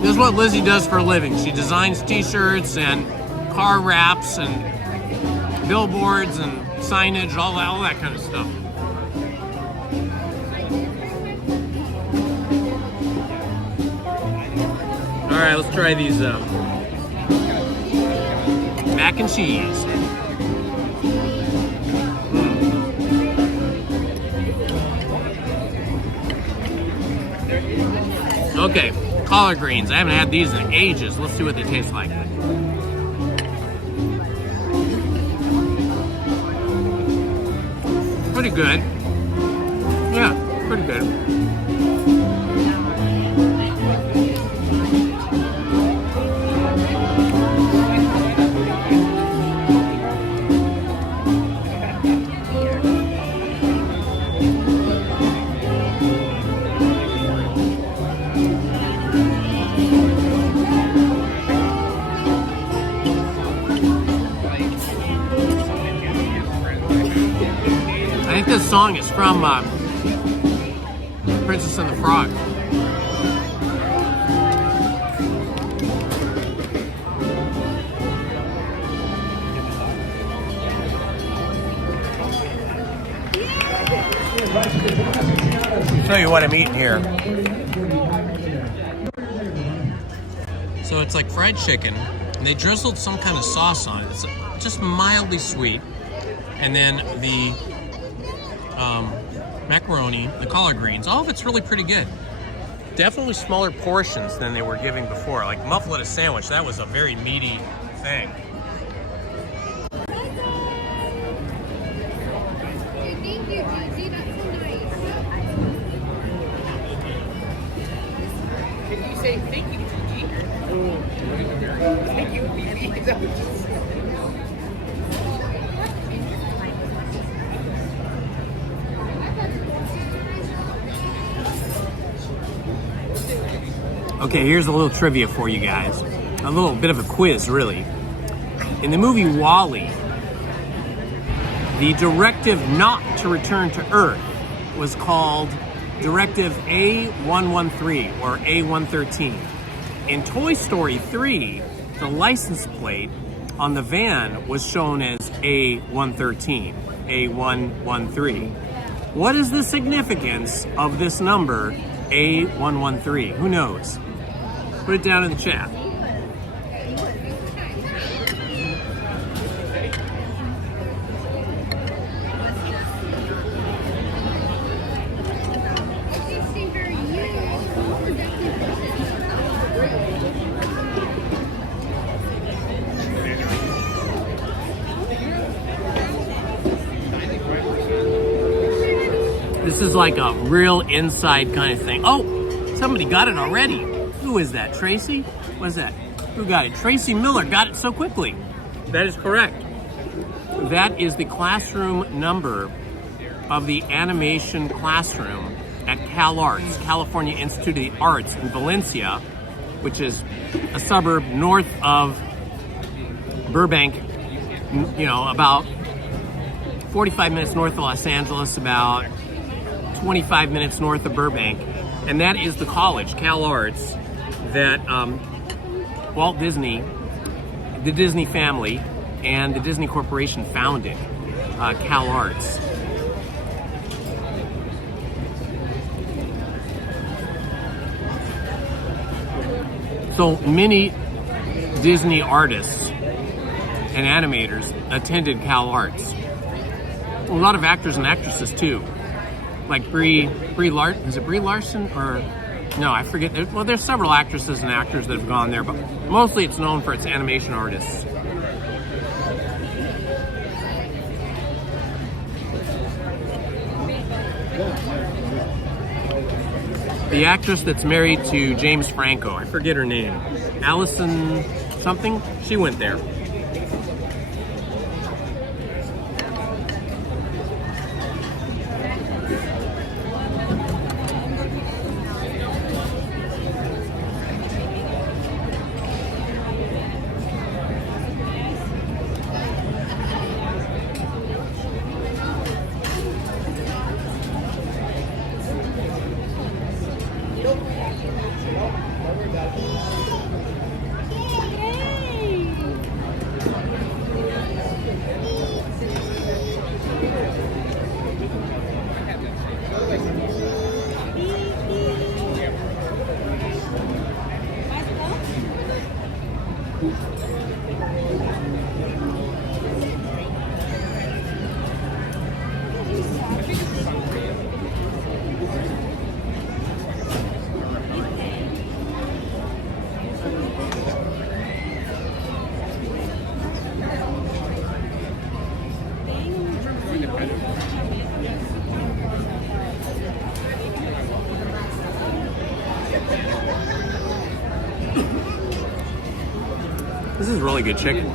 This is what Lizzie does for a living. She designs t-shirts and car wraps and billboards and signage, all that kind of stuff. All right, let's try these mac and cheese. Okay, collard greens. I haven't had these in ages. Let's see what they taste like. Pretty good. Yeah, pretty good. I think this song is from Princess and the Frog. I'll show you what I'm eating here. So it's like fried chicken, and they drizzled some kind of sauce on it. It's just mildly sweet. And then the macaroni, the collard greens, all of it's really pretty good. Definitely smaller portions than they were giving before. Like muffaletta sandwich, that was a very meaty thing. Can you say thank you, Gigi? Thank you, Gigi. Okay, here's a little trivia for you guys. A little bit of a quiz, really. In the movie WALL-E, the directive not to return to Earth was called Directive A113 or A113. In Toy Story 3, the license plate on the van was shown as A113, A113. What is the significance of this number, A113? Who knows? Put it down in the chat. This is like a real inside kind of thing. Oh, somebody got it already. Who is that? Tracy? What is that? Who got it? Tracy Miller got it so quickly. That is correct. That is the classroom number of the animation classroom at CalArts, California Institute of the Arts in Valencia, which is a suburb north of Burbank, you know, about 45 minutes north of Los Angeles, about 25 minutes north of Burbank. And that is the college, Cal Arts, that Walt Disney, the Disney family, and the Disney Corporation founded, Cal Arts. So many Disney artists and animators attended Cal Arts. A lot of actors and actresses too, like Brie Larson. Is it Brie Larson or no? I forget. Well, there's several actresses and actors that have gone there, but mostly it's known for its animation artists. The actress that's married to James Franco, I forget her name, Allison something, she went there. This is really good chicken.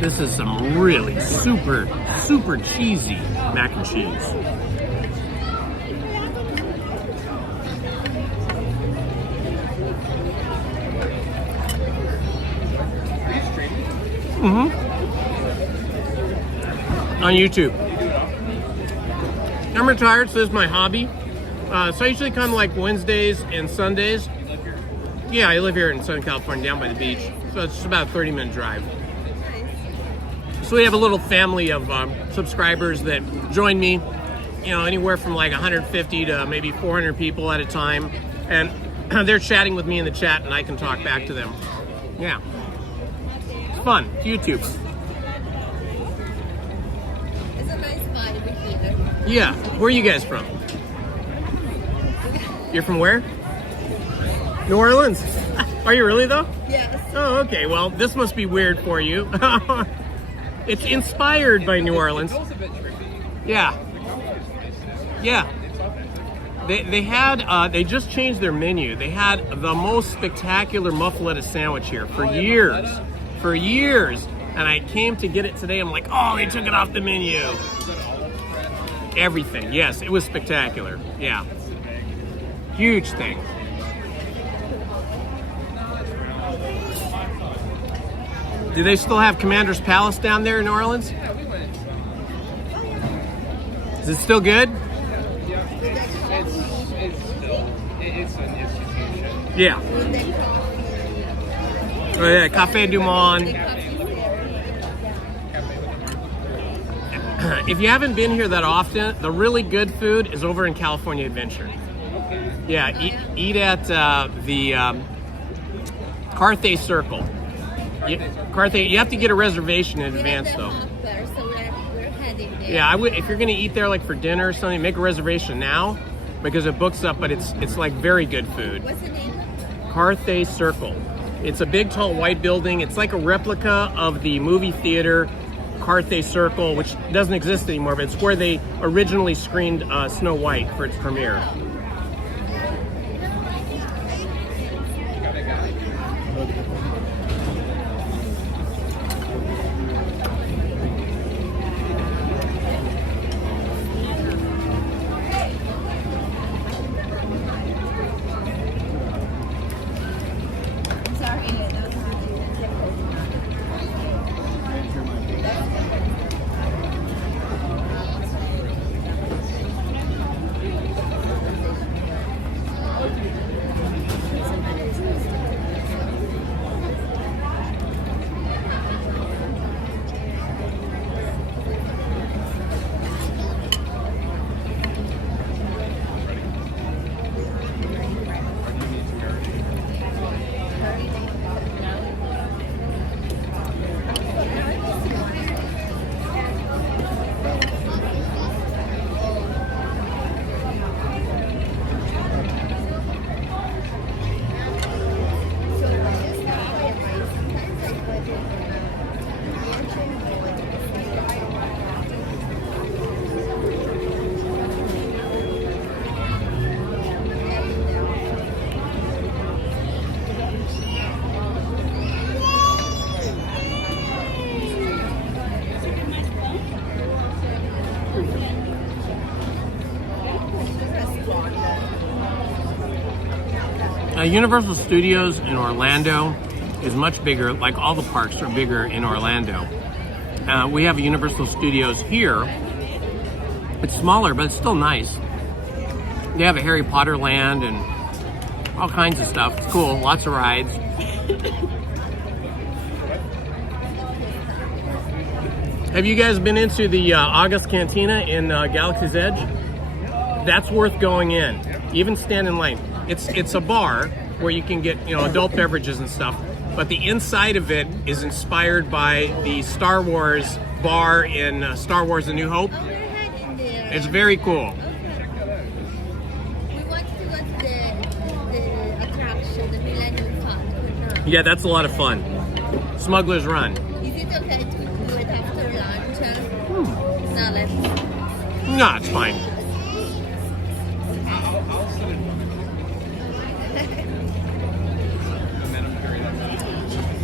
This is some really super cheesy mac and cheese. On YouTube. I'm retired, so this is my hobby. So I usually come like Wednesdays and Sundays. Yeah, I live here in Southern California, down by the beach. So it's just about a 30-minute drive. So we have a little family of subscribers that join me, you know, anywhere from like 150 to maybe 400 people at a time. And they're chatting with me in the chat and I can talk back to them. Yeah. It's fun. It's YouTube. It's a nice vibe here. Yeah. Where are you guys from? You're from where? New Orleans? Are you really though? Yes. Oh, okay. Well, this must be weird for you. It's inspired by New Orleans. Yeah. Yeah. They just changed their menu. They had the most spectacular muffaletta sandwich here for years. For years. And I came to get it today. I'm like, oh, they took it off the menu. Everything. Yes, it was spectacular. Yeah. Huge thing. Do they still have Commander's Palace down there in New Orleans? Yeah, we went. Is it still good? It's still It's an institution. Yeah. Oh, yeah, Café du Monde. If you haven't been here that often, the really good food is over in California Adventure. Yeah, eat at the Carthay Circle. Carthay, you have to get a reservation in advance though. So we're heading there. Yeah, I would if you're gonna eat there like for dinner or something, make a reservation now because it books up. But it's like very good food. What's the name? Carthay Circle. It's a big, tall, white building. It's like a replica of the movie theater Carthay Circle, which doesn't exist anymore, but it's where they originally screened Snow White for its premiere. Universal Studios in Orlando is much bigger, like all the parks are bigger in Orlando. We have a Universal Studios here. It's smaller, but it's still nice. They have a Harry Potter land and all kinds of stuff. It's cool, lots of rides. Have you guys been into the August Cantina in Galaxy's Edge? That's worth going in, even stand in line. It's a bar where you can get, you know, adult beverages and stuff, but the inside of it is inspired by the Star Wars bar in Star Wars: A New Hope. It's very cool. We want to go to the attraction, the Millennium Falcon. Yeah, that's a lot of fun. Smuggler's Run. Is it okay to do it after lunch? No, let's. No, it's fine.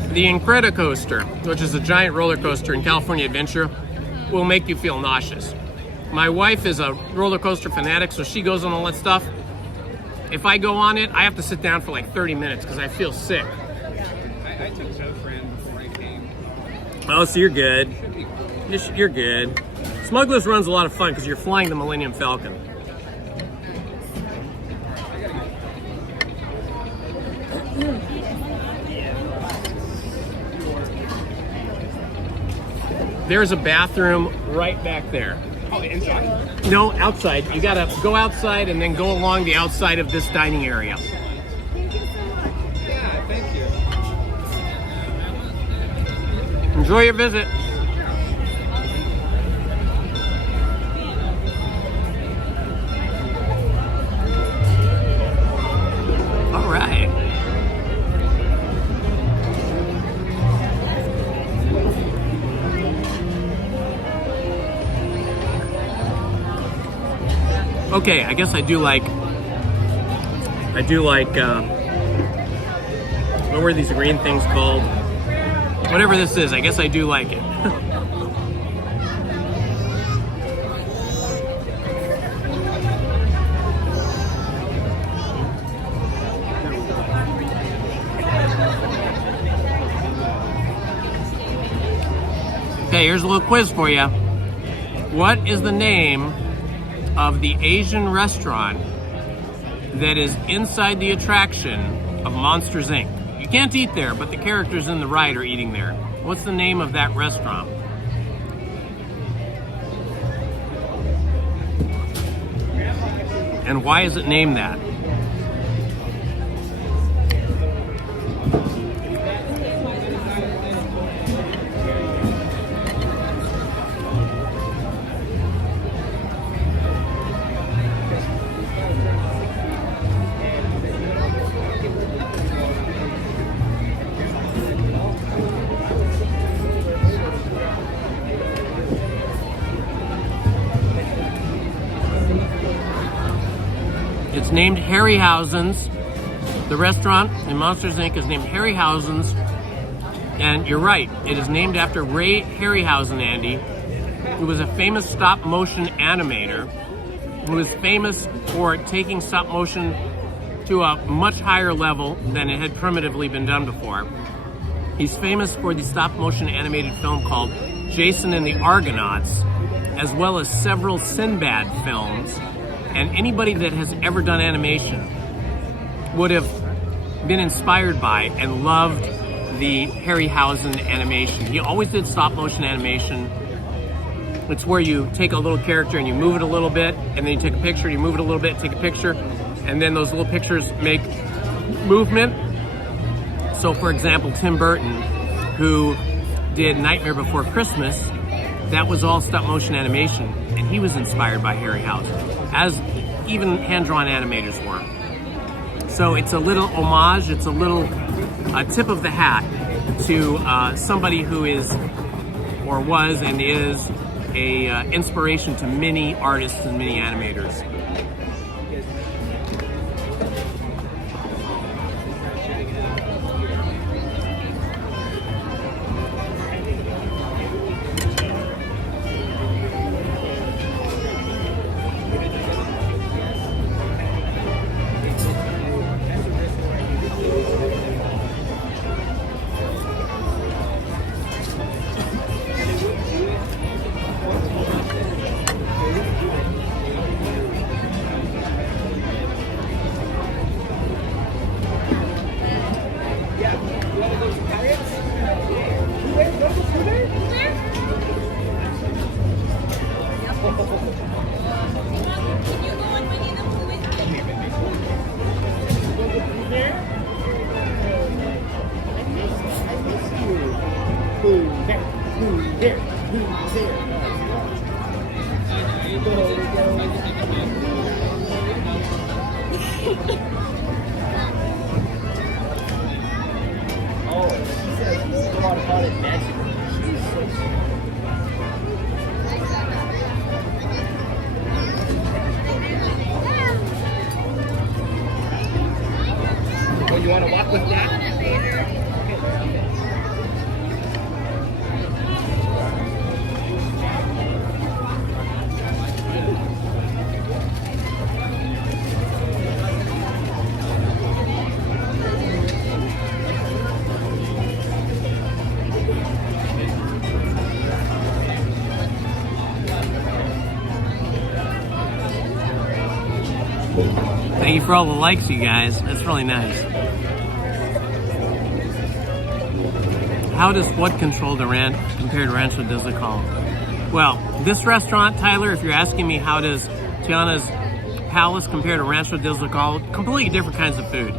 The Incredicoaster, which is a giant roller coaster in California Adventure, will make you feel nauseous. My wife is a roller coaster fanatic, so she goes on all that stuff. If I go on it, I have to sit down for like 30 minutes because I feel sick. I took Zofran before I came. Oh, so you're good. You're good. Smuggler's Run's a lot of fun because you're flying the Millennium Falcon. There's a bathroom right back there. Oh, inside? No, outside. You gotta go outside and then go along the outside of this dining area. Yeah, thank you. Enjoy your visit. All right. Okay, I guess I do like, what were these green things called? Whatever this is, I guess I do like it. Okay, here's a little quiz for you. What is the name of the Asian restaurant that is inside the attraction of Monsters, Inc. You can't eat there, but the characters in the ride are eating there. What's the name of that restaurant? And why is it named that? It's named Harryhausen's. The restaurant in Monsters, Inc. is named Harryhausen's. And you're right, it is named after Ray Harryhausen, Andy, who was a famous stop-motion animator, who was famous for taking stop-motion to a much higher level than it had primitively been done before. He's famous for the stop-motion animated film called Jason and the Argonauts, as well as several Sinbad films. And anybody that has ever done animation would have been inspired by and loved the Harryhausen animation. He always did stop-motion animation. It's where you take a little character and you move it a little bit, and then you take a picture, you move it a little bit, take a picture, and then those little pictures make movement. So, for example, Tim Burton, who did Nightmare Before Christmas, that was all stop-motion animation, and he was inspired by Harryhausen, as even hand-drawn animators were. So it's a little homage, it's a little tip of the hat to somebody who is, or was and is, a inspiration to many artists and many animators. You want to walk with that? Thank you for all the likes, you guys. That's really nice. How does what control the compare to Rancho del Zacol? Well, this restaurant, Tyler, if you're asking me how does Tiana's Palace compare to Rancho del Zacol, completely different kinds of food.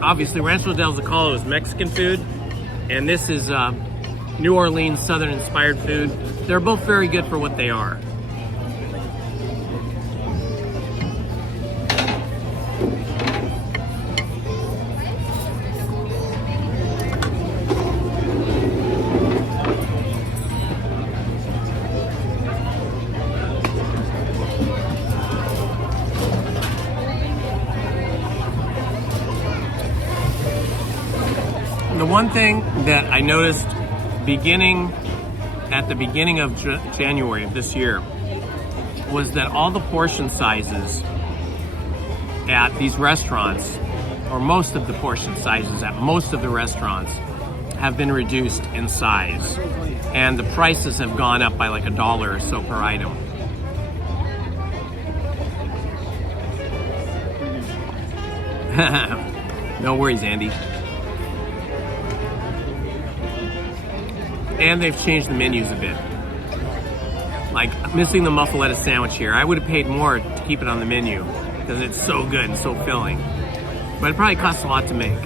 Obviously, Rancho del Zacol is Mexican food, and this is New Orleans Southern-inspired food. They're both very good for what they are. The one thing that I noticed at the beginning of January of this year was that all the portion sizes at these restaurants, or most of the portion sizes at most of the restaurants, have been reduced in size, and the prices have gone up by like $1 or so per item. No worries, Andy. And they've changed the menus a bit. Like, missing the muffaletta sandwich here. I would have paid more to keep it on the menu because it's so good and so filling. But it probably costs a lot to make.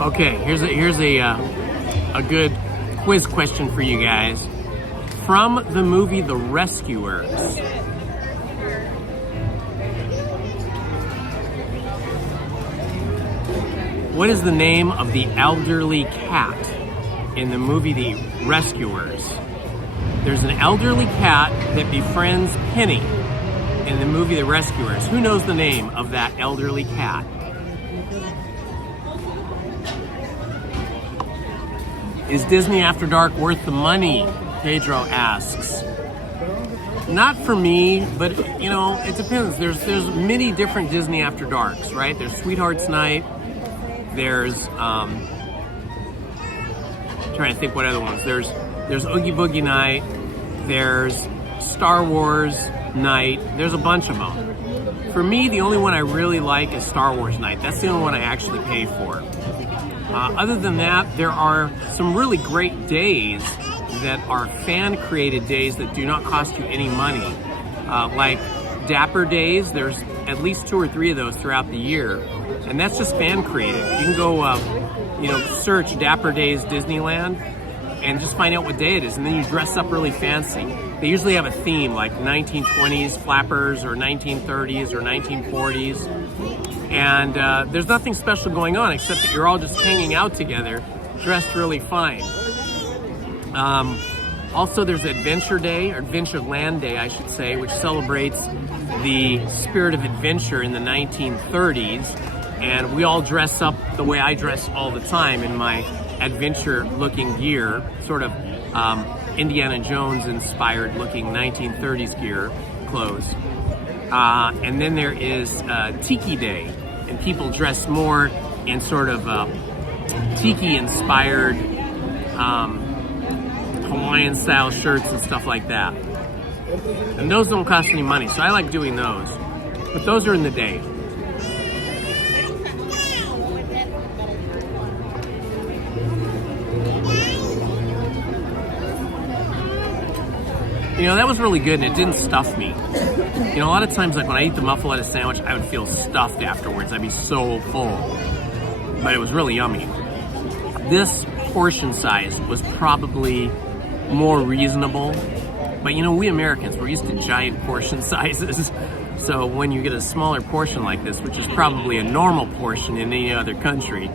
Okay, here's a good quiz question for you guys. From the movie The Rescuers, what is the name of the elderly cat in the movie The Rescuers? There's an elderly cat that befriends Penny in the movie The Rescuers. Who knows the name of that elderly cat? Is Disney After Dark worth the money? Pedro asks. Not for me, but you know, it depends. There's many different Disney After Darks, right? There's Sweetheart's Night. There's trying to think what other ones. There's Oogie Boogie Night. There's Star Wars Night. There's a bunch of them. For me, the only one I really like is Star Wars Night. That's the only one I actually pay for. Other than that, there are some really great days that are fan-created days that do not cost you any money. Like Dapper Days, there's at least 2 or 3 of those throughout the year. And that's just fan-created. You can go, search Dapper Days Disneyland and just find out what day it is. And then you dress up really fancy. They usually have a theme like 1920s flappers or 1930s or 1940s. And there's nothing special going on except that you're all just hanging out together, dressed really fine. Also, there's Adventure Day, or Adventureland Day, I should say, which celebrates the spirit of adventure in the 1930s. And we all dress up the way I dress all the time in my adventure-looking gear, sort of Indiana Jones-inspired looking 1930s gear clothes. And then there is Tiki Day, and people dress more in sort of tiki-inspired Hawaiian-style shirts and stuff like that. And those don't cost any money, so I like doing those. But those are in the day. You know, that was really good, and it didn't stuff me. You know, a lot of times, like when I eat the muffaletta sandwich, I would feel stuffed afterwards. I'd be so full. But it was really yummy. This portion size was probably more reasonable. But you know, we Americans, we're used to giant portion sizes. So when you get a smaller portion like this, which is probably a normal portion in any other country,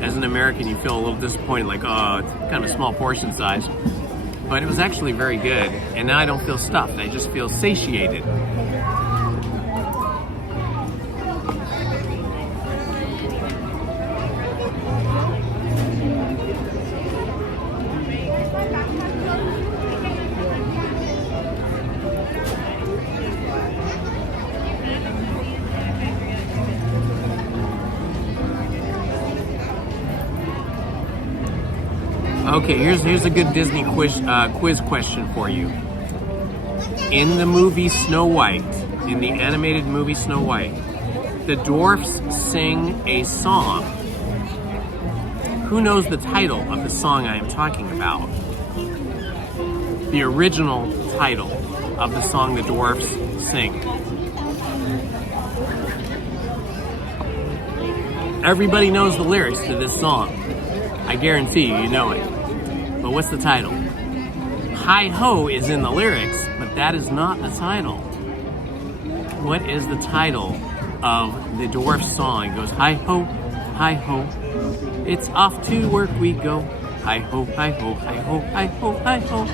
as an American, you feel a little disappointed, like, oh, it's kind of a small portion size. But it was actually very good, and now I don't feel stuffed. I just feel satiated. Okay, here's a good Disney quiz question for you. In the movie Snow White, in the animated movie Snow White, the dwarfs sing a song. Who knows the title of the song I am talking about? The original title of the song the dwarfs sing. Everybody knows the lyrics to this song. I guarantee you know it. But what's the title? Hi-ho is in the lyrics, but that is not the title. What is the title of the dwarf song. It goes, hi-ho, hi-ho, it's off to work we go. Hi-ho, hi-ho, hi-ho, hi-ho, hi-ho,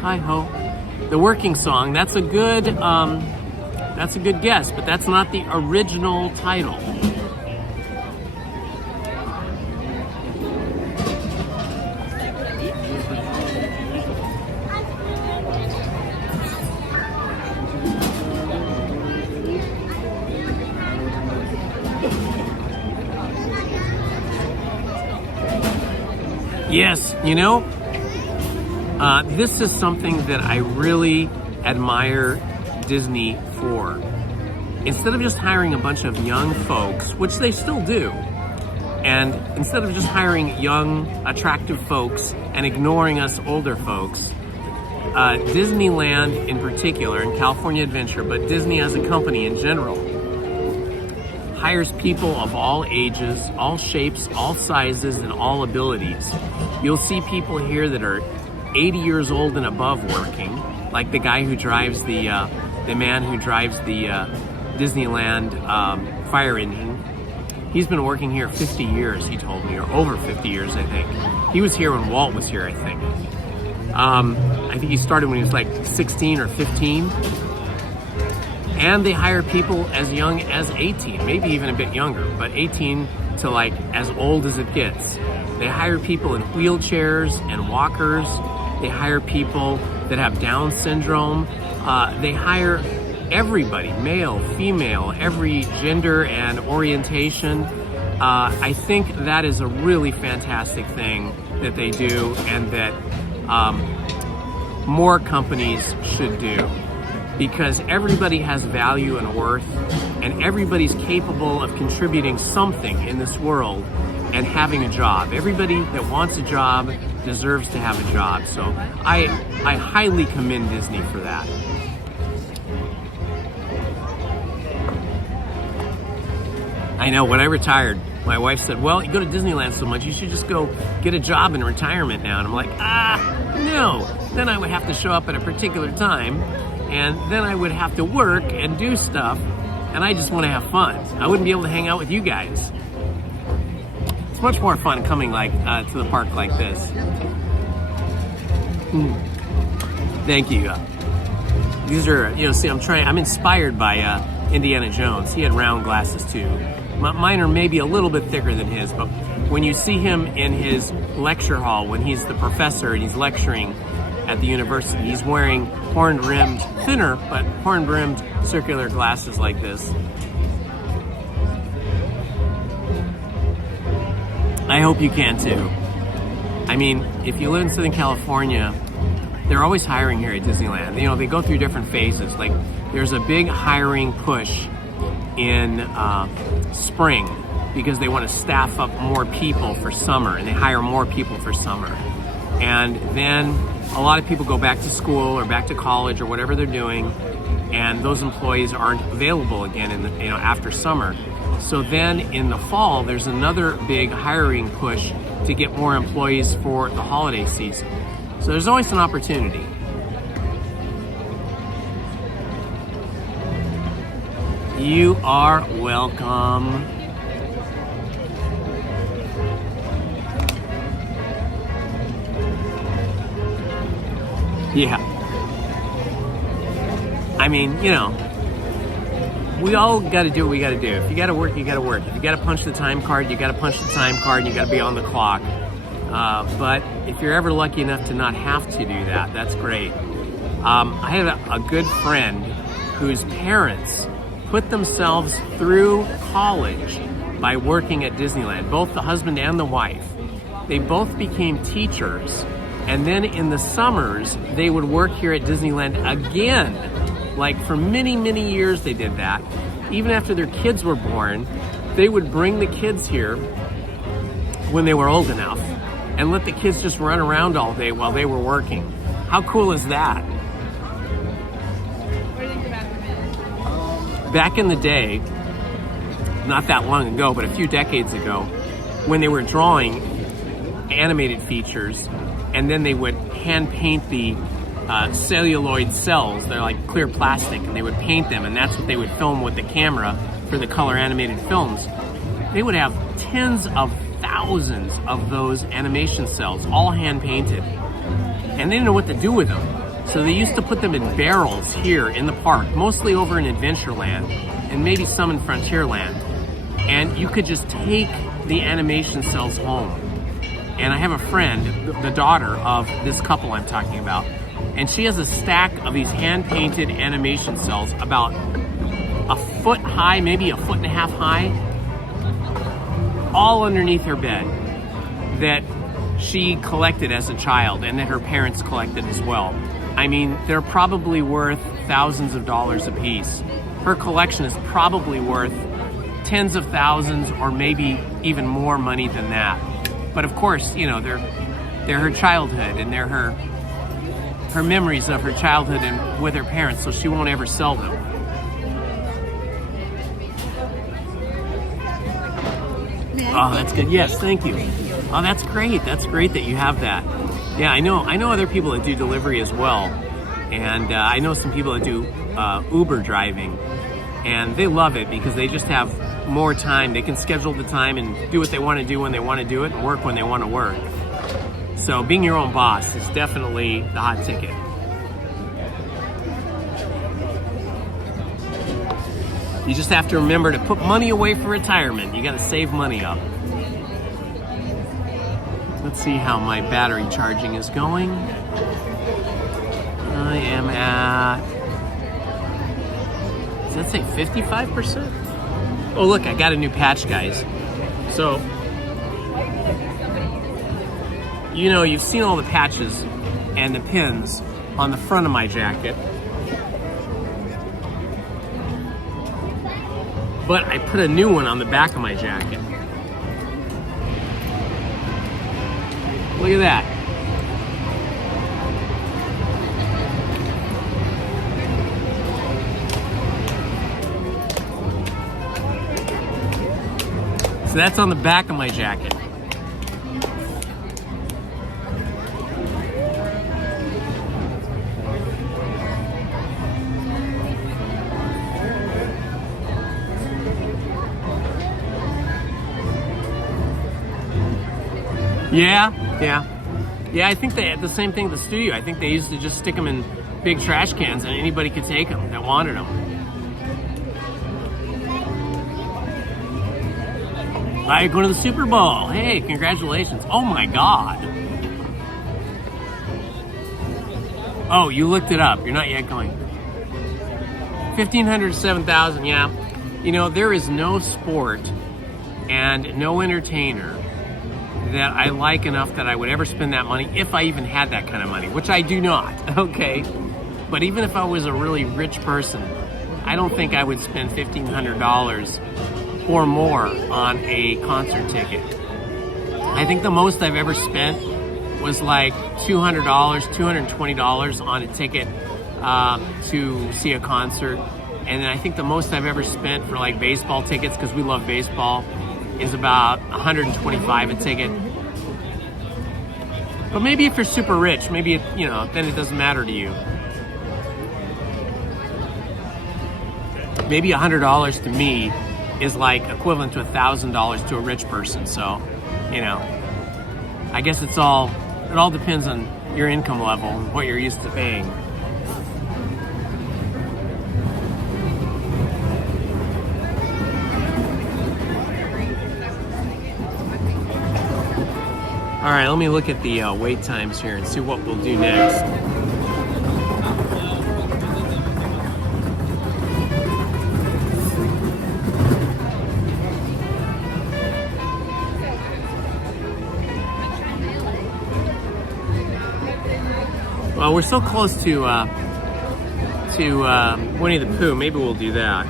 hi-ho. The working song, that's a good guess, but that's not the original title. Yes, you know, this is something that I really admire Disney for. Instead of just hiring a bunch of young folks, which they still do, and instead of just hiring young, attractive folks and ignoring us older folks, Disneyland in particular, and California Adventure, but Disney as a company in general, hires people of all ages, all shapes, all sizes, and all abilities. You'll see people here that are 80 years old and above working, like the guy who drives the man who drives the Disneyland fire engine. He's been working here 50 years, he told me, or over 50 years, I think. He was here when Walt was here, I think. I think he started when he was like 16 or 15. And they hire people as young as 18, maybe even a bit younger, but 18 to like as old as it gets. They hire people in wheelchairs and walkers. They hire people that have Down syndrome. They hire everybody, male, female, every gender and orientation. I think that is a really fantastic thing that they do, and that more companies should do. Because everybody has value and worth, and everybody's capable of contributing something in this world and having a job. Everybody that wants a job deserves to have a job. So I highly commend Disney for that. I know, when I retired, my wife said, well, you go to Disneyland so much, you should just go get a job in retirement now. And I'm like, no. Then I would have to show up at a particular time, and then I would have to work and do stuff, and I just want to have fun. I wouldn't be able to hang out with you guys. It's much more fun coming to the park like this. Thank you. These are, see, I'm inspired by Indiana Jones. He had round glasses too. Mine are maybe a little bit thicker than his, but when you see him in his lecture hall, when he's the professor and he's lecturing at the university, he's wearing horn-rimmed, thinner, but horn-rimmed circular glasses like this. I hope you can too. I mean, if you live in Southern California, they're always hiring here at Disneyland. You know, they go through different phases. Like, there's a big hiring push in spring because they want to staff up more people for summer, and they hire more people for summer. And then a lot of people go back to school or back to college or whatever they're doing, and those employees aren't available again after summer. So then in the fall, there's another big hiring push to get more employees for the holiday season. So there's always an opportunity. You are welcome. Yeah. I mean, we all got to do what we got to do. If you got to work, you got to work. If you got to punch the time card, you got to punch the time card, and you got to be on the clock. But if you're ever lucky enough to not have to do that, that's great. I had a good friend whose parents put themselves through college by working at Disneyland, both the husband and the wife. They both became teachers, and then in the summers, they would work here at Disneyland again. Like, for many, many years they did that. Even after their kids were born, they would bring the kids here when they were old enough and let the kids just run around all day while they were working. How cool is that? Back in the day, not that long ago, but a few decades ago, when they were drawing animated features, and then they would hand paint the celluloid cells, they're like clear plastic, and they would paint them, and that's what they would film with the camera for the color animated films, they would have tens of thousands of those animation cells, all hand painted. And they didn't know what to do with them. So they used to put them in barrels here in the park, mostly over in Adventureland and maybe some in Frontierland. And you could just take the animation cells home. And I have a friend, the daughter of this couple I'm talking about, and she has a stack of these hand-painted animation cells about a foot high, maybe a foot and a half high, all underneath her bed that she collected as a child and that her parents collected as well. I mean, they're probably worth thousands of dollars a piece. Her collection is probably worth tens of thousands or maybe even more money than that. But of course, you know, they're her childhood and they're her memories of her childhood and with her parents, so she won't ever sell them. Oh, that's good. Yes, thank you. Oh, that's great. That's great that you have that. Yeah, I know other people that do delivery as well. And I know some people that do Uber driving. And they love it because they just have more time. They can schedule the time and do what they want to do when they want to do it and work when they want to work. So being your own boss is definitely the hot ticket. You just have to remember to put money away for retirement. You got to save money up. Let's see how my battery charging is going. I am at, does that say 55%? Oh look, I got a new patch, guys. So, you know, you've seen all the patches and the pins on the front of my jacket. But I put a new one on the back of my jacket. Look at that. So that's on the back of my jacket. Yeah, I think they had the same thing at the studio. I think they used to just stick them in big trash cans and anybody could take them that wanted them. You're going to the Super Bowl. Hey, congratulations. Oh my God. Oh, you looked it up. You're not yet going. 1,500 to 7,000, yeah. You know, there is no sport and no entertainer that I like enough that I would ever spend that money if I even had that kind of money, which I do not, okay? But even if I was a really rich person, I don't think I would spend $1,500 or more on a concert ticket. I think the most I've ever spent was like $200, $220 on a ticket to see a concert. And then I think the most I've ever spent for like baseball tickets, because we love baseball, is about $125 a ticket. But maybe if you're super rich, maybe it, you know, then it doesn't matter to you. Maybe $100 to me is like equivalent to $1,000 to a rich person. So, you know, I guess it all depends on your income level and what you're used to paying. All right, let me look at the wait times here and see what we'll do next. Well, we're so close to Winnie the Pooh. Maybe we'll do that.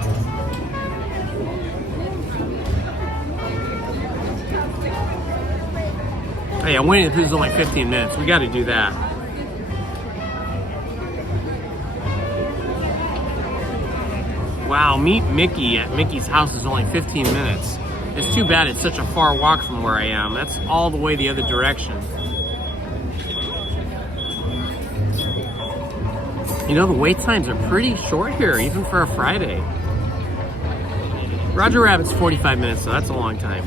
Oh yeah, Winnie the Pooh's only 15 minutes. We got to do that. Wow, meet Mickey at Mickey's house is only 15 minutes. It's too bad it's such a far walk from where I am. That's all the way the other direction. You know, the wait times are pretty short here, even for a Friday. Roger Rabbit's 45 minutes, so that's a long time.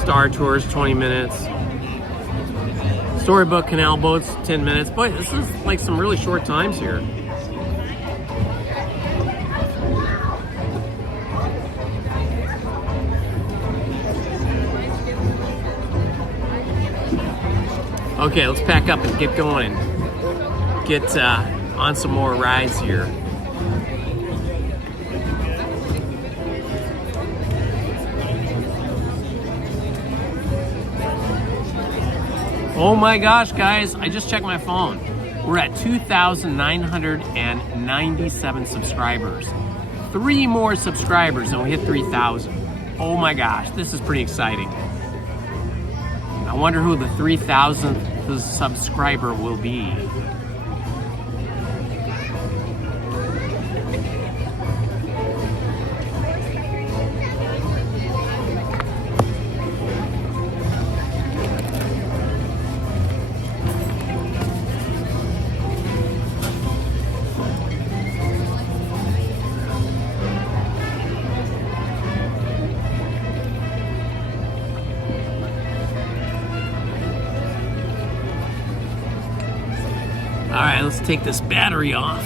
Star Tours, 20 minutes. Storybook Canal Boats, 10 minutes. Boy, this is like some really short times here. Okay, let's pack up and get going and get on some more rides here. Oh my gosh, guys, I just checked my phone. We're at 2,997 subscribers. 3 more subscribers and we hit 3,000. Oh my gosh, this is pretty exciting. I wonder who the 3,000th subscriber will be. All right, let's take this battery off.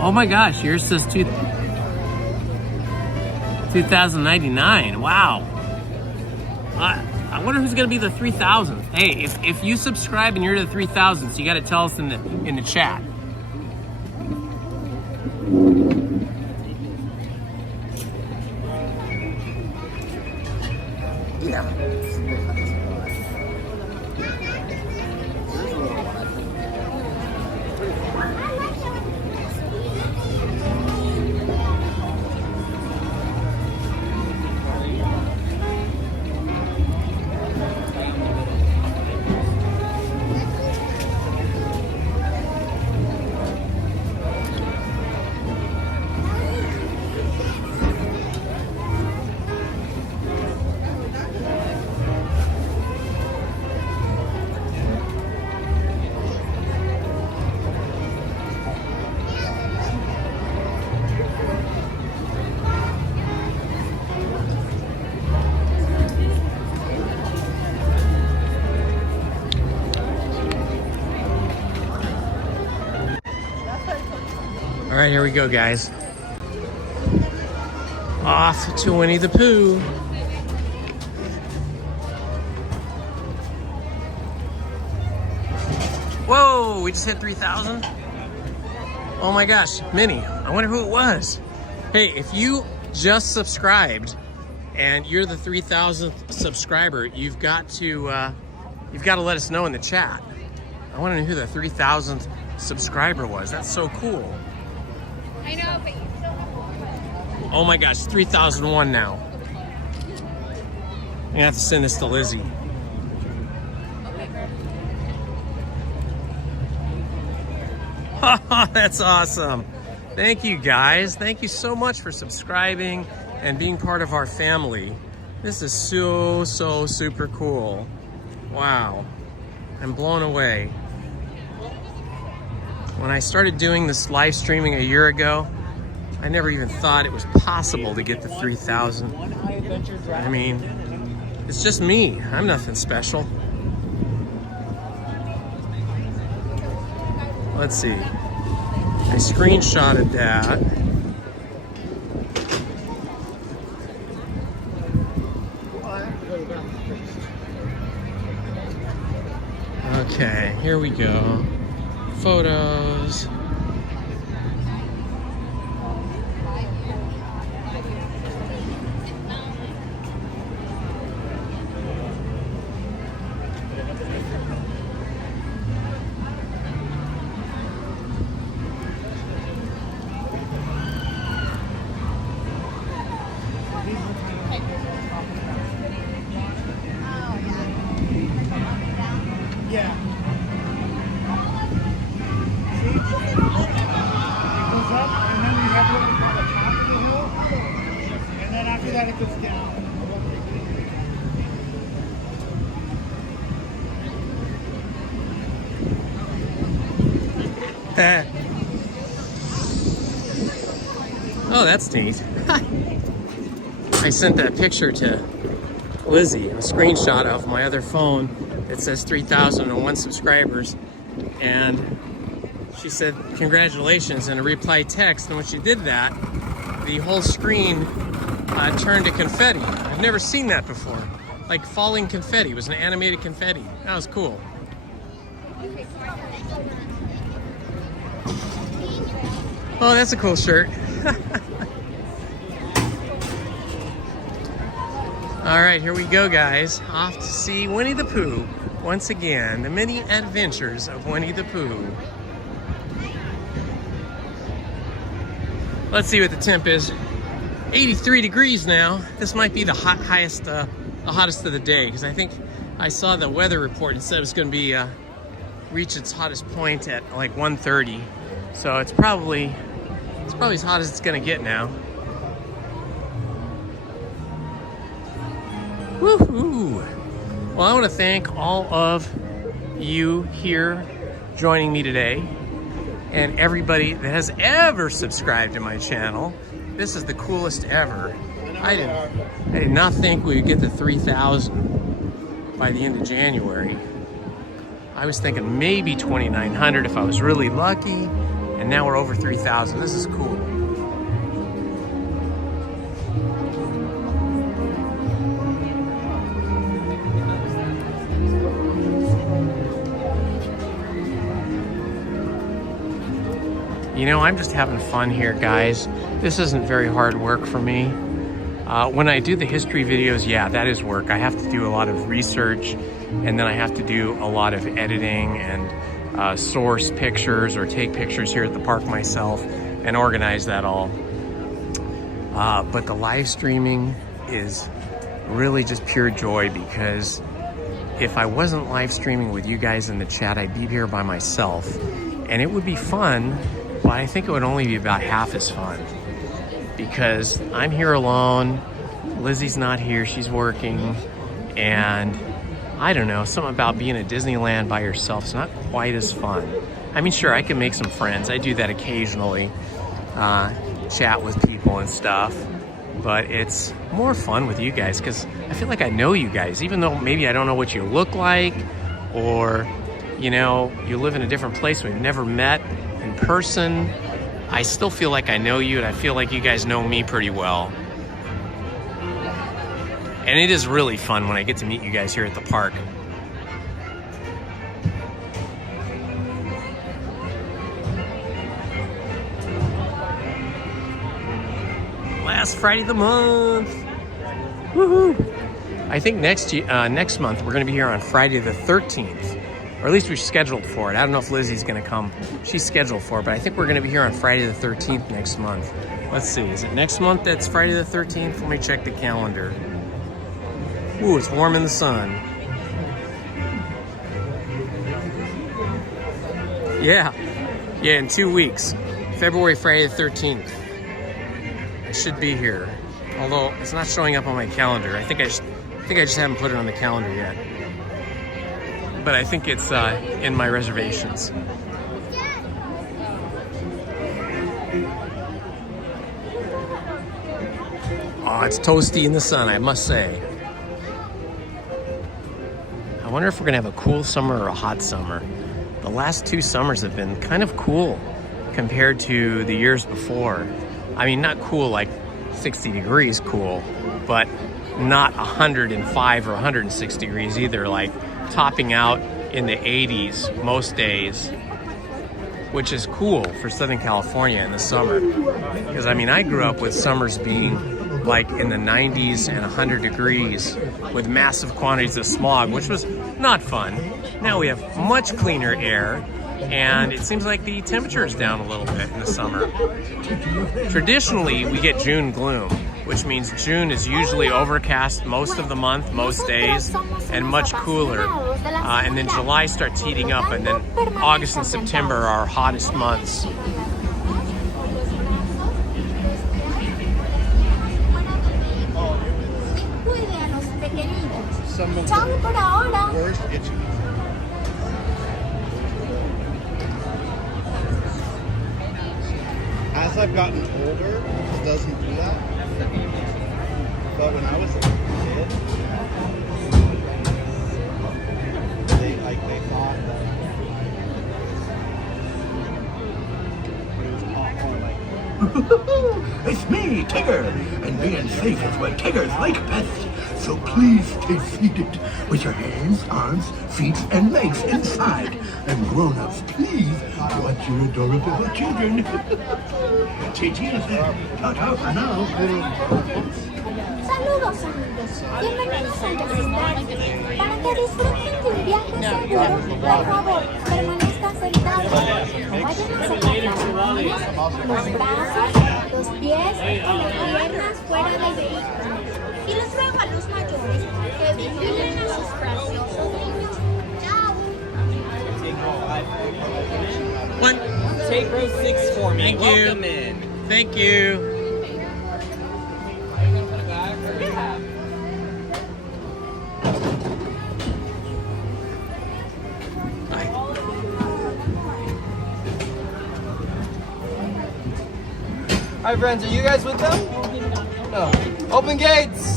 Oh my gosh, yours says 2,099. Wow. I wonder who's gonna be the 3,000th. Hey, if you subscribe and you're the 3,000th, you gotta tell us in the chat. Yeah. All right, here we go, guys. Off to Winnie the Pooh. Whoa, we just hit 3,000. Oh my gosh, Minnie, I wonder who it was. Hey, if you just subscribed and you're the 3,000th subscriber, you've got to let us know in the chat. I want to know who the 3,000th subscriber was. That's so cool. I know, but you still have. Oh my gosh, 3,001 now. I'm gonna have to send this to Lizzie. That's awesome. Thank you guys. Thank you so much for subscribing and being part of our family. This is so super cool. Wow. I'm blown away. When I started doing this live streaming a year ago, I never even thought it was possible to get to 3,000. I mean, it's just me. I'm nothing special. Let's see. I screenshotted that. Okay, here we go. Photos. Oh, that's neat. I sent that picture to Lizzie, a screenshot of my other phone. It says 3,001 subscribers. And she said, congratulations, in a reply text. And when she did that, the whole screen turned to confetti. I've never seen that before. Like falling confetti. It was an animated confetti. That was cool. Oh, that's a cool shirt. All right, here we go, guys. Off to see Winnie the Pooh once again. The many adventures of Winnie the Pooh. Let's see what the temp is. 83 degrees now. This might be the hottest of the day, because I think I saw the weather report and said it was going to be reach its hottest point at like 1:30. So it's probably as hot as it's going to get now. Woohoo! Well, I want to thank all of you here joining me today, and everybody that has ever subscribed to my channel. This is the coolest ever. I did not think we would get to 3,000 by the end of January. I was thinking maybe 2,900 if I was really lucky, and now we're over 3,000. This is cool. You know, I'm just having fun here, guys. This isn't very hard work for me. When I do the history videos, yeah, that is work. I have to do a lot of research, and then I have to do a lot of editing and source pictures or take pictures here at the park myself and organize that all. But the live streaming is really just pure joy, because if I wasn't live streaming with you guys in the chat, I'd be here by myself, and it would be fun. But I think it would only be about half as fun, because I'm here alone, Lizzie's not here, she's working, and I don't know, something about being at Disneyland by yourself is not quite as fun. I mean, sure, I can make some friends, I do that occasionally, chat with people and stuff, but it's more fun with you guys, because I feel like I know you guys, even though maybe I don't know what you look like, or, you know, you live in a different place, we've never met in person. I still feel like I know you, and I feel like you guys know me pretty well. And it is really fun when I get to meet you guys here at the park. Last Friday of the month. Woohoo! I think next month we're going to be here on Friday the 13th. Or at least we're scheduled for it. I don't know if Lizzie's gonna come. She's scheduled for it, but I think we're gonna be here on Friday the 13th next month. Let's see, is it next month that's Friday the 13th? Let me check the calendar. Ooh, it's warm in the sun. Yeah, in 2 weeks. February, Friday the 13th. I should be here. Although it's not showing up on my calendar. I think I just haven't put it on the calendar yet. But I think it's in my reservations. Oh, it's toasty in the sun, I must say. I wonder if we're gonna have a cool summer or a hot summer. The last 2 summers have been kind of cool compared to the years before. I mean, not cool like 60 degrees cool, but not 105 or 106 degrees either, like topping out in the 80s most days, which is cool for Southern California in the summer. Because I mean, I grew up with summers being like in the 90s and 100 degrees with massive quantities of smog, which was not fun. Now we have much cleaner air, and it seems like the temperature is down a little bit in the summer. Traditionally, we get June gloom, which means June is usually overcast most of the month, most days, and much cooler. And then July starts heating up, and then August and September are our hottest months. Chao por ahora. I've gotten older, it doesn't do that. But when I was a kid, they thought that It's me, Tigger, and being safe is what Tiggers like best. So please stay seated with your hands, arms, feet, and legs inside. And grown-ups, please watch your adorable children. Tiana said, ta-ta for now. Saludos amigos, bienvenidos al Disneyland. Para que disfruten de un viaje seguro, por favor, permanezcan sentados. No vayan a sacar las manos, los brazos, los pies o las piernas fuera del vehículo. Y les ruego a los mayores que vigilen a sus graciosos niños. Chao. Take row 6 for me. Thank you. Welcome in. Thank you. Hi friends, are you guys with them? No. Open gates!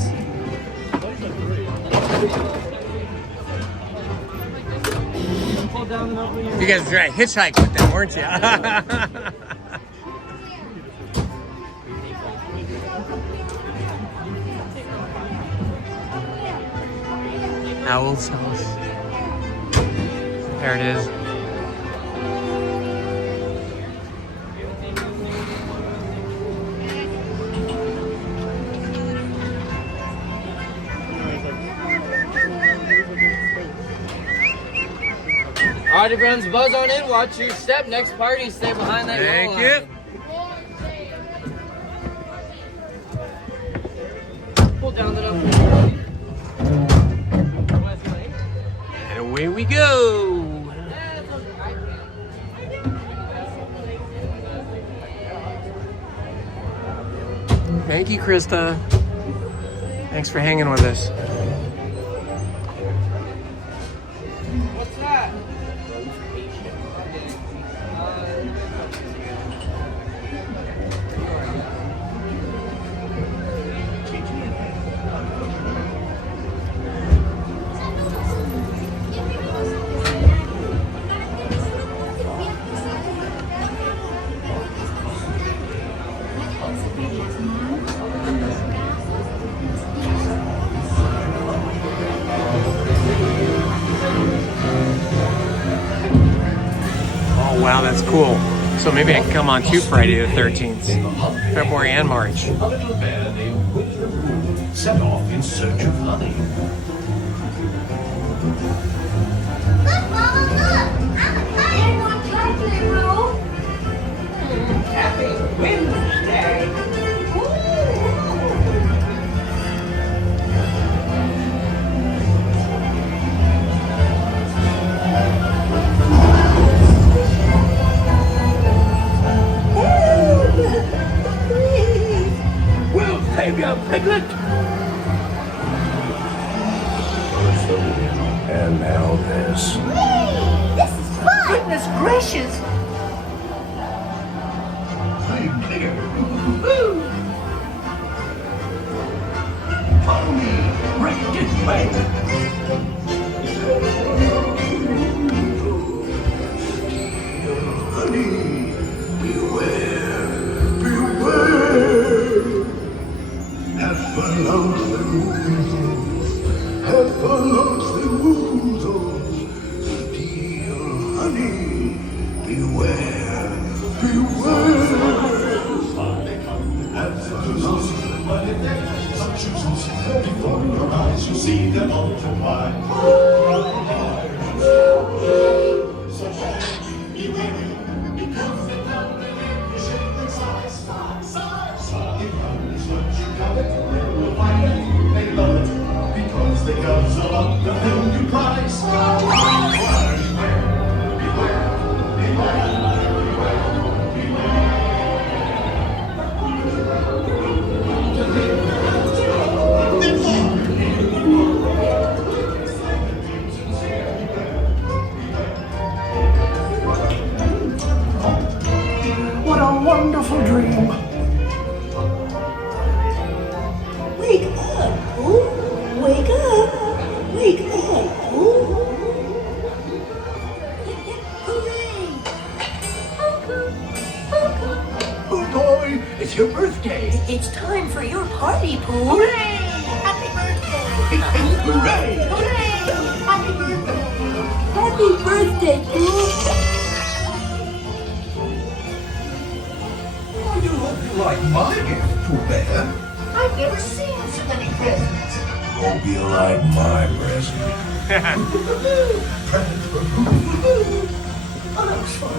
You guys were trying to hitchhike with them, weren't you? Owl's house. There it is. Alrighty friends, buzz on in, watch your step. Next party, stay behind that Thank yellow you. line. Pull down the number. And away we go. Thank you, Krista. Thanks for hanging with us. What's that? Oh, wow, that's cool. So maybe I can come on to Friday the 13th, February and March. A little bear named Winter set off in search of honey. Look, Mama, look! I'm a tiger on chocolate roll. Happy Wednesday. We'll save you, Piglet! And now this. This is fun! Goodness gracious. Big Tigger. Follow me right this way. Honey, beware, beware. Have fun out the woozles. Have fun out the woozles. Steal honey, beware, beware. Have fun out the some choosers before your eyes, you see them multiply. Because they guzzle up the thing you prize. It's your birthday. It's time for your party, Pooh. Hooray! Happy birthday! Hooray! Hooray! Happy birthday! Happy birthday, Pooh! I do hope you like my gift, Pooh Bear. I've never seen so many presents. Hope you like my present. Presents for Pooh. Oh, that was fun.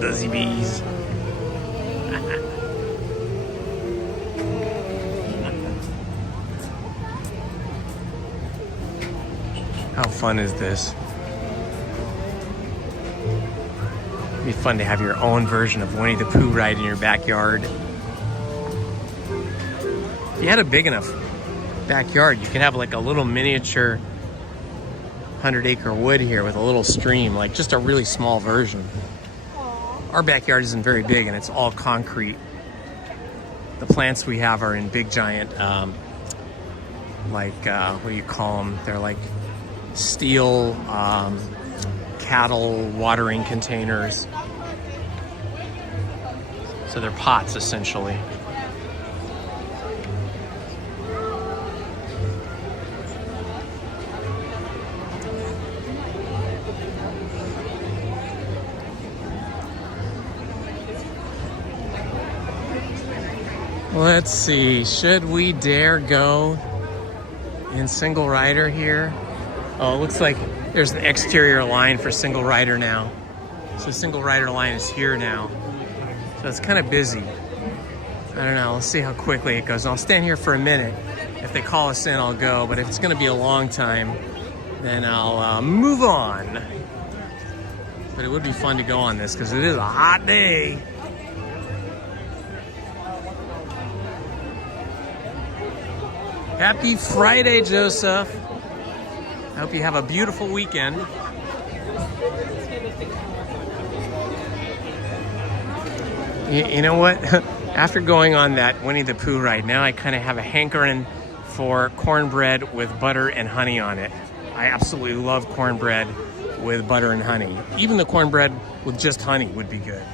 Buzzy bees. How fun is this? It'd be fun to have your own version of Winnie the Pooh ride in your backyard. If you had a big enough backyard, you could have like a little miniature 100-acre wood here with a little stream, like just a really small version. Our backyard isn't very big and it's all concrete. The plants we have are in big giant, what do you call them? They're like steel cattle watering containers. So they're pots essentially. Let's see, should we dare go in single rider here? Oh, it looks like there's an exterior line for single rider now. So single rider line is here now. So it's kind of busy. I don't know, let's see how quickly it goes. I'll stand here for a minute. If they call us in, I'll go. But if it's gonna be a long time, then I'll move on. But it would be fun to go on this because it is a hot day. Happy Friday, Joseph. I hope you have a beautiful weekend. You know what? After going on that Winnie the Pooh ride, now I kind of have a hankering for cornbread with butter and honey on it. I absolutely love cornbread with butter and honey. Even the cornbread with just honey would be good.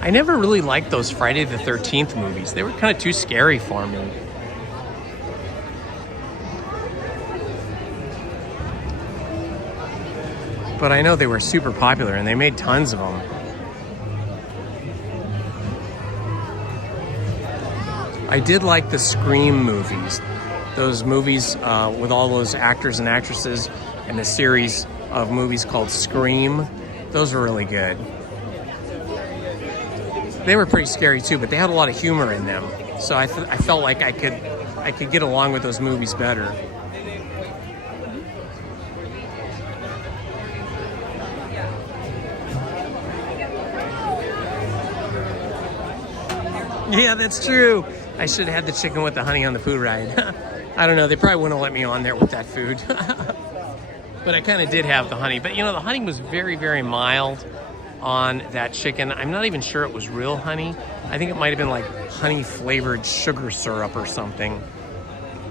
I never really liked those Friday the 13th movies. They were kind of too scary for me. But I know they were super popular and they made tons of them. I did like the Scream movies. Those movies with all those actors and actresses, and the series of movies called Scream. Those were really good. They were pretty scary too, but they had a lot of humor in them. So I felt like I could get along with those movies better. Yeah, that's true. I should have had the chicken with the honey on the Pooh ride. I don't know, they probably wouldn't have let me on there with that food. But I kind of did have the honey. But you know, the honey was very, very mild on that chicken. I'm not even sure it was real honey. I think it might have been like honey flavored sugar syrup or something.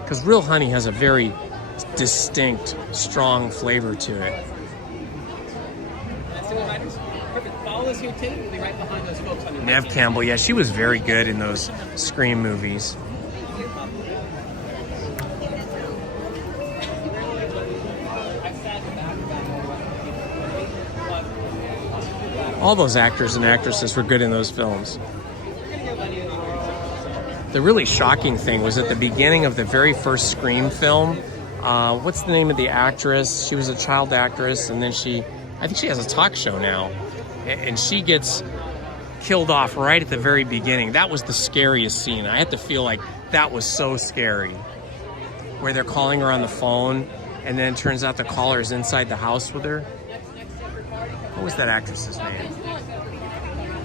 Because real honey has a very distinct, strong flavor to it. Follow us here, Tim. We'll be right behind those folks on your Nev Campbell, yeah, she was very good in those Scream movies. All those actors and actresses were good in those films. The really shocking thing was at the beginning of the very first Scream film. What's the name of the actress? She was a child actress, and then I think she has a talk show now. And she gets killed off right at the very beginning. That was the scariest scene. I had to feel like that was so scary. Where they're calling her on the phone And then turns out the caller's inside the house with her. What was that actress's name?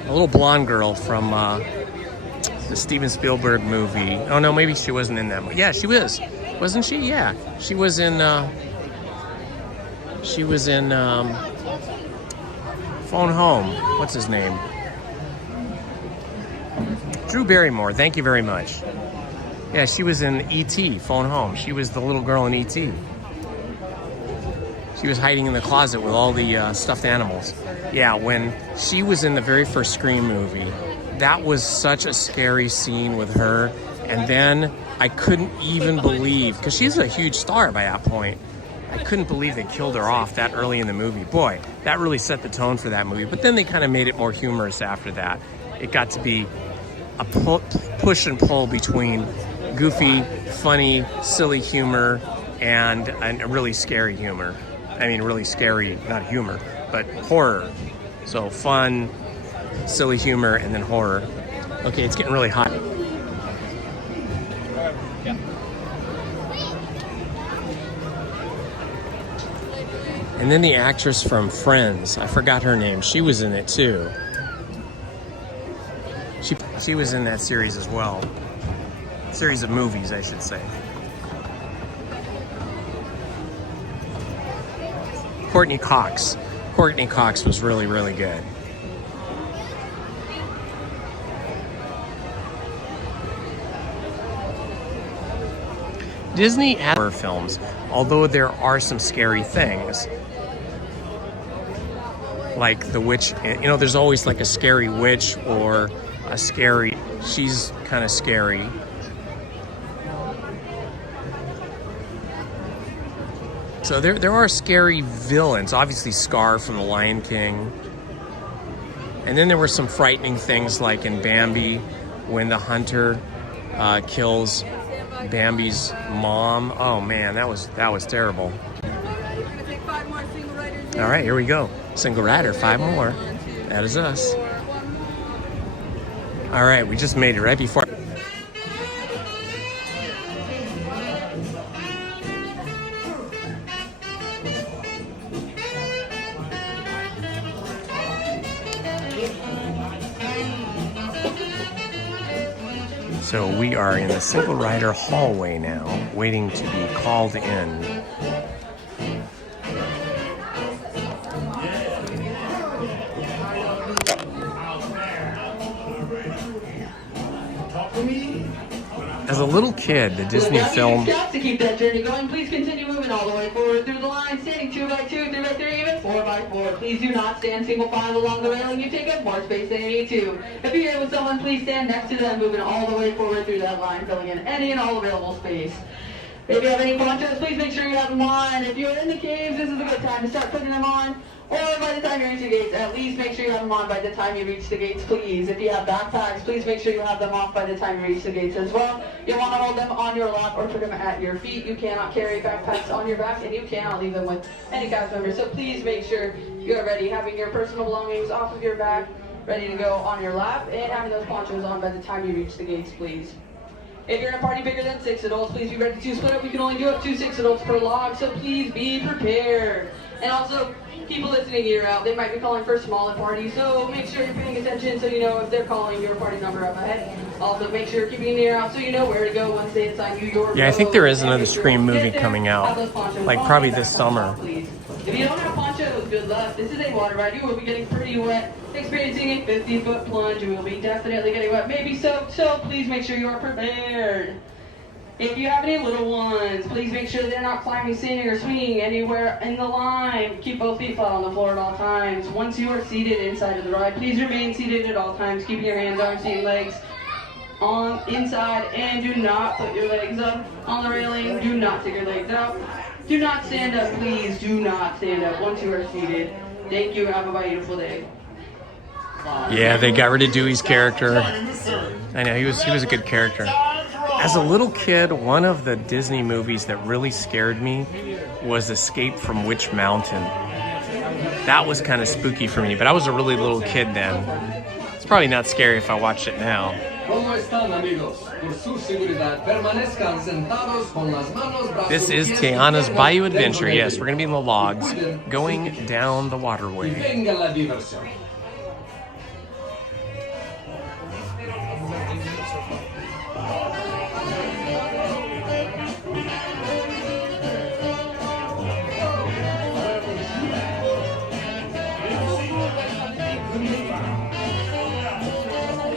A little blonde girl from the Steven Spielberg movie. Oh no, maybe she wasn't in that movie. Yeah, she was. Wasn't she? Yeah. She was in Phone Home. What's his name? Drew Barrymore. Thank you very much. Yeah, she was in E.T. Phone Home. She was the little girl in E.T. She was hiding in the closet with all the stuffed animals. Yeah, when she was in the very first Scream movie, that was such a scary scene with her. And then I couldn't even believe, because she's a huge star by that point, I couldn't believe they killed her off that early in the movie. Boy, that really set the tone for that movie. But then they kind of made it more humorous after that. It got to be a push and pull between goofy, funny, silly humor and really scary humor. I mean, really scary, not humor, but horror. So fun, silly humor, and then horror. Okay, it's getting really hot. And then the actress from Friends, I forgot her name. She was in it too. She was in that series as well. Series of movies, I should say. Courtney Cox. Courtney Cox was really, really good. Disney has horror films, although there are some scary things. Like the witch, you know, there's always like a scary witch or a scary, she's kind of scary. So there are scary villains. Obviously Scar from The Lion King. And then there were some frightening things like in Bambi when the hunter kills Bambi's mom. Oh man, that was terrible. All right, here we go. Single rider, 5 more. That is us. All right, we just made it right before. So we are in the single rider hallway now, waiting to be called in. As a little kid, the Disney film... To keep that journey going, please continue moving all the way forward through the line, standing 2 by 2, 3 by 3, even 4 by 4. Please do not stand single file along the railing. You take up more space than you need to. If you're here with someone, please stand next to them, moving all the way forward through that line, filling in any and all available space. If you have any ponchos, please make sure you have them on. If you're in the caves, this is a good time to start putting them on. Or by the time you reach the gates, at least make sure you have them on by the time you reach the gates, please. If you have backpacks, please make sure you have them off by the time you reach the gates as well. You'll want to hold them on your lap or put them at your feet. You cannot carry backpacks on your back, and you cannot leave them with any cast member. So please make sure you are ready, having your personal belongings off of your back, ready to go on your lap, and having those ponchos on by the time you reach the gates, please. If you're in a party bigger than 6 adults, please be ready to split up. We can only do up to 6 adults per log, so please be prepared. And also, people listening year out, they might be calling for smaller parties, so make sure you're paying attention so you know if they're calling your party number up ahead. Also, make sure you're keeping an ear out so you know where to go once they assign you your... Yeah, I think there is another Scream movie coming out, like probably this summer. If you don't have ponchos, good luck. This is a water ride. You will be getting pretty wet, experiencing a 50-foot plunge. You will be definitely getting wet, maybe soaked, so please make sure you are prepared. If you have any little ones, please make sure they're not climbing, standing, or swinging anywhere in the line. Keep both feet flat on the floor at all times. Once you are seated inside of the ride, please remain seated at all times, keeping your hands, arms, feet, and legs on inside, and do not put your legs up on the railing. Do not take your legs out. Do not stand up, please. Do not stand up once you are seated. Thank you. Have a beautiful day. Yeah, they got rid of Dewey's character. I know, he was a good character. As a little kid, one of the Disney movies that really scared me was Escape from Witch Mountain. That was kind of spooky for me, but I was a really little kid then. It's probably not scary if I watched it now. This is Tiana's Bayou Adventure. Yes, we're going to be in the logs going down the waterway.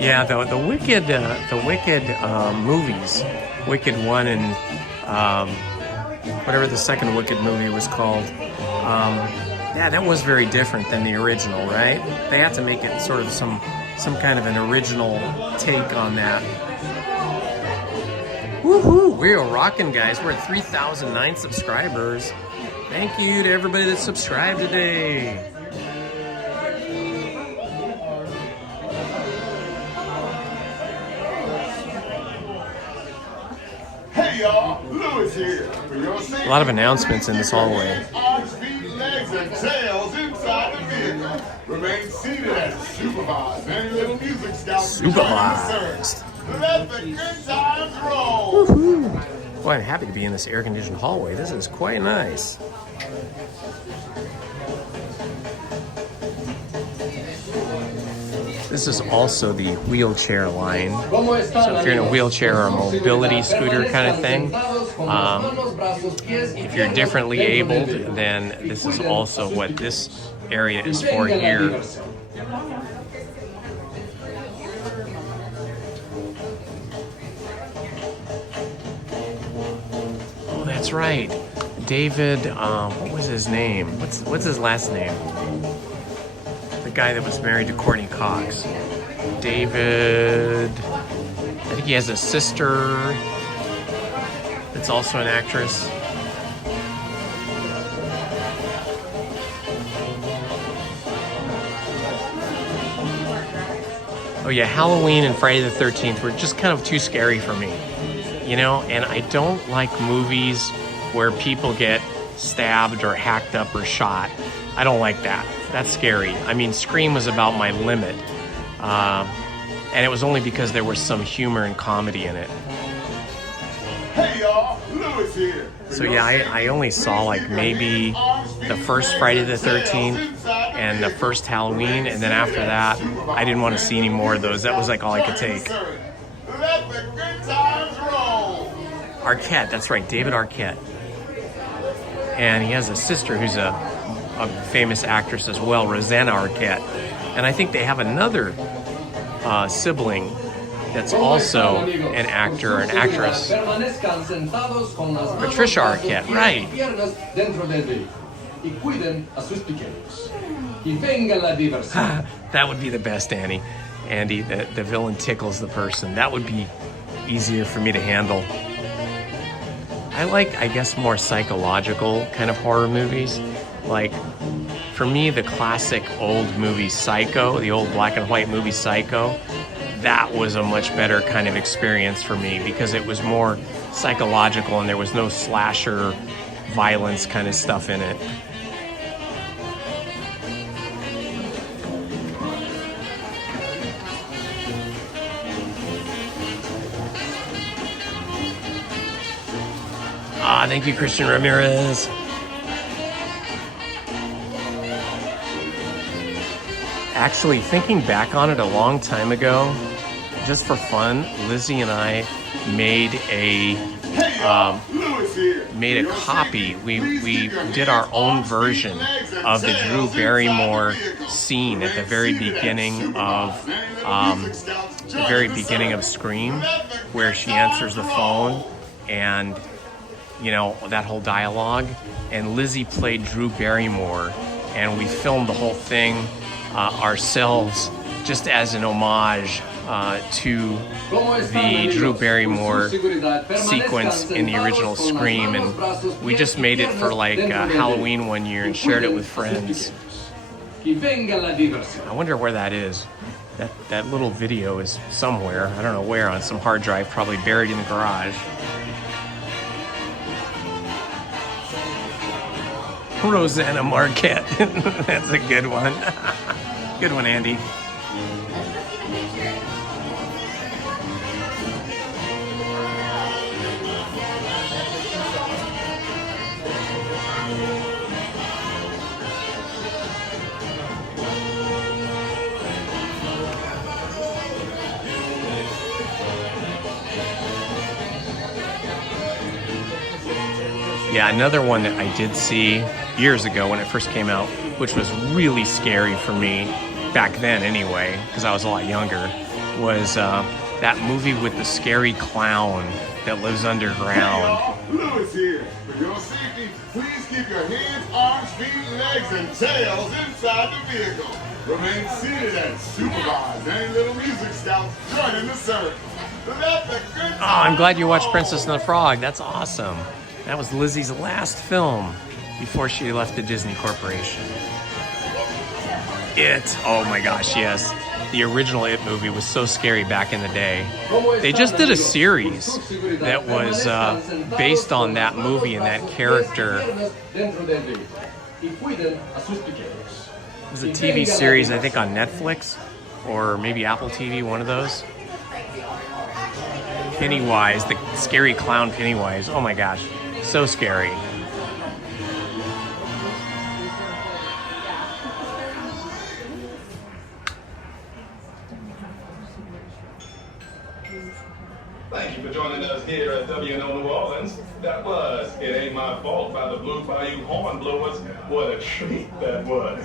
Yeah, the Wicked movies, Wicked 1 and whatever the second Wicked movie was called. Yeah, that was very different than the original, right? They had to make it sort of some kind of an original take on that. Woohoo! We are rocking, guys. We're at 3,009 subscribers. Thank you to everybody that subscribed today. Hey y'all, Louis here for your A lot of announcements in this hallway. arms, feet, legs, and tails inside the vehicle. Remain seated as supervised. Any little music scouts Supervised. Let the good times roll. Woohoo! Boy, I'm happy to be in this air-conditioned hallway. This is quite nice. This is also the wheelchair line. So if you're in a wheelchair or a mobility scooter kind of thing, if you're differently abled, then this is also what this area is for here. Oh, that's right. David, what was his name? What's his last name? The guy that was married to Courtney Cox. David, I think he has a sister that's also an actress. Oh yeah, Halloween and Friday the 13th were just kind of too scary for me, you know, and I don't like movies where people get stabbed or hacked up or shot. I don't like that. That's scary. I mean, Scream was about my limit. And it was only because there was some humor and comedy in it. Hey y'all, Louis here. So yeah, I only saw like maybe the first Friday the 13th and the first Halloween, and then after that, I didn't want to see any more of those. That was like all I could take. Let the good times roll. Arquette, that's right, David Arquette. And he has a sister who's a famous actress as well, Rosanna Arquette. And I think they have another sibling that's also an actor or an actress. Patricia Arquette, right. That would be the best, Annie. Andy, the villain tickles the person. That would be easier for me to handle. I like, I guess, more psychological kind of horror movies. Like, for me, the classic old movie Psycho, the old black and white movie Psycho, that was a much better kind of experience for me because it was more psychological and there was no slasher violence kind of stuff in it. Ah, thank you, Christian Ramirez. Actually, thinking back on it a long time ago, just for fun, Lizzie and I made a copy. We did our own version of the Drew Barrymore scene at the very beginning of Scream, where she answers the phone and, you know, that whole dialogue. And Lizzie played Drew Barrymore, and we filmed the whole thing ourselves just as an homage to the Drew Barrymore sequence in the original Scream, and we just made it for like Halloween one year and shared it with friends. I wonder where that is. That little video is somewhere, I don't know where, on some hard drive, probably buried in the garage. Rosanna Marquette. That's a good one. Good one, Andy. Yeah, another one that I did see years ago when it first came out, which was really scary for me, back then anyway, because I was a lot younger, was that movie with the scary clown that lives underground. Lewis here. For your safety, please keep your hands, arms, feet, legs, and tails inside the vehicle. Remain seated and supervise any little music scouts joining the circle. Let the good Oh, I'm glad you watched Princess and the Frog. That's awesome. That was Lizzie's last film before she left the Disney Corporation. It, oh my gosh, yes. The original It movie was so scary back in the day. They just did a series that was based on that movie and that character. It was a TV series, I think, on Netflix or maybe Apple TV, one of those. Pennywise, the scary clown Pennywise. Oh my gosh, so scary. Thank you for joining us here at WNO New Orleans. That was It Ain't My Fault by the Blue Bayou Hornblowers. What a treat that was.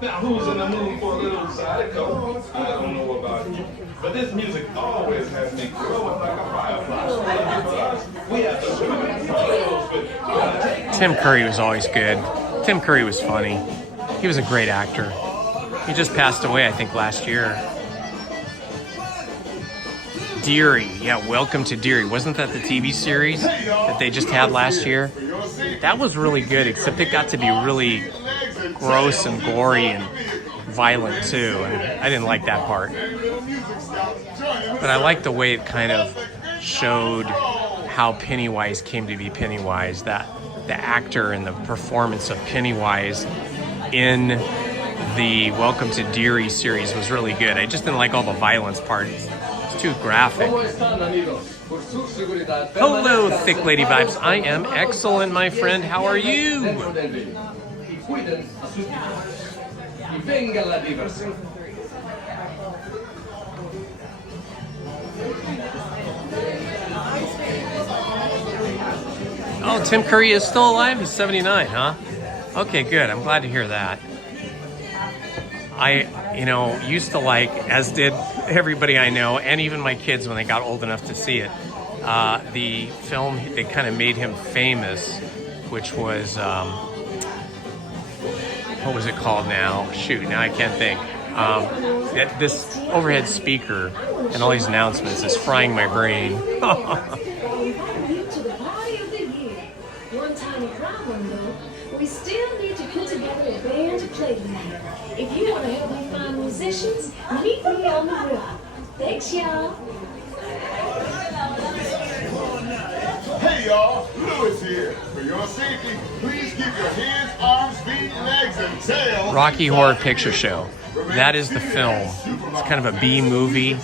Now, who's in the mood for a little zydeco? I don't know about you, but this music always has me glowing like a firefly. We have to Tim Curry was always good. Tim Curry was funny. He was a great actor. He just passed away, I think, last year. Deary, yeah, Welcome to Deary. Wasn't that the TV series that they just had last year? That was really good, except it got to be really gross and gory and violent too, and I didn't like that part. But I liked the way it kind of showed how Pennywise came to be Pennywise, that the actor and the performance of Pennywise in the Welcome to Deary series was really good. I just didn't like all the violence parts. Too graphic. Hello, Thick Lady Vibes. I am excellent, my friend. How are you? Oh, Tim Curry is still alive? He's 79, huh? Okay, good. I'm glad to hear that. I, used to like, as did everybody I know, and even my kids when they got old enough to see it, the film that kind of made him famous, which was, what was it called now? Shoot, now I can't think. This overhead speaker and all these announcements is frying my brain. One tiny problem, though, we still need to put together a band to play tonight. If you want to help me find musicians, meet me on the road. Thanks, y'all. Hey, y'all. Lewis here. For your safety, please keep your hands, arms, feet, legs, and tails. Rocky Horror Picture Show. That is the film. It's kind of a B-movie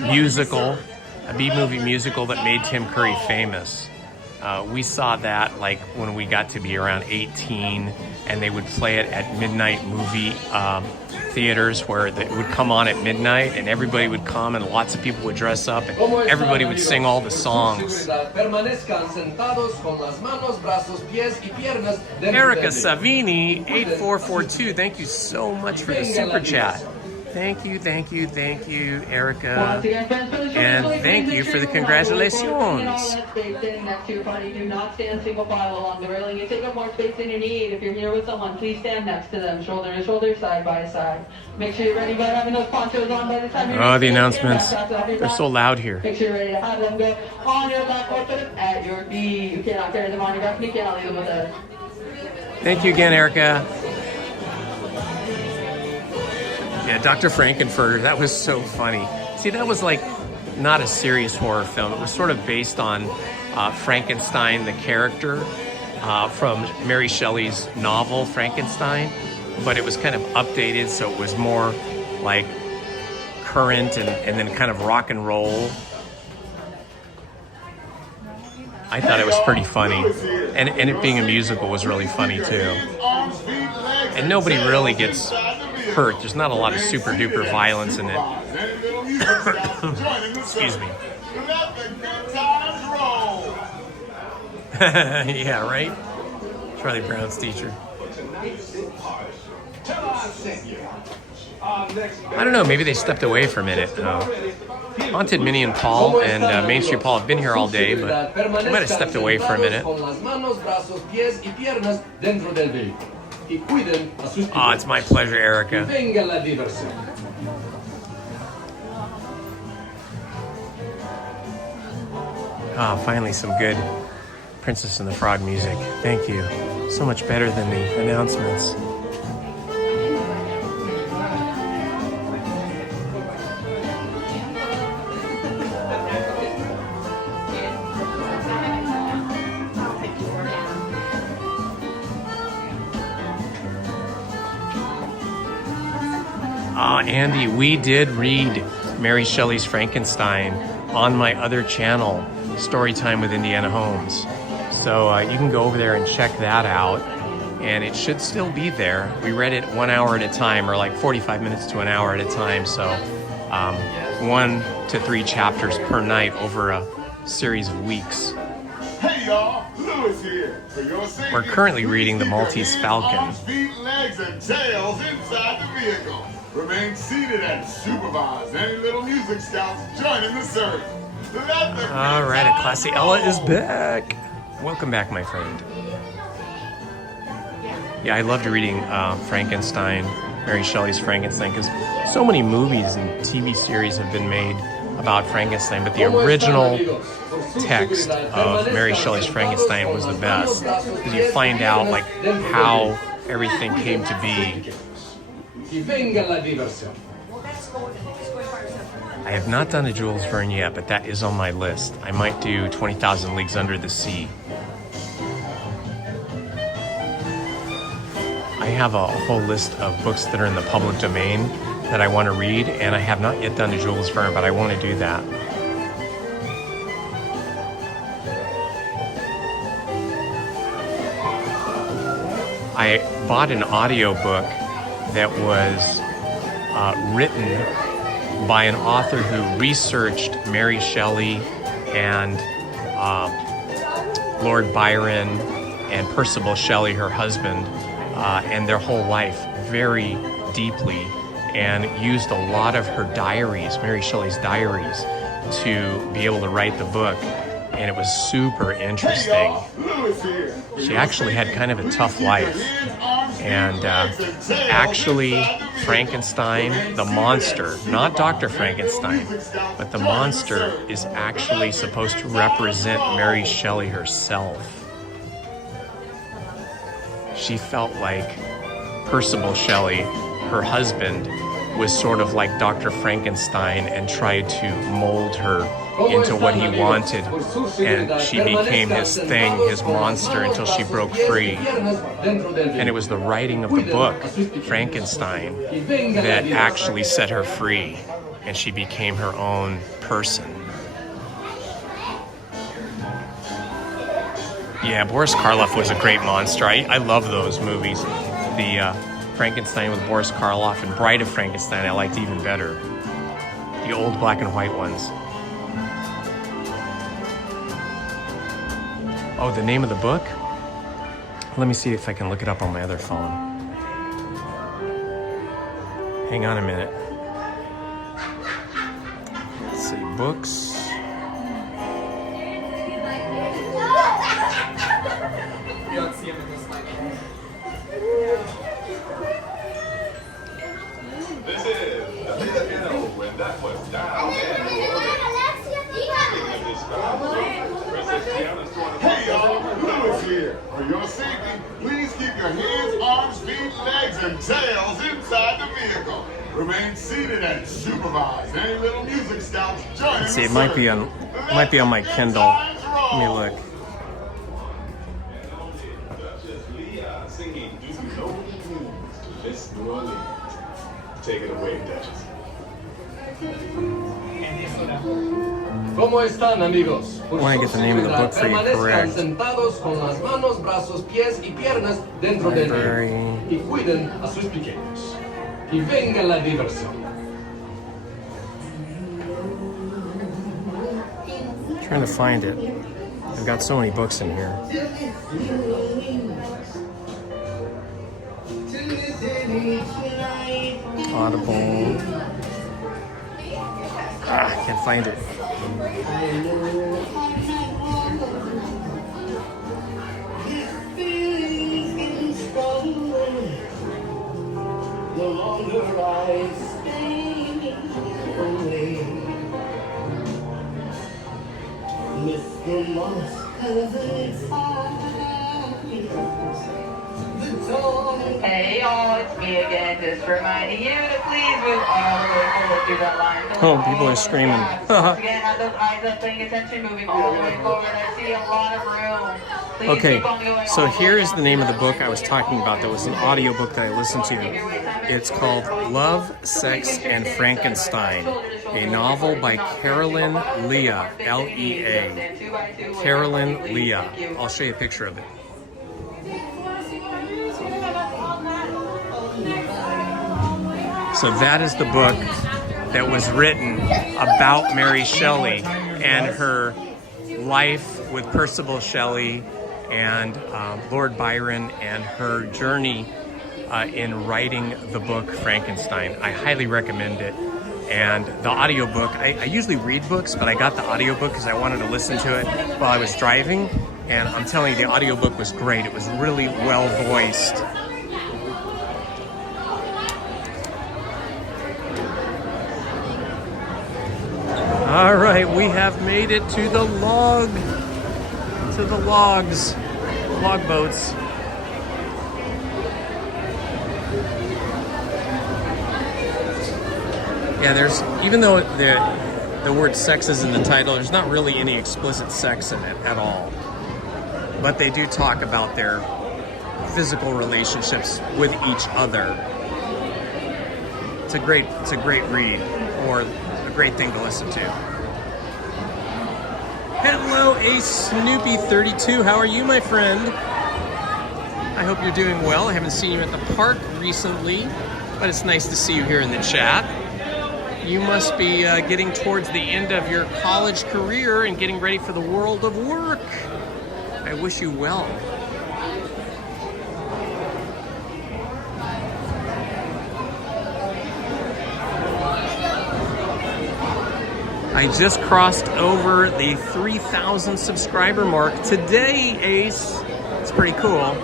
musical. A B-movie musical that made Tim Curry famous. We saw that like when we got to be around 18, and they would play it at midnight movie theaters where it would come on at midnight, and everybody would come, and lots of people would dress up, and everybody would sing all the songs. Erica Savini, 8442, thank you so much for the super chat. Thank you, Erica. And thank you for the congratulations. Next to your party, do not stand single file along the railing. You take up more space than you need. If you're here with someone, please stand next to them, shoulder to shoulder, side by side. Make sure you're ready by having those ponchos on by the time you're Oh, the announcements. They're so loud here. Make sure you're ready to have them go on your lap or put them at your feet. You cannot carry them on your back, and you cannot leave them with us. Thank you again, Erica. Yeah, Dr. Frankenfurter, that was so funny. See, that was like not a serious horror film. It was sort of based on Frankenstein, the character, from Mary Shelley's novel, Frankenstein. But it was kind of updated, so it was more like current and then kind of rock and roll. I thought it was pretty funny. And it being a musical was really funny too. And nobody really gets hurt. There's not a lot of super duper violence in it. Excuse me. Yeah, right? Charlie Brown's teacher. I don't know, maybe they stepped away for a minute. Haunted Minnie and Paul and Main Street Paul have been here all day, but they might have stepped away for a minute. Oh, it's my pleasure, Erica. Ah, finally some good Princess and the Frog music. Thank you. So much better than the announcements. Andy, we did read Mary Shelley's Frankenstein on my other channel, Storytime with Indiana Holmes. So you can go over there and check that out, and it should still be there. We read it 1 hour at a time, or like 45 minutes to an hour at a time. So 1 to 3 chapters per night over a series of weeks. Hey y'all, Lewis here. For your safety, we're currently reading The keep your Maltese hands, Falcon. Arms, feet, legs, and tails inside the vehicle. Remain seated and supervise any little music scouts joining the service. All right, a Classy Ella is back. Welcome back, my friend. Yeah, I loved reading Frankenstein, Mary Shelley's Frankenstein, because so many movies and TV series have been made about Frankenstein, but the original text of Mary Shelley's Frankenstein was the best, because you find out like how everything came to be. I have not done a Jules Verne yet, but that is on my list. I might do 20,000 Leagues Under the Sea. I have a whole list of books that are in the public domain that I want to read, and I have not yet done a Jules Verne, but I want to do that. I bought an audiobook that was written by an author who researched Mary Shelley and Lord Byron and Percival Shelley, her husband, and their whole life very deeply, and used a lot of her diaries, Mary Shelley's diaries, to be able to write the book. And it was super interesting. She actually had kind of a tough life. And actually, Frankenstein, the monster, not Dr. Frankenstein, but the monster is actually supposed to represent Mary Shelley herself. She felt like Percival Shelley, her husband, was sort of like Dr. Frankenstein and tried to mold her into what he wanted, and she became his thing, his monster, until she broke free. And it was the writing of the book, Frankenstein, that actually set her free, and she became her own person. Yeah, Boris Karloff was a great monster. I love those movies. The Frankenstein with Boris Karloff and Bride of Frankenstein I liked even better. The old black and white ones. Oh, the name of the book? Let me see if I can look it up on my other phone. Hang on a minute. Let's see, books. This is the Filipino when that was down and Princess Tiana's throwing. Hey y'all, Lewis here. For your safety, please keep your hands, arms, feet, legs, and tails inside the vehicle. Remain seated and supervise any little music scouts joining. Let's see, it might be on my Kindle. Let me look. Singing "Do You Know Miss New Orleans." Take it away, Duchess. ¿Cómo están, amigos? I want to get the name of the book for you correct. Sentados con las manos, brazos, pies y piernas dentro del río y cuiden a sus pequeños. Y venga la diversión. Trying to find it. I've got so many books in here. Audible. I can't find it. The longer I stay away, Mr. Moss has its Hey y'all, it's me again, just reminding you to please move all the way forward through that line. Oh, people are screaming. Once again, have those eyes up, paying attention, moving all the way forward. I see a lot of room. Please Okay, keep on going so all the way here is down the name of the book I was talking about. That was an audiobook that I listened to. It's called Love, Sex, and Frankenstein, a novel by Carolyn Leah, L-E-A. Carolyn Leah. I'll show you a picture of it. So that is the book that was written about Mary Shelley and her life with Percival Shelley and Lord Byron and her journey in writing the book Frankenstein. I highly recommend it. And the audiobook, I usually read books, but I got the audiobook because I wanted to listen to it while I was driving. And I'm telling you, the audiobook was great. It was really well voiced. All right, we have made it to the log, to the logs, log boats. Yeah, there's, even though the word sex is in the title, there's not really any explicit sex in it at all. But they do talk about their physical relationships with each other. It's a great read, or a great thing to listen to. Hello, Ace Snoopy 32. How are you, my friend? I hope you're doing well. I haven't seen you at the park recently, but it's nice to see you here in the chat. You must be getting towards the end of your college career and getting ready for the world of work. I wish you well. I just crossed over the 3,000 subscriber mark today, Ace. It's pretty cool.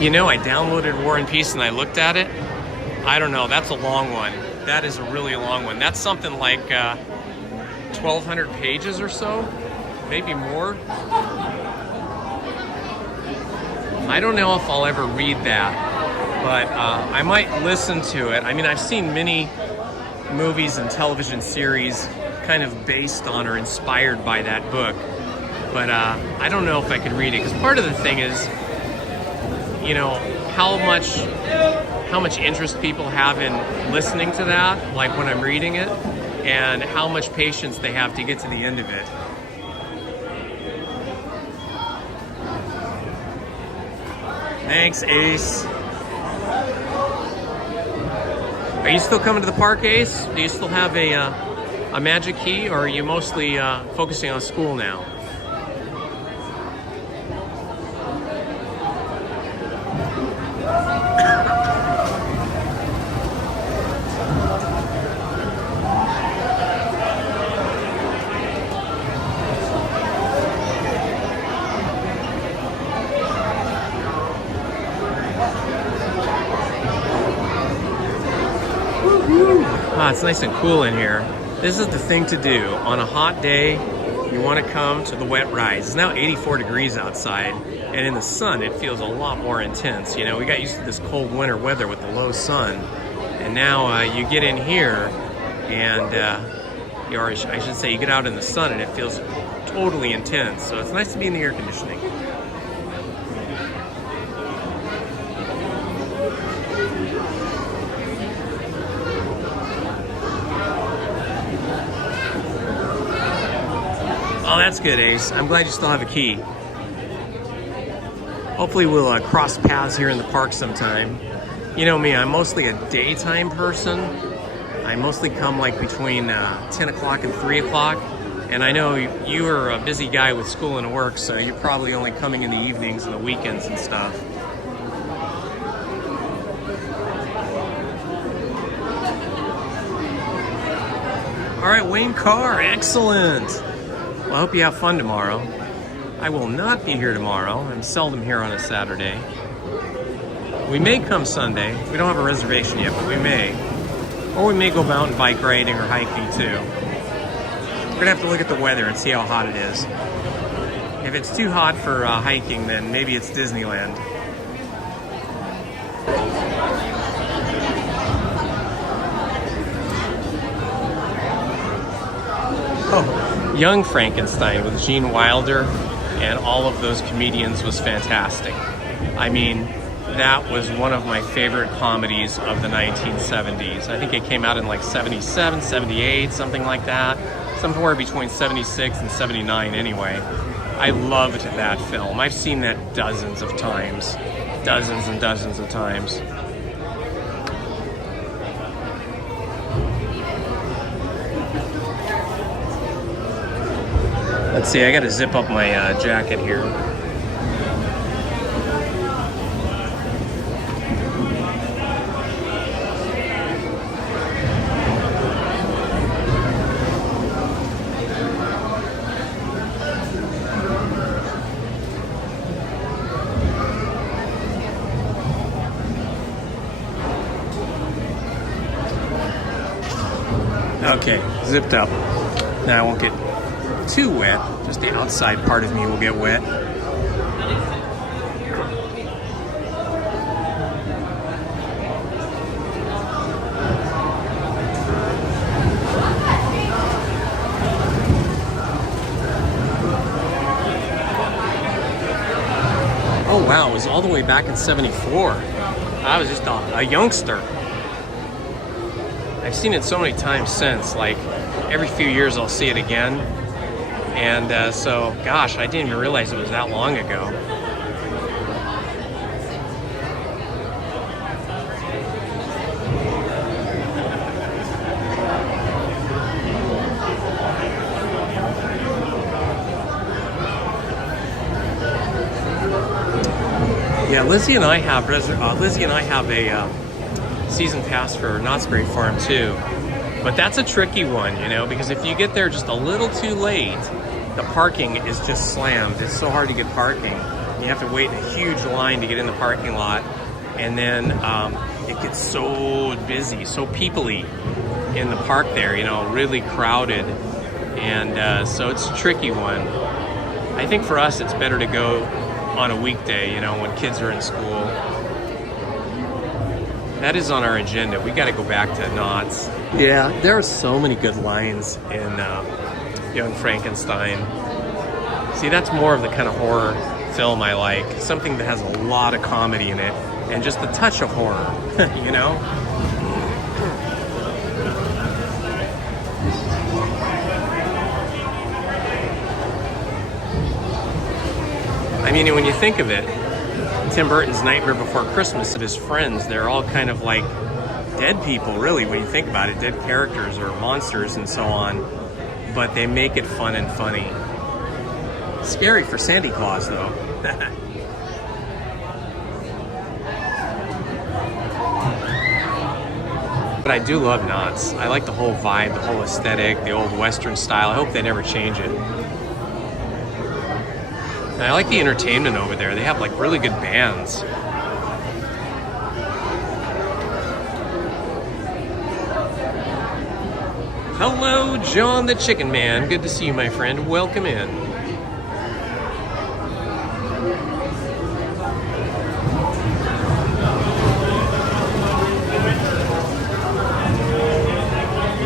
You know, I downloaded War and Peace and I looked at it. I don't know, that's a long one. That is a really long one. That's something like 1,200 pages or so, maybe more. I don't know if I'll ever read that, but I might listen to it. I mean, I've seen many movies and television series kind of based on or inspired by that book, but I don't know if I could read it, because part of the thing is, you know, how much interest people have in listening to that, like when I'm reading it, and how much patience they have to get to the end of it. Thanks, Ace. Are you still coming to the park, Ace? Do you still have a magic key, or are you mostly focusing on school now? It's nice and cool in here. This is the thing to do. On a hot day, you want to come to the wet rides. It's now 84 degrees outside, and in the sun, it feels a lot more intense. You know, we got used to this cold winter weather with the low sun, and now you get in here, and or I should say, you get out in the sun, and it feels totally intense. So it's nice to be in the air conditioning. Oh, that's good, Ace. I'm glad you still have a key. Hopefully we'll cross paths here in the park sometime. You know me, I'm mostly a daytime person. I mostly come like between 10 o'clock and 3 o'clock. And I know you are a busy guy with school and work, so you're probably only coming in the evenings and the weekends and stuff. All right, Wayne Carr, excellent. Well, I hope you have fun tomorrow. I will not be here tomorrow. I'm seldom here on a Saturday. We may come Sunday. We don't have a reservation yet, but we may. Or we may go mountain bike riding or hiking too. We're gonna have to look at the weather and see how hot it is. If it's too hot for hiking, then maybe it's Disneyland. Oh, Young Frankenstein with Gene Wilder and all of those comedians was fantastic. I mean, that was one of my favorite comedies of the 1970s. I think it came out in like 77, 78, something like that. Somewhere between 76 and 79 anyway. I loved that film. I've seen that dozens of times. Dozens and dozens of times. Let's see, I gotta zip up my jacket here. Okay, zipped up. Now I won't get too wet. Just the outside part of me will get wet. Oh wow, it was all the way back in 74. I was just a youngster. I've seen it so many times since, like every few years I'll see it again. And so, gosh, I didn't even realize it was that long ago. Yeah, Lizzie and I have a season pass for Knott's Berry Farm too, but that's a tricky one, you know, because if you get there just a little too late, the parking is just slammed. It's so hard to get parking. You have to wait in a huge line to get in the parking lot, and then it gets so busy, so people-y in the park there, you know, really crowded, and so it's a tricky one. I think for us it's better to go on a weekday, you know, when kids are in school. That is on our agenda. We got to go back to Knott's. Yeah, there are so many good lines in Young Frankenstein. See, that's more of the kind of horror film I like. Something that has a lot of comedy in it and just a touch of horror, you know? I mean, when you think of it, Tim Burton's Nightmare Before Christmas and his friends, they're all kind of like dead people, really, when you think about it, dead characters or monsters and so on, but they make it fun and funny. Scary for Santa Claus, though. But I do love Knott's. I like the whole vibe, the whole aesthetic, the old Western style. I hope they never change it. And I like the entertainment over there. They have like really good bands. Hello, John the Chicken Man. Good to see you, my friend. Welcome in.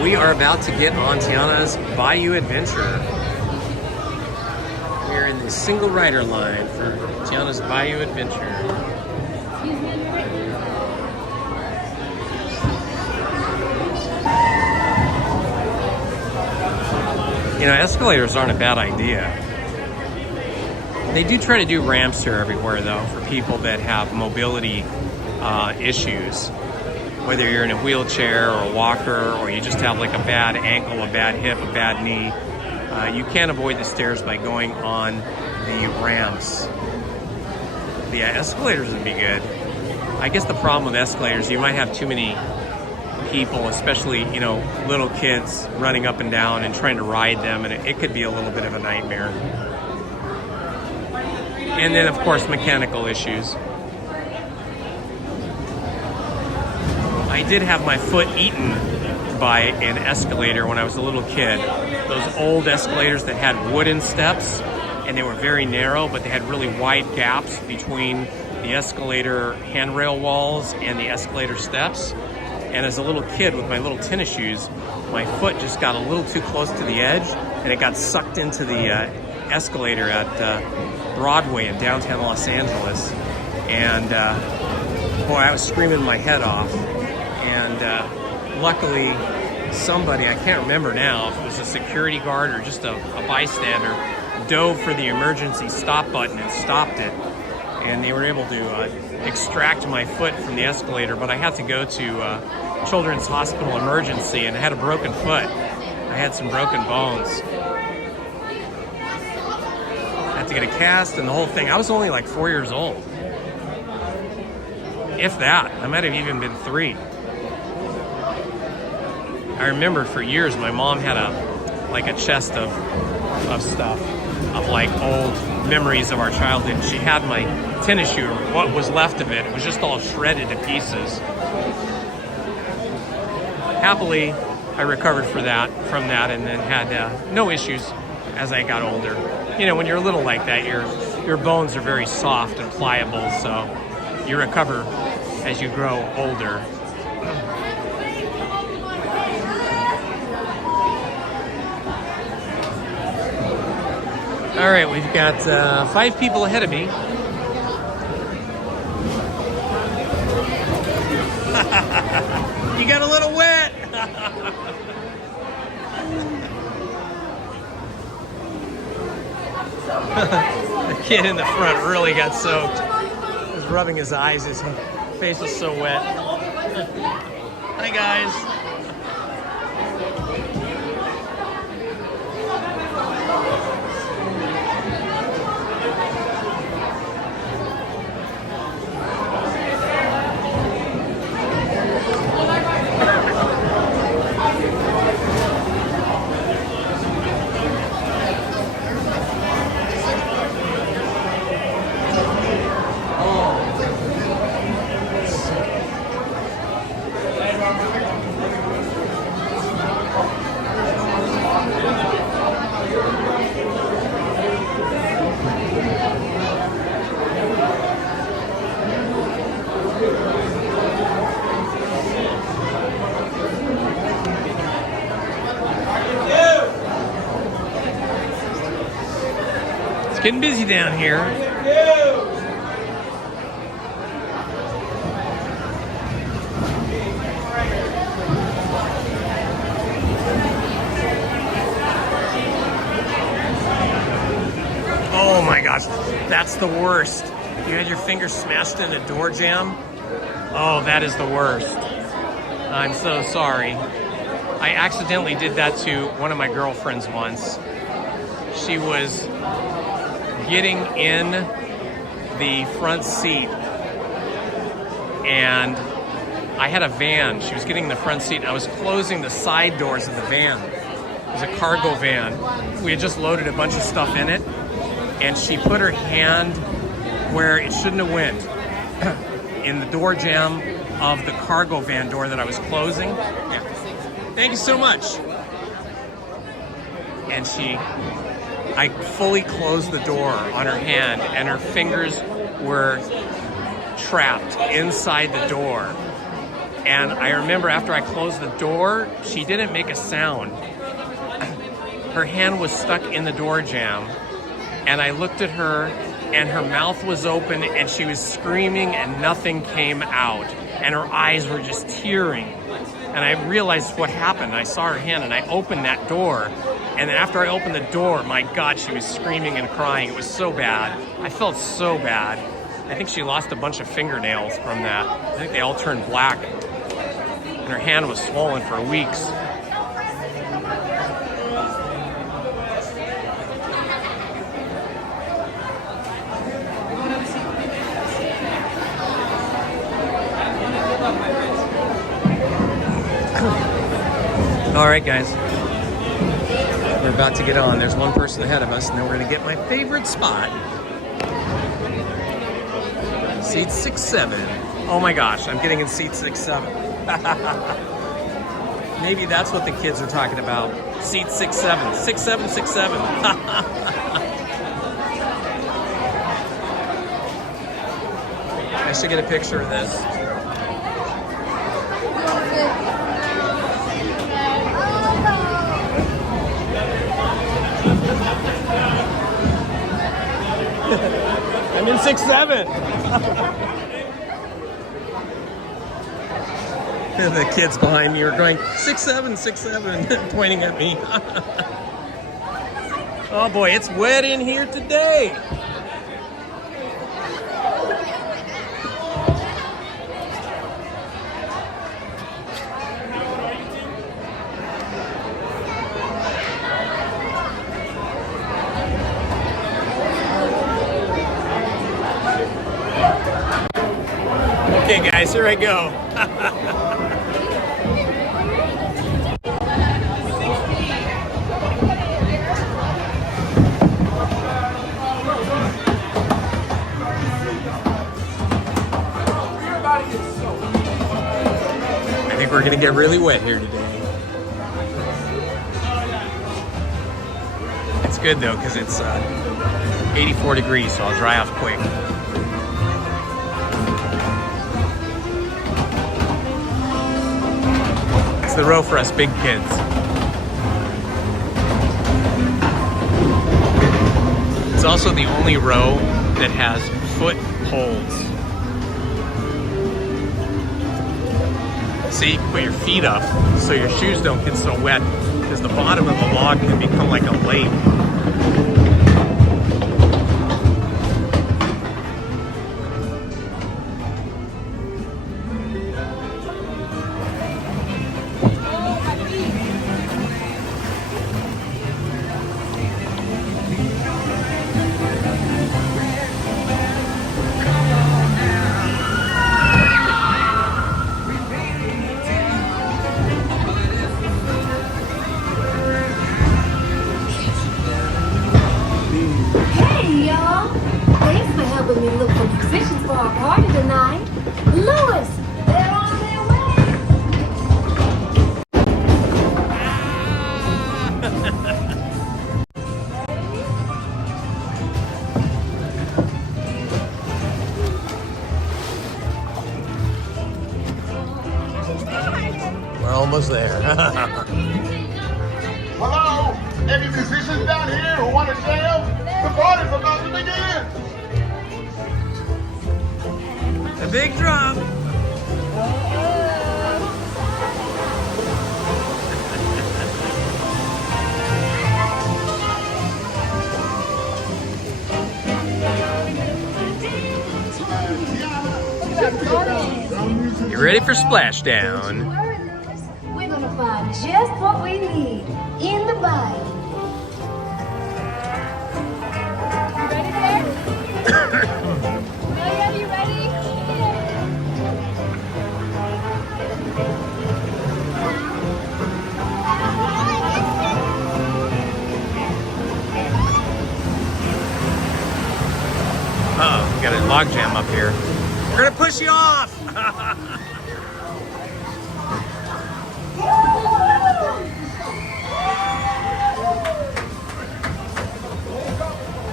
We are about to get on Tiana's Bayou adventure. We're in the single rider line for Tiana's Bayou adventure. You know, escalators aren't a bad idea. They do try to do ramps here everywhere, though, for people that have mobility issues. Whether you're in a wheelchair or a walker, or you just have like a bad ankle, a bad hip, a bad knee, you can't avoid the stairs by going on the ramps. The escalators would be good. I guess the problem with escalators, you might have too many people, especially, you know, little kids running up and down and trying to ride them, and it could be a little bit of a nightmare. And then, of course, mechanical issues. I did have my foot eaten by an escalator when I was a little kid. Those old escalators that had wooden steps, and they were very narrow, but they had really wide gaps between the escalator handrail walls and the escalator steps. And as a little kid with my little tennis shoes, my foot just got a little too close to the edge, and it got sucked into the escalator at Broadway in downtown Los Angeles. And boy, I was screaming my head off. And luckily, somebody, I can't remember now if it was a security guard or just a bystander, dove for the emergency stop button and stopped it. And they were able to extract my foot from the escalator, but I had to go to Children's Hospital emergency, and I had a broken foot. I had some broken bones. I had to get a cast and the whole thing. I was only like 4 years old. If that. I might have even been 3. I remember for years my mom had a chest of stuff, of like old memories of our childhood. She had my tennis shoe, or what was left of it. It was just all shredded to pieces. Happily, I recovered from that, and then had no issues as I got older. You know, when you're little like that, your bones are very soft and pliable, so you recover as you grow older. All right, we've got 5 people ahead of me. You got a little wet. The kid in the front really got soaked. He was rubbing his eyes. His face was so wet. Hi, guys. It's getting busy down here. Oh my gosh, that's the worst. You had your finger smashed in a door jamb? Oh, that is the worst. I'm so sorry. I accidentally did that to one of my girlfriends once. She was getting in the front seat, and I had a van. She was getting in the front seat, and I was closing the side doors of the van. It was a cargo van. We had just loaded a bunch of stuff in it, and she put her hand where it shouldn't have went, in the door jamb of the cargo van door that I was closing. Yeah. Thank you so much. And I fully closed the door on her hand, and her fingers were trapped inside the door. And I remember after I closed the door, she didn't make a sound. Her hand was stuck in the door jamb, and I looked at her, and her mouth was open, and she was screaming, and nothing came out, and her eyes were just tearing. And I realized what happened. I saw her hand, and I opened that door. And then after I opened the door, my God, she was screaming and crying. It was so bad. I felt so bad. I think she lost a bunch of fingernails from that. I think they all turned black. And her hand was swollen for weeks. All right, guys. We're about to get on. There's one person ahead of us, and then we're going to get my favorite spot. Seat 6-7. Oh my gosh, I'm getting in seat 6-7. Maybe that's what the kids are talking about. Seat 6-7. 6-7, 6-7. I should get a picture of this. I'm in 6-7. The kids behind me are going 6-7, 6-7, pointing at me. Oh boy, it's wet in here today. Okay guys, here I go. I think we're gonna get really wet here today. It's good though, because it's 84 degrees, so I'll dry off quick. It's the row for us big kids. It's also the only row that has footholds. So you can put your feet up so your shoes don't get so wet, because the bottom of the log can become like a lake. helping me look for musicians for our party tonight. Louis, they're on their way. We're almost there. Hello? Any musicians down here who want to jam? The party's about to begin. A big drum. You ready for splashdown? We're gonna find just what we need in the Bayou. You ready? Uh-oh, we got a log jam up here. We're gonna push you off!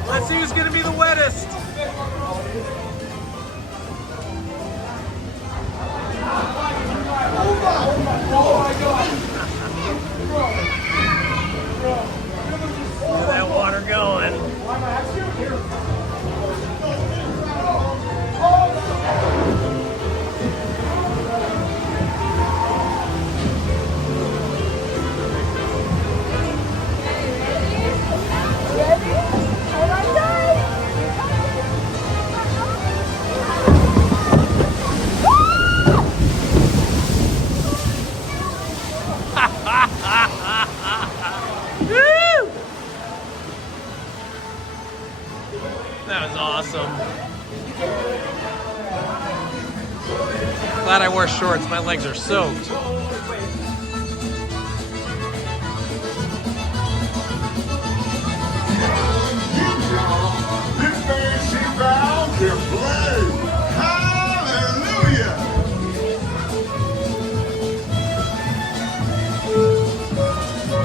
Let's see who's gonna be the wettest. Look at that water going. shorts. My legs are soaked. This man she found can play. Hallelujah!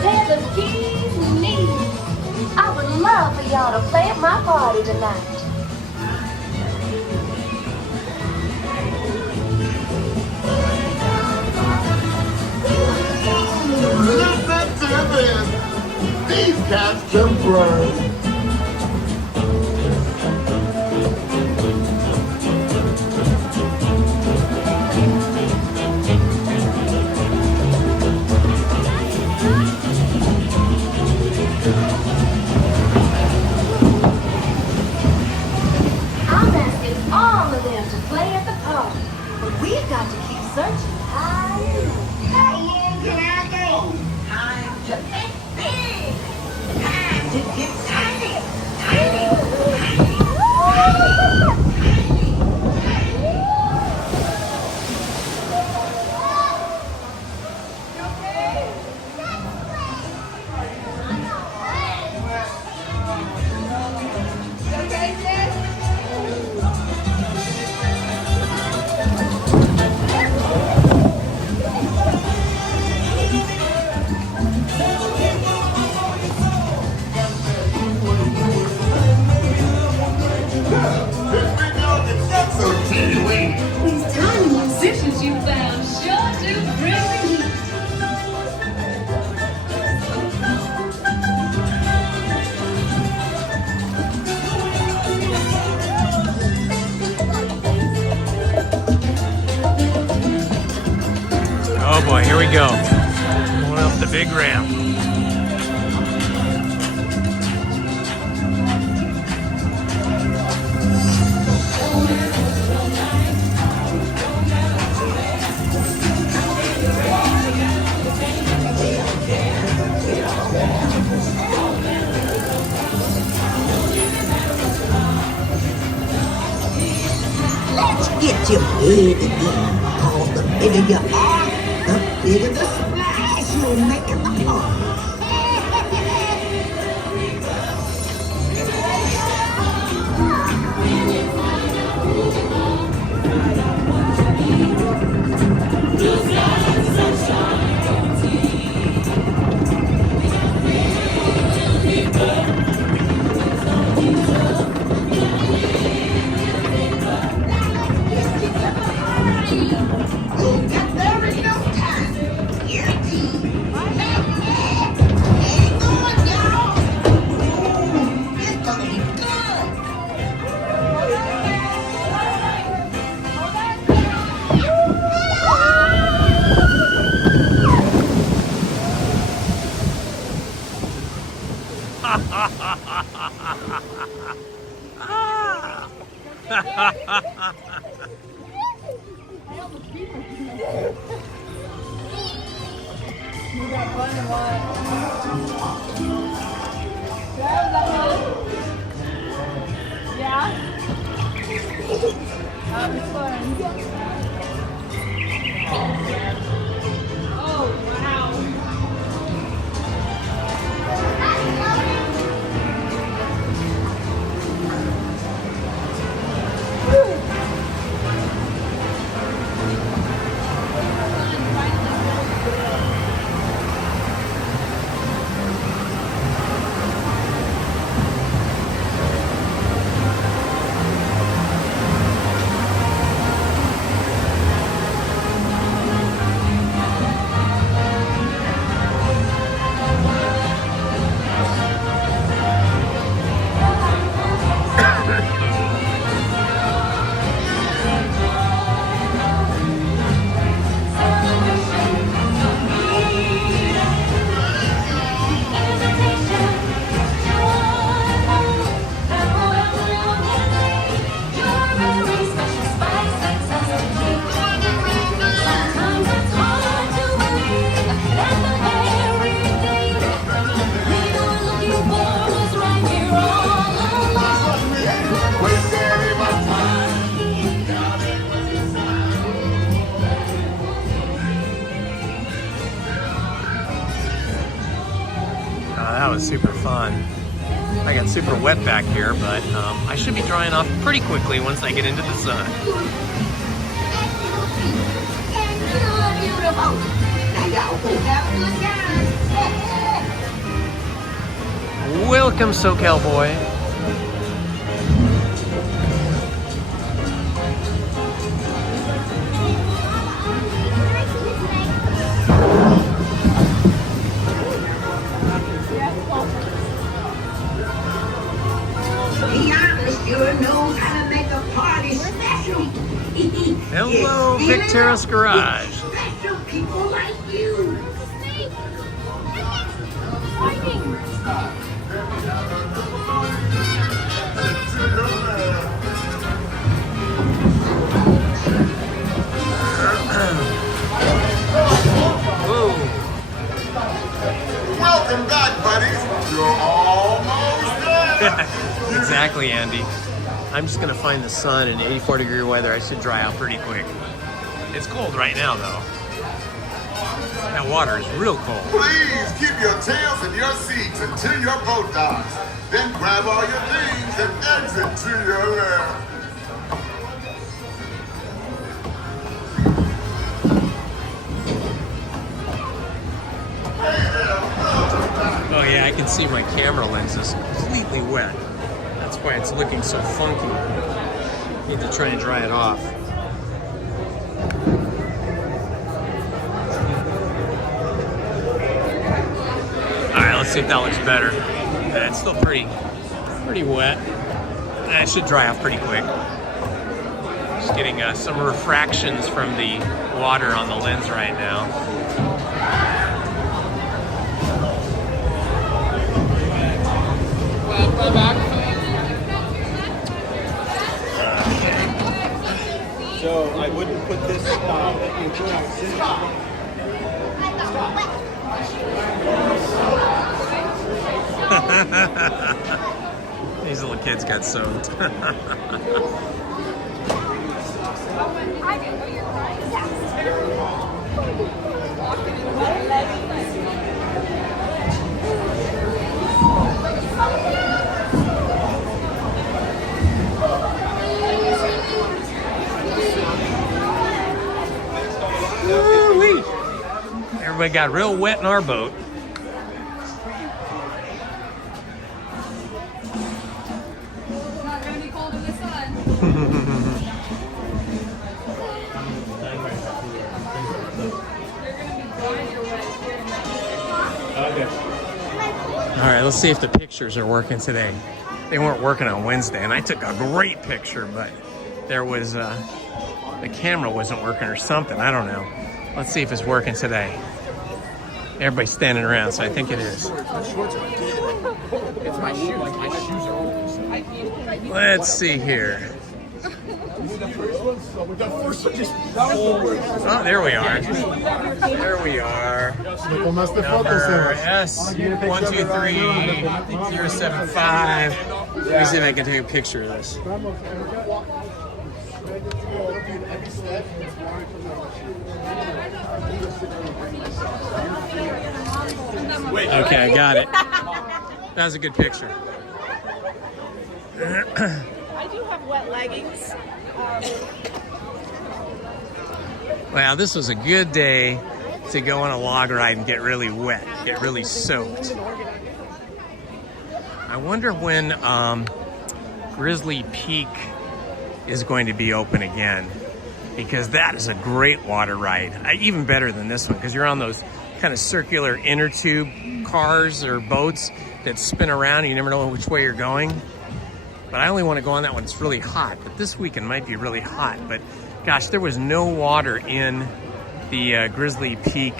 They're the keys we need. I would love for y'all to play at my party tonight. Listen to this. These cats can play. I'm asking all of them to play at the party, but we've got to keep searching high and low. How long can I go? Time to get big. Time to get tiny. Tiny. These tiny musicians you found sure do bring the heat. Oh boy, here we go. Going up the big ramp. Let's get you big again. Cause the bigger you are, the bigger the splash you'll make in the pond. We'll get there in no time. Guaranteed. Ain't going, y'all. Ooh, it's gonna be good. was super fun. I got super wet back here, but I should be drying off pretty quickly once I get into the sun. Welcome, SoCal boy. Tiana sure knows how to make a party special. Hello, Victor's Garage. Special people like you. Welcome back, buddies. You're almost there. Exactly, Andy. I'm just gonna find the sun in 84-degree weather. I should dry out pretty quick. It's cold right now, though. That water is real cold. Please keep your tails in your seats until your boat docks. Then grab all your things and exit to your left. Oh yeah, I can see my camera lens is completely wet. That's why it's looking so funky. Need to try and dry it off. Alright, let's see if that looks better. Yeah, it's still pretty wet. It should dry off pretty quick. Just getting some refractions from the water on the lens right now. So I wouldn't put this These little kids got soaked. Woo-wee. Everybody got real wet in our boat. Not gonna be cold in the sun. All right, let's see if the pictures are working today. They weren't working on Wednesday, and I took a great picture, but there was the camera wasn't working or something. I don't know. Let's see if it's working today. Everybody's standing around, so I think it is. It's my shoes. My shoes are open. Let's see here. Oh, there we are. There we are. Number S123-075. Let me see if I can take a picture of this. Okay, I got it. That was a good picture. I do have wet leggings. Wow, this was a good day to go on a log ride and get really wet, get really soaked. I wonder when Grizzly Peak is going to be open again, because that is a great water ride. Even better than this one, because you're on those kind of circular inner tube cars or boats that spin around and you never know which way you're going. But I only want to go on that when it's really hot. But this weekend might be really hot. But gosh, there was no water in the Grizzly Peak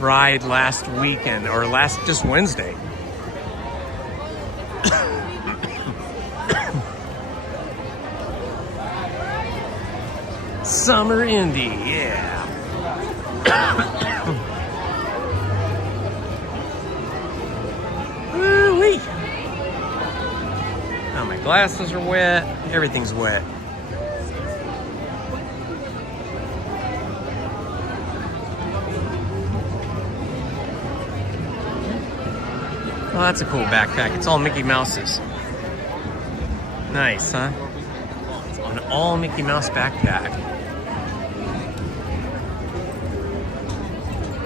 ride last weekend, or just Wednesday. Summer Indy, yeah. Woo-wee. Oh, my glasses are wet. Everything's wet. Oh, that's a cool backpack. It's all Mickey Mouse's. Nice, huh? It's an all Mickey Mouse backpack.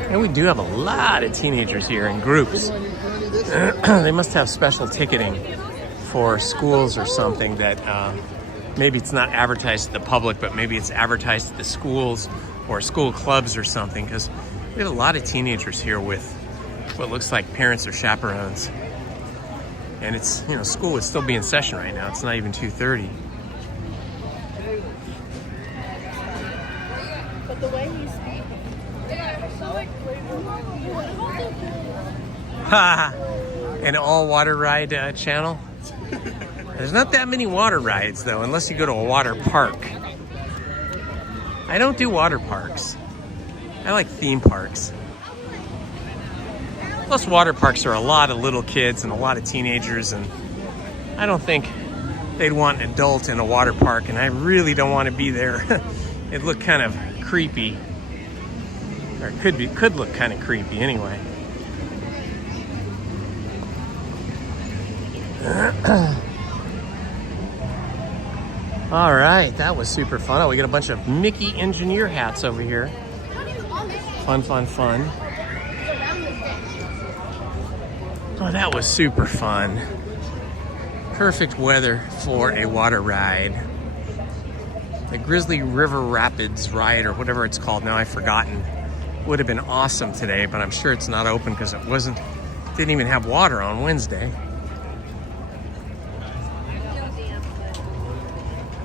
And we do have a lot of teenagers here in groups. They must have special ticketing for schools or something that maybe it's not advertised to the public, but maybe it's advertised to the schools or school clubs or something, because we have a lot of teenagers here with what looks like parents or chaperones. And it's, you know, school would still be in session right now. It's not even 2:30. But the way you speak, Ha! An all water ride channel. There's not that many water rides though, unless you go to a water park. I don't do water parks. I like theme parks. Plus water parks are a lot of little kids and a lot of teenagers, and I don't think they'd want an adult in a water park, and I really don't want to be there. It looked kind of creepy. Or it could look kind of creepy anyway. All right, that was super fun. Oh, we got a bunch of Mickey engineer hats over here. Fun, fun, fun. Oh, that was super fun. Perfect weather for a water ride. The Grizzly River Rapids ride, or whatever it's called now, I've forgotten. Would have been awesome today, but I'm sure it's not open because it didn't even have water on Wednesday.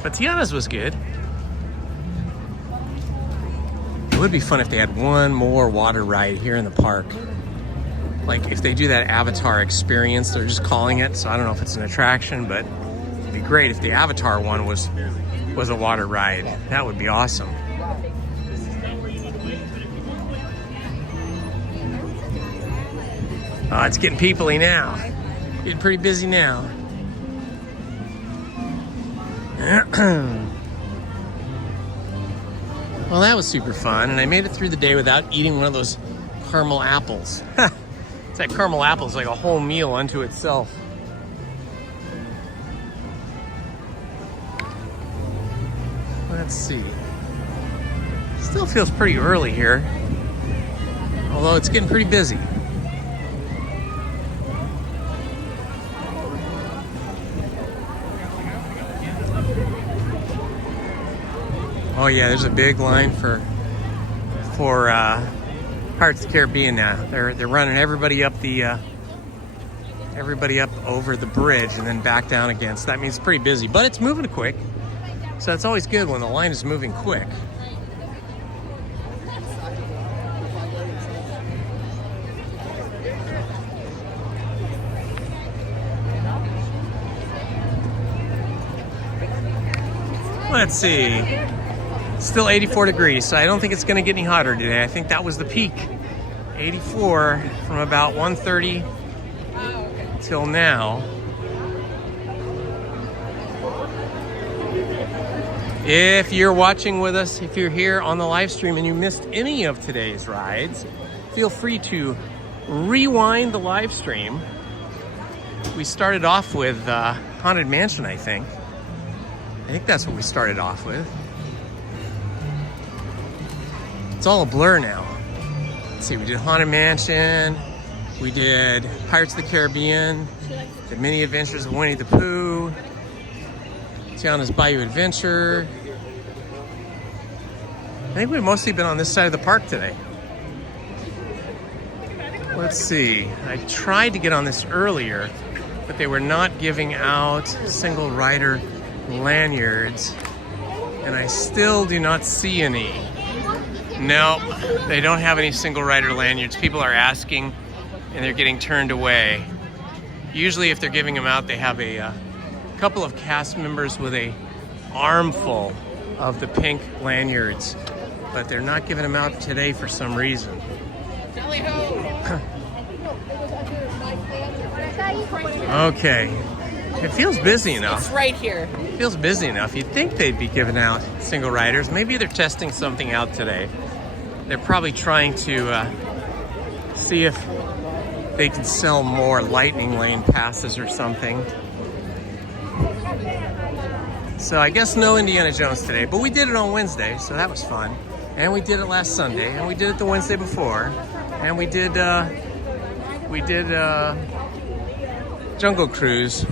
But Tiana's was good. It would be fun if they had one more water ride here in the park. Like if they do that Avatar experience, they're just calling it, so I don't know if it's an attraction, but it'd be great if the Avatar one was a water ride. That would be awesome. Oh, it's getting people-y now. Getting pretty busy now. Well, that was super fun, and I made it through the day without eating one of those caramel apples. It's that caramel apple is like a whole meal unto itself. Let's see. Still feels pretty early here, although it's getting pretty busy. Oh yeah, there's a big line for Pirates of the Caribbean now. They're running everybody up over the bridge and then back down again. So that means it's pretty busy, but it's moving quick. So it's always good when the line is moving quick. Let's see. Still 84 degrees, so I don't think it's going to get any hotter today. I think that was the peak. 84 from about 1:30 till now. If you're watching with us, if you're here on the live stream and you missed any of today's rides, feel free to rewind the live stream. We started off with Haunted Mansion, I think. I think that's what we started off with. It's all a blur now. Let's see, we did Haunted Mansion, we did Pirates of the Caribbean, the Mini Adventures of Winnie the Pooh, Tiana's Bayou Adventure. I think we've mostly been on this side of the park today. Let's see, I tried to get on this earlier, but they were not giving out single rider lanyards, and I still do not see any. No, they don't have any single rider lanyards. People are asking and they're getting turned away. Usually if they're giving them out, they have a couple of cast members with a armful of the pink lanyards, but they're not giving them out today for some reason. Okay, it feels busy enough. It's right here. It feels busy enough. You'd think they'd be giving out single riders. Maybe they're testing something out today. They're probably trying to see if they can sell more Lightning Lane passes or something. So I guess no Indiana Jones today, but we did it on Wednesday, so that was fun. And we did it last Sunday, and we did it the Wednesday before, and we did Jungle Cruise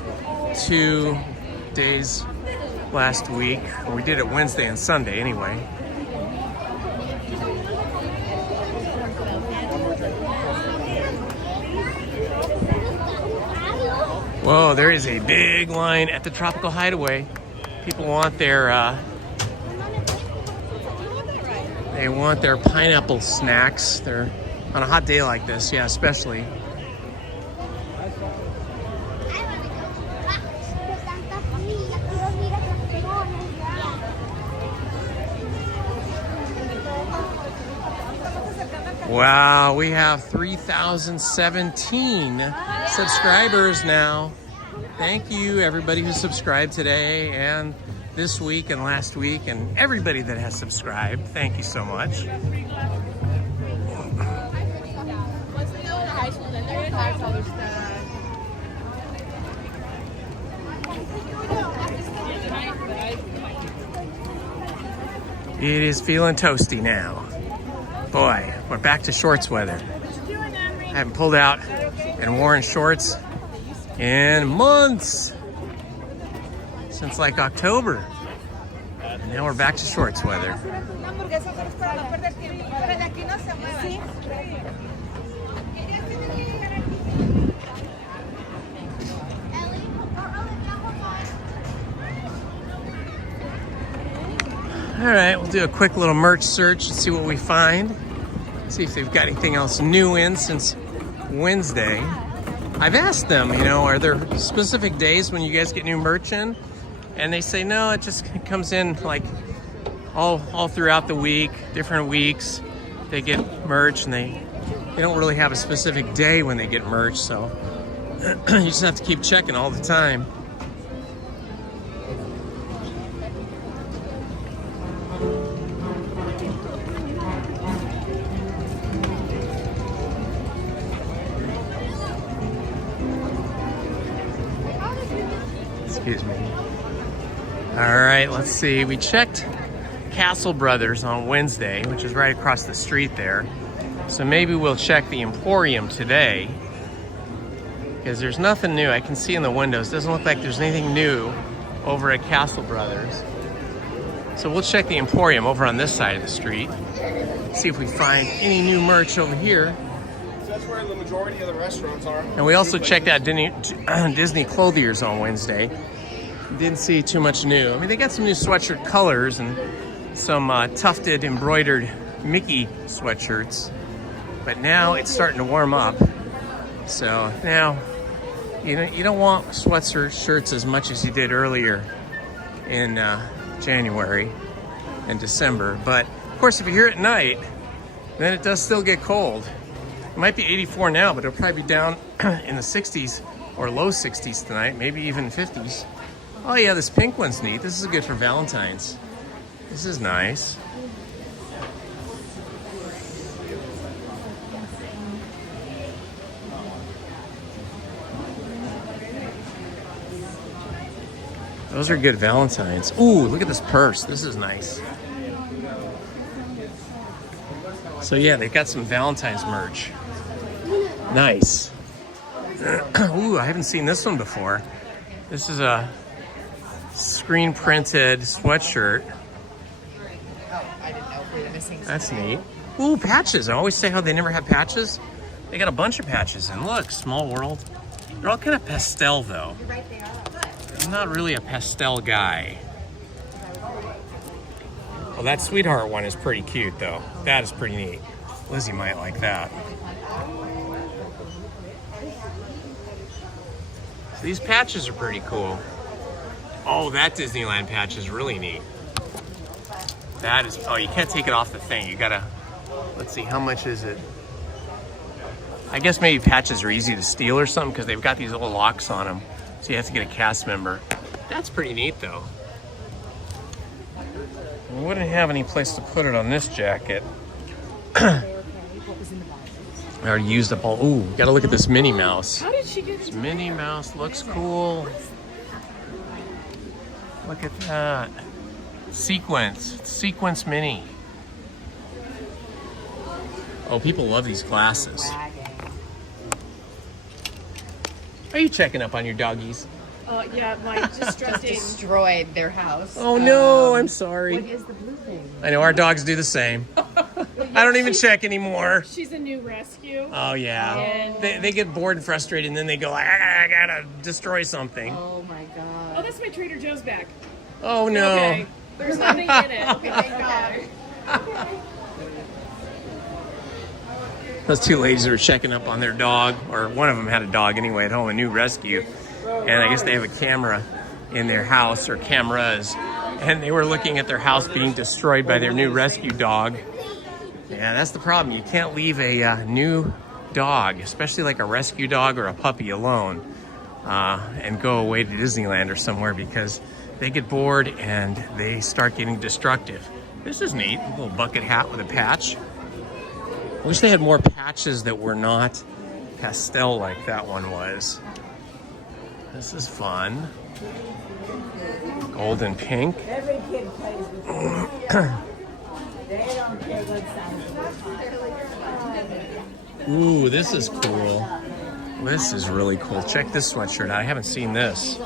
2 days last week. We did it Wednesday and Sunday anyway. Whoa, there is a big line at the Tropical Hideaway. People want their they want their pineapple snacks. They're on a hot day like this, yeah, especially. Wow, we have 3,017 subscribers now. Thank you, everybody who subscribed today and this week and last week, and everybody that has subscribed. Thank you so much. It is feeling toasty now. Boy, we're back to shorts weather. I haven't pulled out and worn shorts in months. Since like October. And now we're back to shorts weather. All right, we'll do a quick little merch search and see what we find. See if they've got anything else new in since Wednesday. I've asked them, you know, are there specific days when you guys get new merch in? And they say, no, it just comes in like all throughout the week, different weeks. They get merch and they don't really have a specific day when they get merch. So you just have to keep checking all the time. Excuse me. All right, let's see. We checked Castle Brothers on Wednesday, which is right across the street there. So maybe we'll check the Emporium today, because there's nothing new. I can see in the windows. Doesn't look like there's anything new over at Castle Brothers. So we'll check the Emporium over on this side of the street. See if we find any new merch over here. So that's where the majority of the restaurants are. And we also checked out Disney Clothiers on Wednesday. Didn't see too much new. I mean, they got some new sweatshirt colors and some tufted embroidered Mickey sweatshirts. But now it's starting to warm up. So now, you don't want shirts as much as you did earlier in January and December. But of course, if you're here at night, then it does still get cold. It might be 84 now, but it'll probably be down in the 60s or low 60s tonight, maybe even 50s. Oh yeah, this pink one's neat. This is good for Valentine's. This is nice. Those are good Valentines. Ooh, look at this purse. This is nice. So yeah, they've got some Valentine's merch. Nice. Ooh, I haven't seen this one before. This is a screen printed sweatshirt. That's neat. Ooh, patches. I always say how they never have patches. They got a bunch of patches. And look, Small World. They're all kind of pastel though. I'm not really a pastel guy. Well, that Sweetheart one is pretty cute though. That is pretty neat. Lizzie might like that. So these patches are pretty cool. Oh, that Disneyland patch is really neat. That is, oh, you can't take it off the thing. You gotta, let's see, how much is it? I guess maybe patches are easy to steal or something because they've got these little locks on them. So you have to get a cast member. That's pretty neat though. We wouldn't have any place to put it on this jacket. I already used up all. Ooh, gotta look at this Minnie Mouse. How did she get This Minnie Mouse looks cool. Look at that. Sequence Minnie. Oh, people love these glasses. Are you checking up on your doggies? Yeah, my distressed destroyed their house. Oh no, I'm sorry. What is the blue thing? I know our dogs do the same. I don't even check anymore. She's a new rescue. Oh yeah. And they get bored and frustrated, and then they go like, I gotta destroy something. Oh my god. Oh, that's my Trader Joe's bag. Oh no. Okay. There's nothing in it. Okay, thank God. Those two ladies were checking up on their dog, or one of them had a dog anyway at home, a new rescue. And I guess they have a camera in their house, or cameras. And they were looking at their house being destroyed by their new rescue dog. Yeah, that's the problem. You can't leave a new dog, especially like a rescue dog or a puppy, alone and go away to Disneyland or somewhere, because they get bored and they start getting destructive. This is neat, a little bucket hat with a patch. I wish they had more patches that were not pastel like that one was. This is fun. Gold and pink. Every kid plays with it. They don't care what sound. Ooh, this is cool. This is really cool. Check this sweatshirt out. I haven't seen this.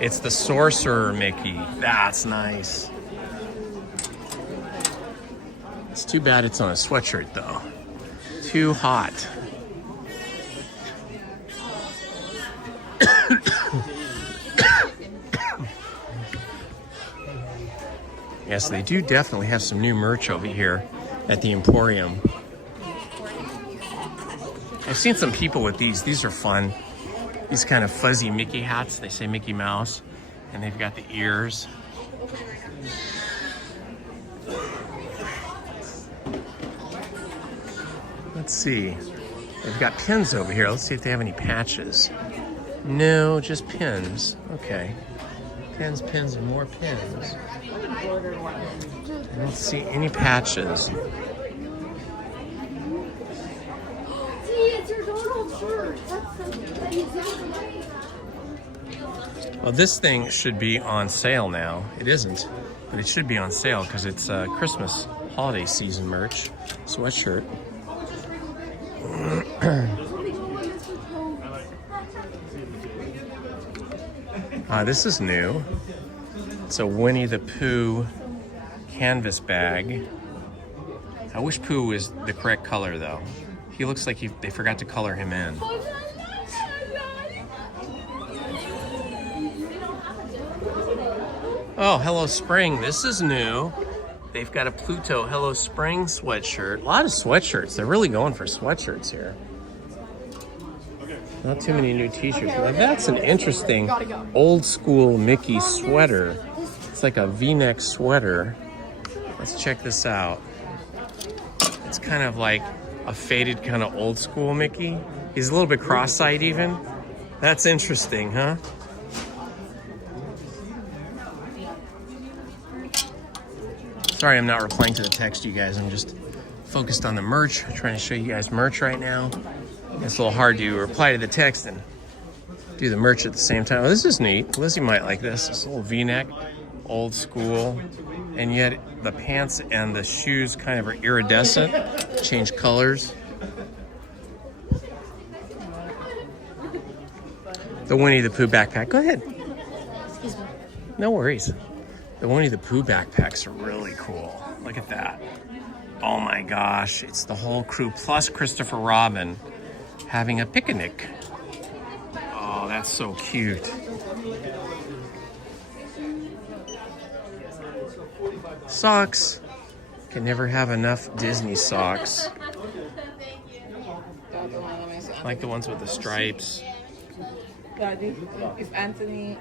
It's the Sorcerer Mickey. That's nice. It's too bad it's on a sweatshirt, though. Too hot. Yes, they do definitely have some new merch over here at the Emporium. I've seen some people with these. These are fun. These kind of fuzzy Mickey hats. They say Mickey Mouse, and they've got the ears. Let's see. They've got pins over here. Let's see if they have any patches. No, just pins. Okay. Pins, pins, and more pins. I don't see any patches. Well, this thing should be on sale now. It isn't, but it should be on sale because it's Christmas holiday season merch. Sweatshirt. This is new. It's a Winnie the Pooh canvas bag. I wish Pooh was the correct color, though. He looks like they forgot to color him in. Oh, Hello Spring. This is new. They've got a Pluto Hello Spring sweatshirt. A lot of sweatshirts. They're really going for sweatshirts here. Not too many new t-shirts. Now that's an interesting old school Mickey sweater. It's like a V-neck sweater. Let's check this out. It's kind of like a faded kind of old school Mickey. He's a little bit cross-eyed even. That's interesting, huh? Sorry, I'm not replying to the text, you guys. I'm just focused on the merch. I'm trying to show you guys merch right now. It's a little hard to reply to the text and do the merch at the same time. Oh, this is neat. Lizzie might like this. It's a little V-neck, old school, and yet the pants and the shoes kind of are iridescent, change colors. The Winnie the Pooh backpack. Go ahead. Excuse me. No worries. The Winnie the Pooh backpacks are really cool. Look at that. Oh my gosh, it's the whole crew plus Christopher Robin having a picnic. Oh, that's so cute. Socks. Can never have enough Disney socks. Like the ones with the stripes. If Anthony,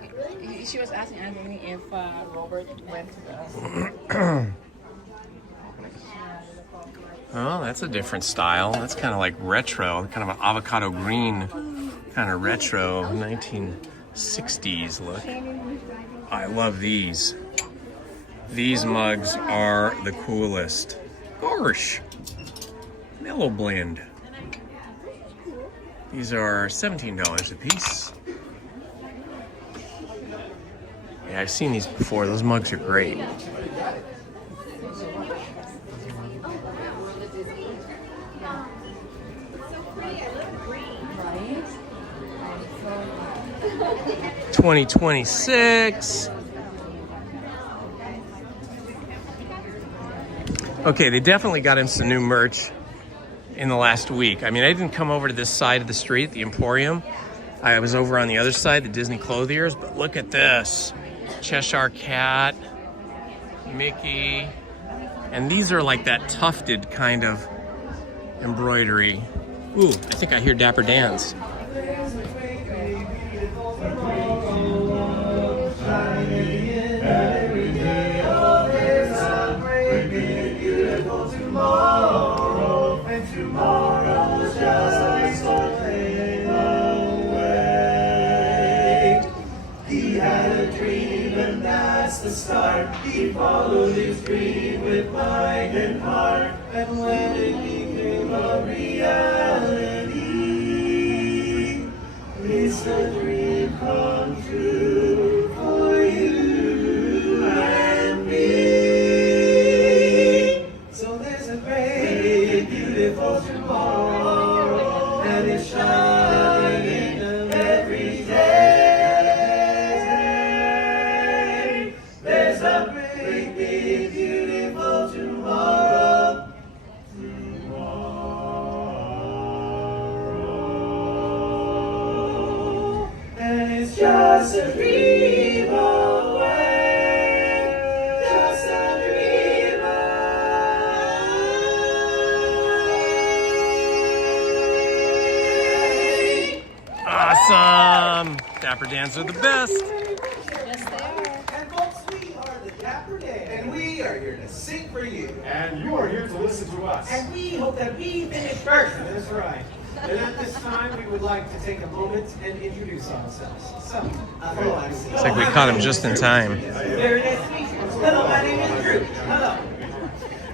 she was asking Anthony if Robert went to the... Oh, that's a different style. That's kind of like retro, kind of an avocado green, kind of retro 1960s look. I love these. These mugs are the coolest. Gosh. Mellow Blend. These are $17 a piece. Yeah, I've seen these before. Those mugs are great. $20.26. Okay, they definitely got in some new merch in the last week. I mean, I didn't come over to this side of the street, the Emporium. I was over on the other side, the Disney Clothiers, but look at this. Cheshire Cat, Mickey, and these are like that tufted kind of embroidery. Ooh, I think I hear Dapper Dans. Tomorrow's just so fade away. He had a dream and that's the start. He followed his dream with mind and heart. And when it became a reality, it's a dream come true for you and me. So there's a great, beautiful tomorrow, and it's shining every day. There's a great, big, beautiful tomorrow. Tomorrow, and it's just a dream away, just a dream away. Awesome! Dapper Dans are the best. Yes, they are. And folks, we are the Dapper Dans. And we are here to sing for you. And you are here to listen to us. And we hope that we finish first. That's right. And at this time, we would like to take a moment and introduce ourselves. So, hello, I'm It's like we caught him just in time. Very nice to meet you. Hello, my name is Drew. Hello.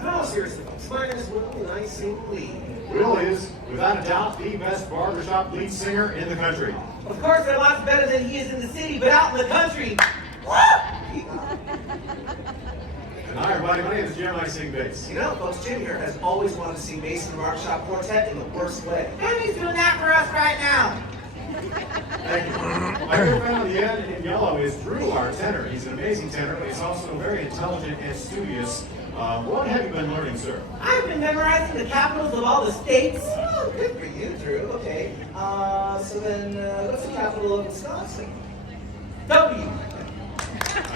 no, seriously, folks. My name is Will, and I sing lead. Will is, without a doubt, the best barbershop lead singer in the country. Of course, they're lots better than he is in the city, but out in the country. And hi, everybody. My name is Jim. I sing bass. You know, folks, Jim here has always wanted to see bass in the barbershop quartet in the worst way. And he's doing that for us right now. Thank you. My good friend on the end in yellow is Drew, our tenor. He's an amazing tenor, but he's also very intelligent and studious. What have you been learning, sir? I've been memorizing the capitals of all the states. Oh, good for you, Drew. Okay. So then, what's the capital of Wisconsin? W.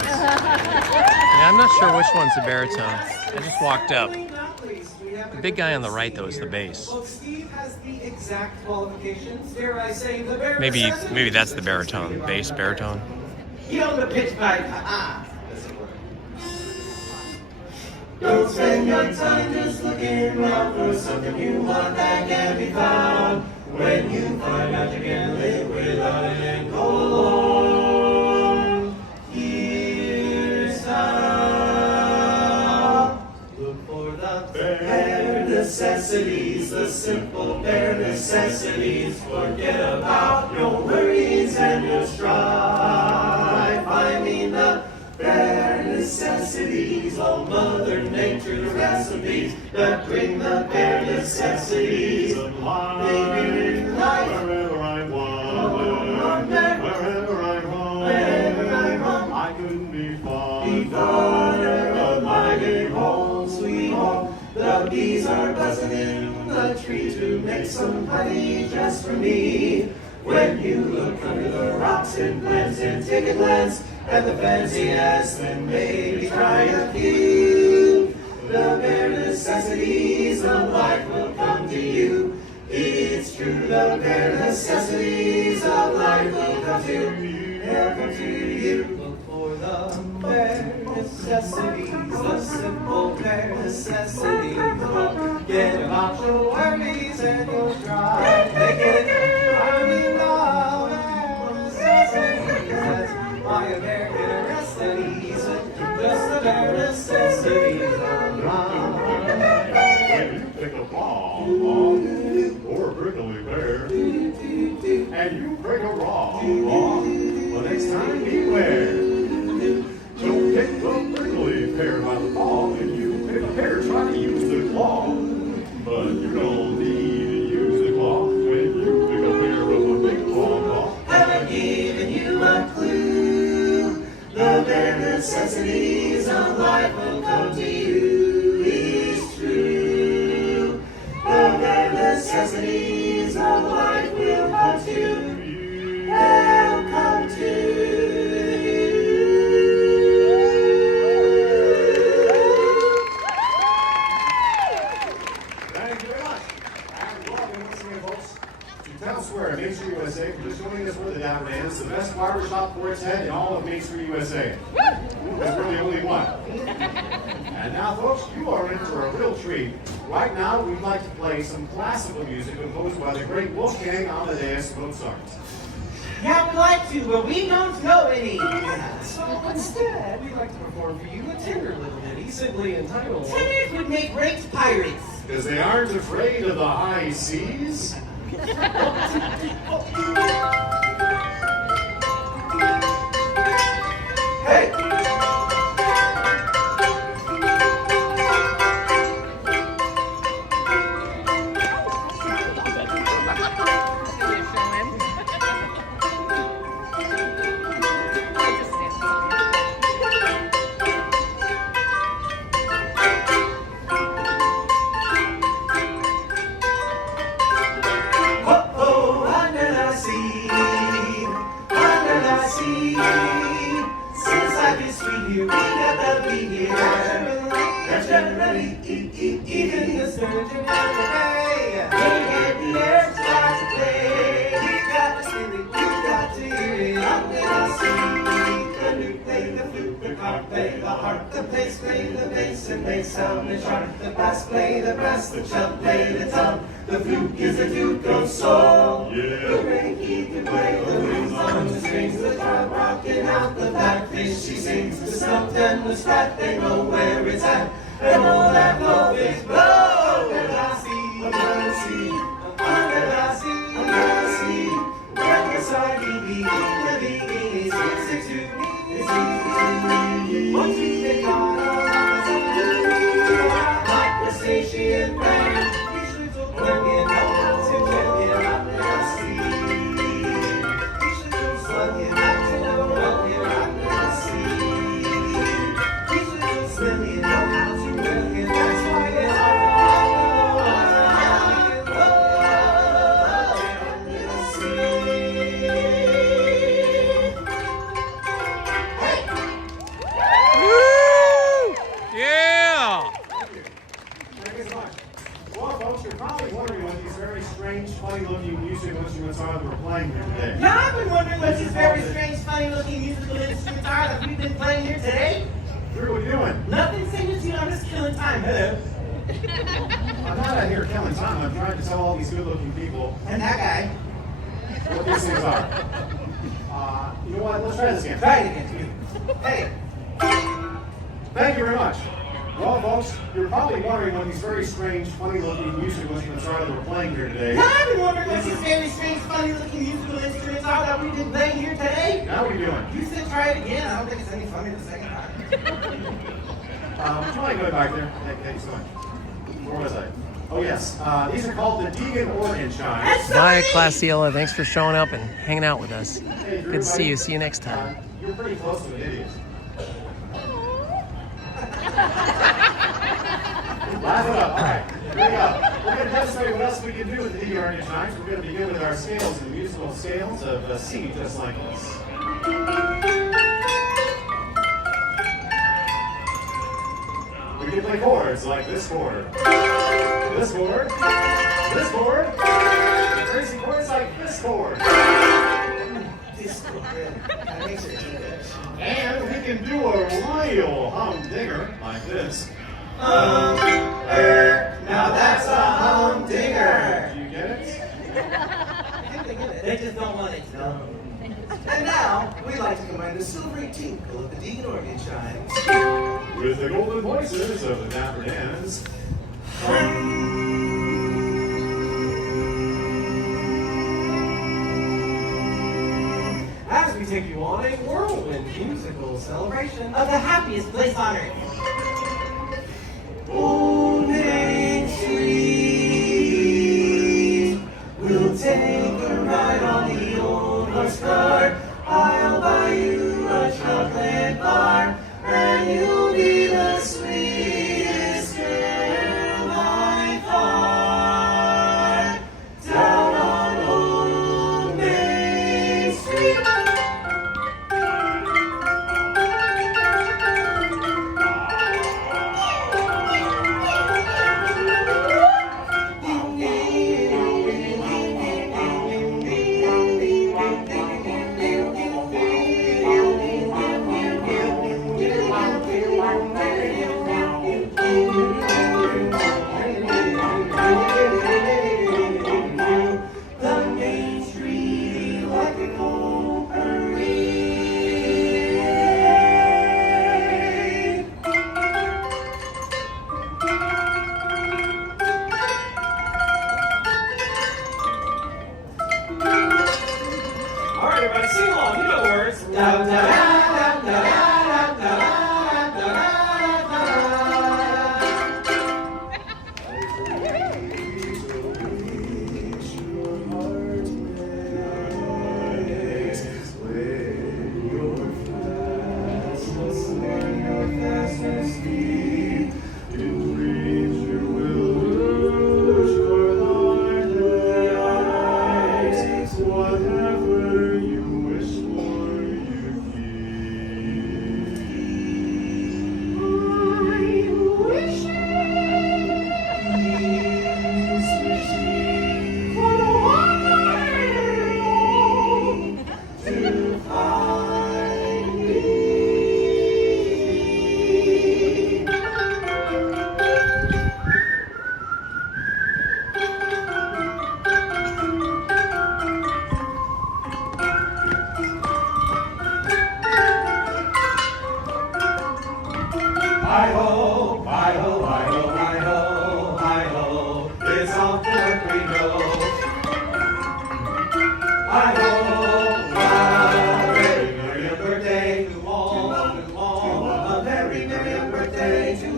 Yeah, I'm not sure which one's the baritone. I just walked up. The big guy on the right, though, is the bass. Well, Steve has the exact qualifications. Dare I say the bare Maybe that's the baritone. Bass, baritone. You know the pitch pipe. Don't spend your time just looking around for something you want that can't be found. When you find out you can live without it and go along, here's how. Look for the bare necessities, the simple bare necessities. Forget about your worries and your strife. I mean the bare necessities, all Mother Nature's recipes that bring the bare necessities of life. Wherever I wander, wherever I roam, I couldn't be fonder of my big home, sweet home. The bees are buzzing in the tree to make some honey just for me. When you look under the rocks and plants and take a glance at the fancy ass, then maybe try a few. The bare necessities of life will come to you. It's true, the bare necessities of life will come to you. They'll come to you. Look for the bare necessities, the simple bare necessities. Forget about your worries and your strife. Make it, I mean, the bare necessities. That's my American necessities, just the bare necessities of life. When you pick a ball Now, folks, you are in for a real treat. Right now, we'd like to play some classical music composed by the great Wolfgang Amadeus Mozart. Yeah, we'd like to, but we don't know any. So instead, we'd like to perform for you a tender little ditty simply entitled... Tenors would make great pirates. Because they aren't afraid of the high seas. Hey! Even the surgeon on the way. Don't get the air starts to play. You got to feel it, you got to hear it. Under the sea, the lute play, the flute, the harp play, the harp, the bass play, the bass, and they sound the sharp. The bass play, the brass, the chub play, the tub. The flute is a duke of soul. The reiki can play the winds on the strings. The drum rocking out the blackfish she sings. The snout and the sprat, they know where it's at. And all that love is blow. Under the sea, under the sea, under the sea, under the sea. When the sardine, the beginning is easy to me, it's easy to me. Once we take on the like crustacean brain, usually took plenty of how to tell you under the sea. Usually took plenty of how to know you under the sea. Usually took plenty of how to. That's why it's Yeah! Thank you so much. Well, folks, you're probably wondering what these very strange, funny-looking musical instruments are that we're playing here today. Yeah, I've been wondering what these very strange, funny-looking musical instruments are that we've been playing here today. Drew, what are you doing? Nothing, same as you. I'm just killing time. Hello. I'm not out here killing time. I'm trying to tell all these good-looking people And that guy. what these things are. You know what? Let's try this again. Try it again. Hey. Thank you very much. Well, folks, you're probably wondering what these very strange, funny-looking musical instruments are that we're playing here today. Yeah, I've been wondering what these very strange, funny-looking musical instruments are that we've been playing here today. Now what are you doing? You said try it again. I don't think it's any funny the second time. Try going back there. Thank you so much. Where was I? Oh, yes. These are called the Deegan organ chimes. Bye, Classiella. Thanks for showing up and hanging out with us. Hey, Drew, Good to see buddy. you. See you next time. You're pretty close to an idiot. Laugh it up. All right. Here we go. We're going to demonstrate what else we can do with the Deegan organ chimes. We're going to begin with our scales, the musical scales of C, just like this. We can play chords like this chord, this chord, this chord, crazy chords like this chord. This chord. That makes it English. And we can do a real humdinger like this. Now that's a humdinger. Do you get it? I think they get it. They just don't want it to know. And now, we'd like to combine the silvery tinkle of the Deegan organ chimes With the golden voices of the Dapper Dans. as we take you on a whirlwind musical celebration of the happiest place on earth. Old Main Street, we'll take a ride on the old horse car. I'll buy you a chocolate bar, and you'll be the sweetest girl by far. Down on Old Main Street.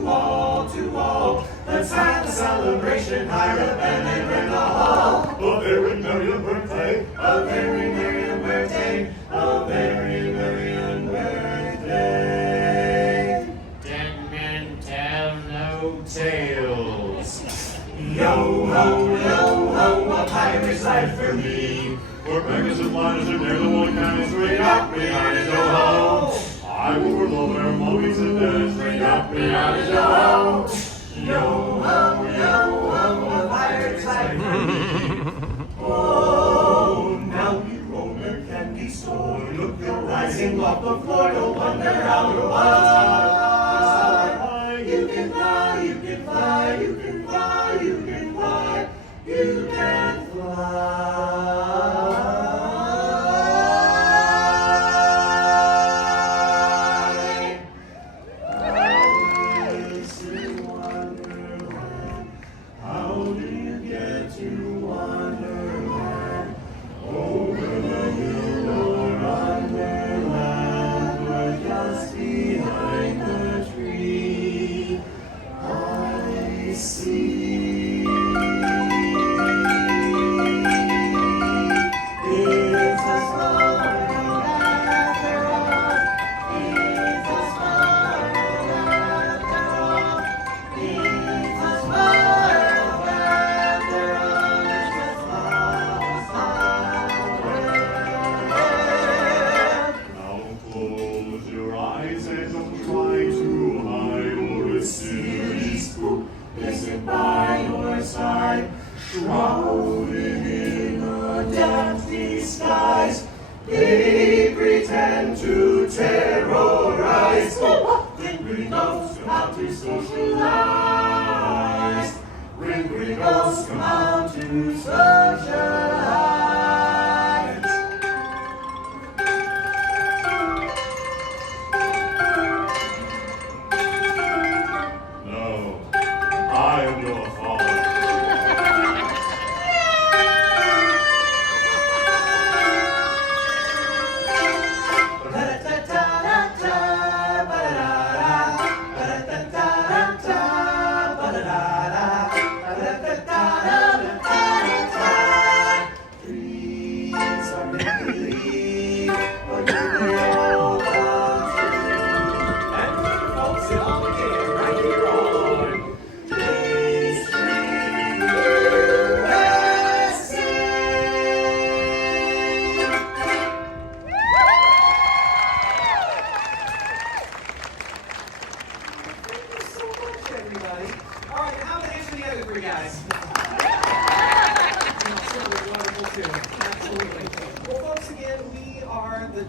wall to wall. Let's have a celebration, hire a band and rent a hall. A very merry birthday, a very merry birthday, a very merry birthday. Dead men tell no tales. Yo ho, a pirate's life for me. For beggars and liners and never the one kind of straight up behind his yo ho. I will roll their movies and then straight up behind his yo ho. Yo ho, a pirate's life for me. Oh, now you own a candy store. Look, you're rising off the floor. No wonder how you're wild. You can fly, you can fly, you can fly, you can fly, you can fly.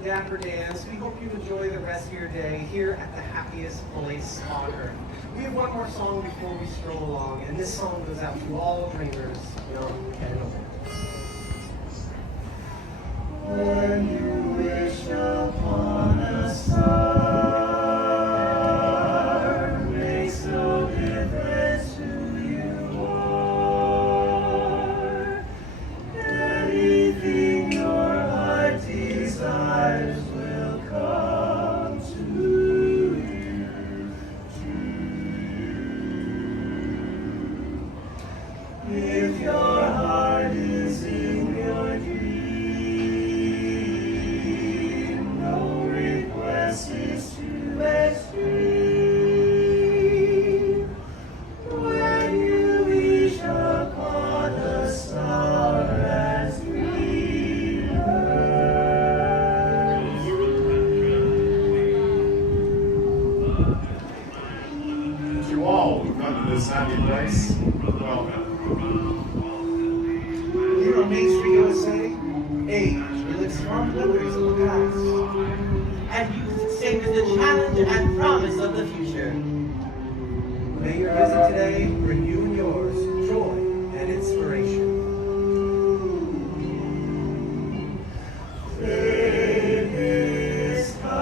Dapper Dans. We hope you enjoy the rest of your day here at the happiest place on earth. We have one more song before we stroll along, and this song goes out to all dreamers, young and old. When you wish upon a star, makes no difference who you are. Anything your heart desires will come to you, If your heart is in your dream, no request is too extreme. When you wish upon a star as To all who come to this happy place, welcome. Here on Main Street, USA, age relics strong memories of the past. And youth savors the challenge and promise of the future. May your visit today bring you and yours joy and inspiration. This sky,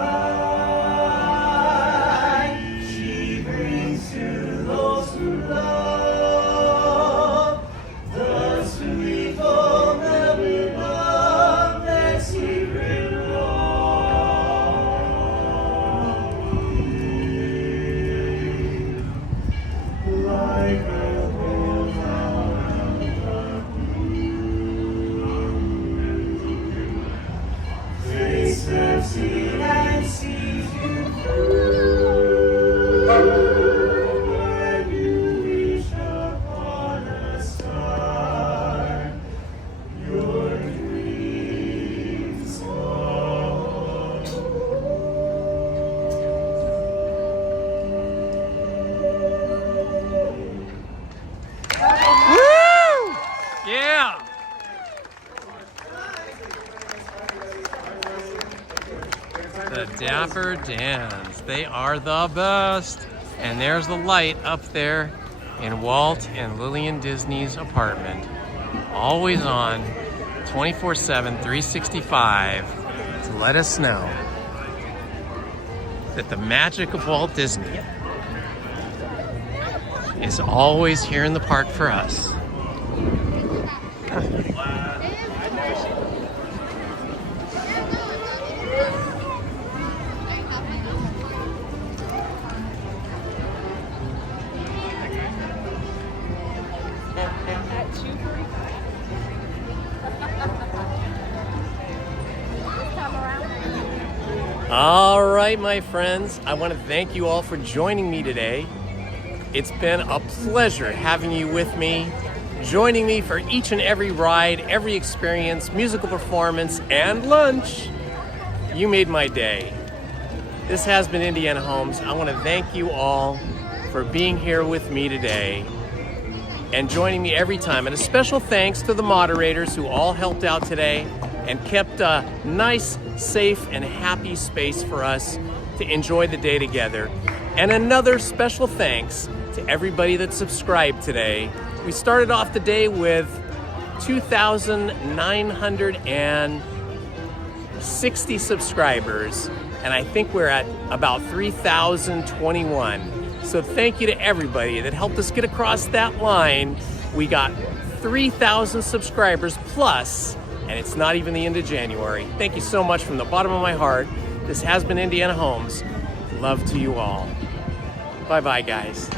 she brings to those who love the sweet fulfillment of their secret longing. Dapper Dans. They are the best. And there's the light up there in Walt and Lillian Disney's apartment. Always on, 24/7, 365, to let us know that the magic of Walt Disney is always here in the park for us. All right, my friends, I want to thank you all for joining me today. It's been a pleasure having you with me, joining me for each and every ride, every experience, musical performance, and lunch. You made my day. This has been Indiana Holmes. I want to thank you all for being here with me today and joining me every time. And a special thanks to the moderators who all helped out today and kept a nice, safe, and happy space for us to enjoy the day together. And another special thanks to everybody that subscribed today. We started off the day with 2,960 subscribers, and I think we're at about 3,021. So thank you to everybody that helped us get across that line. We got 3,000 subscribers plus, and it's not even the end of January. Thank you so much from the bottom of my heart. This has been Indiana Holmes. Love to you all. Bye-bye, guys.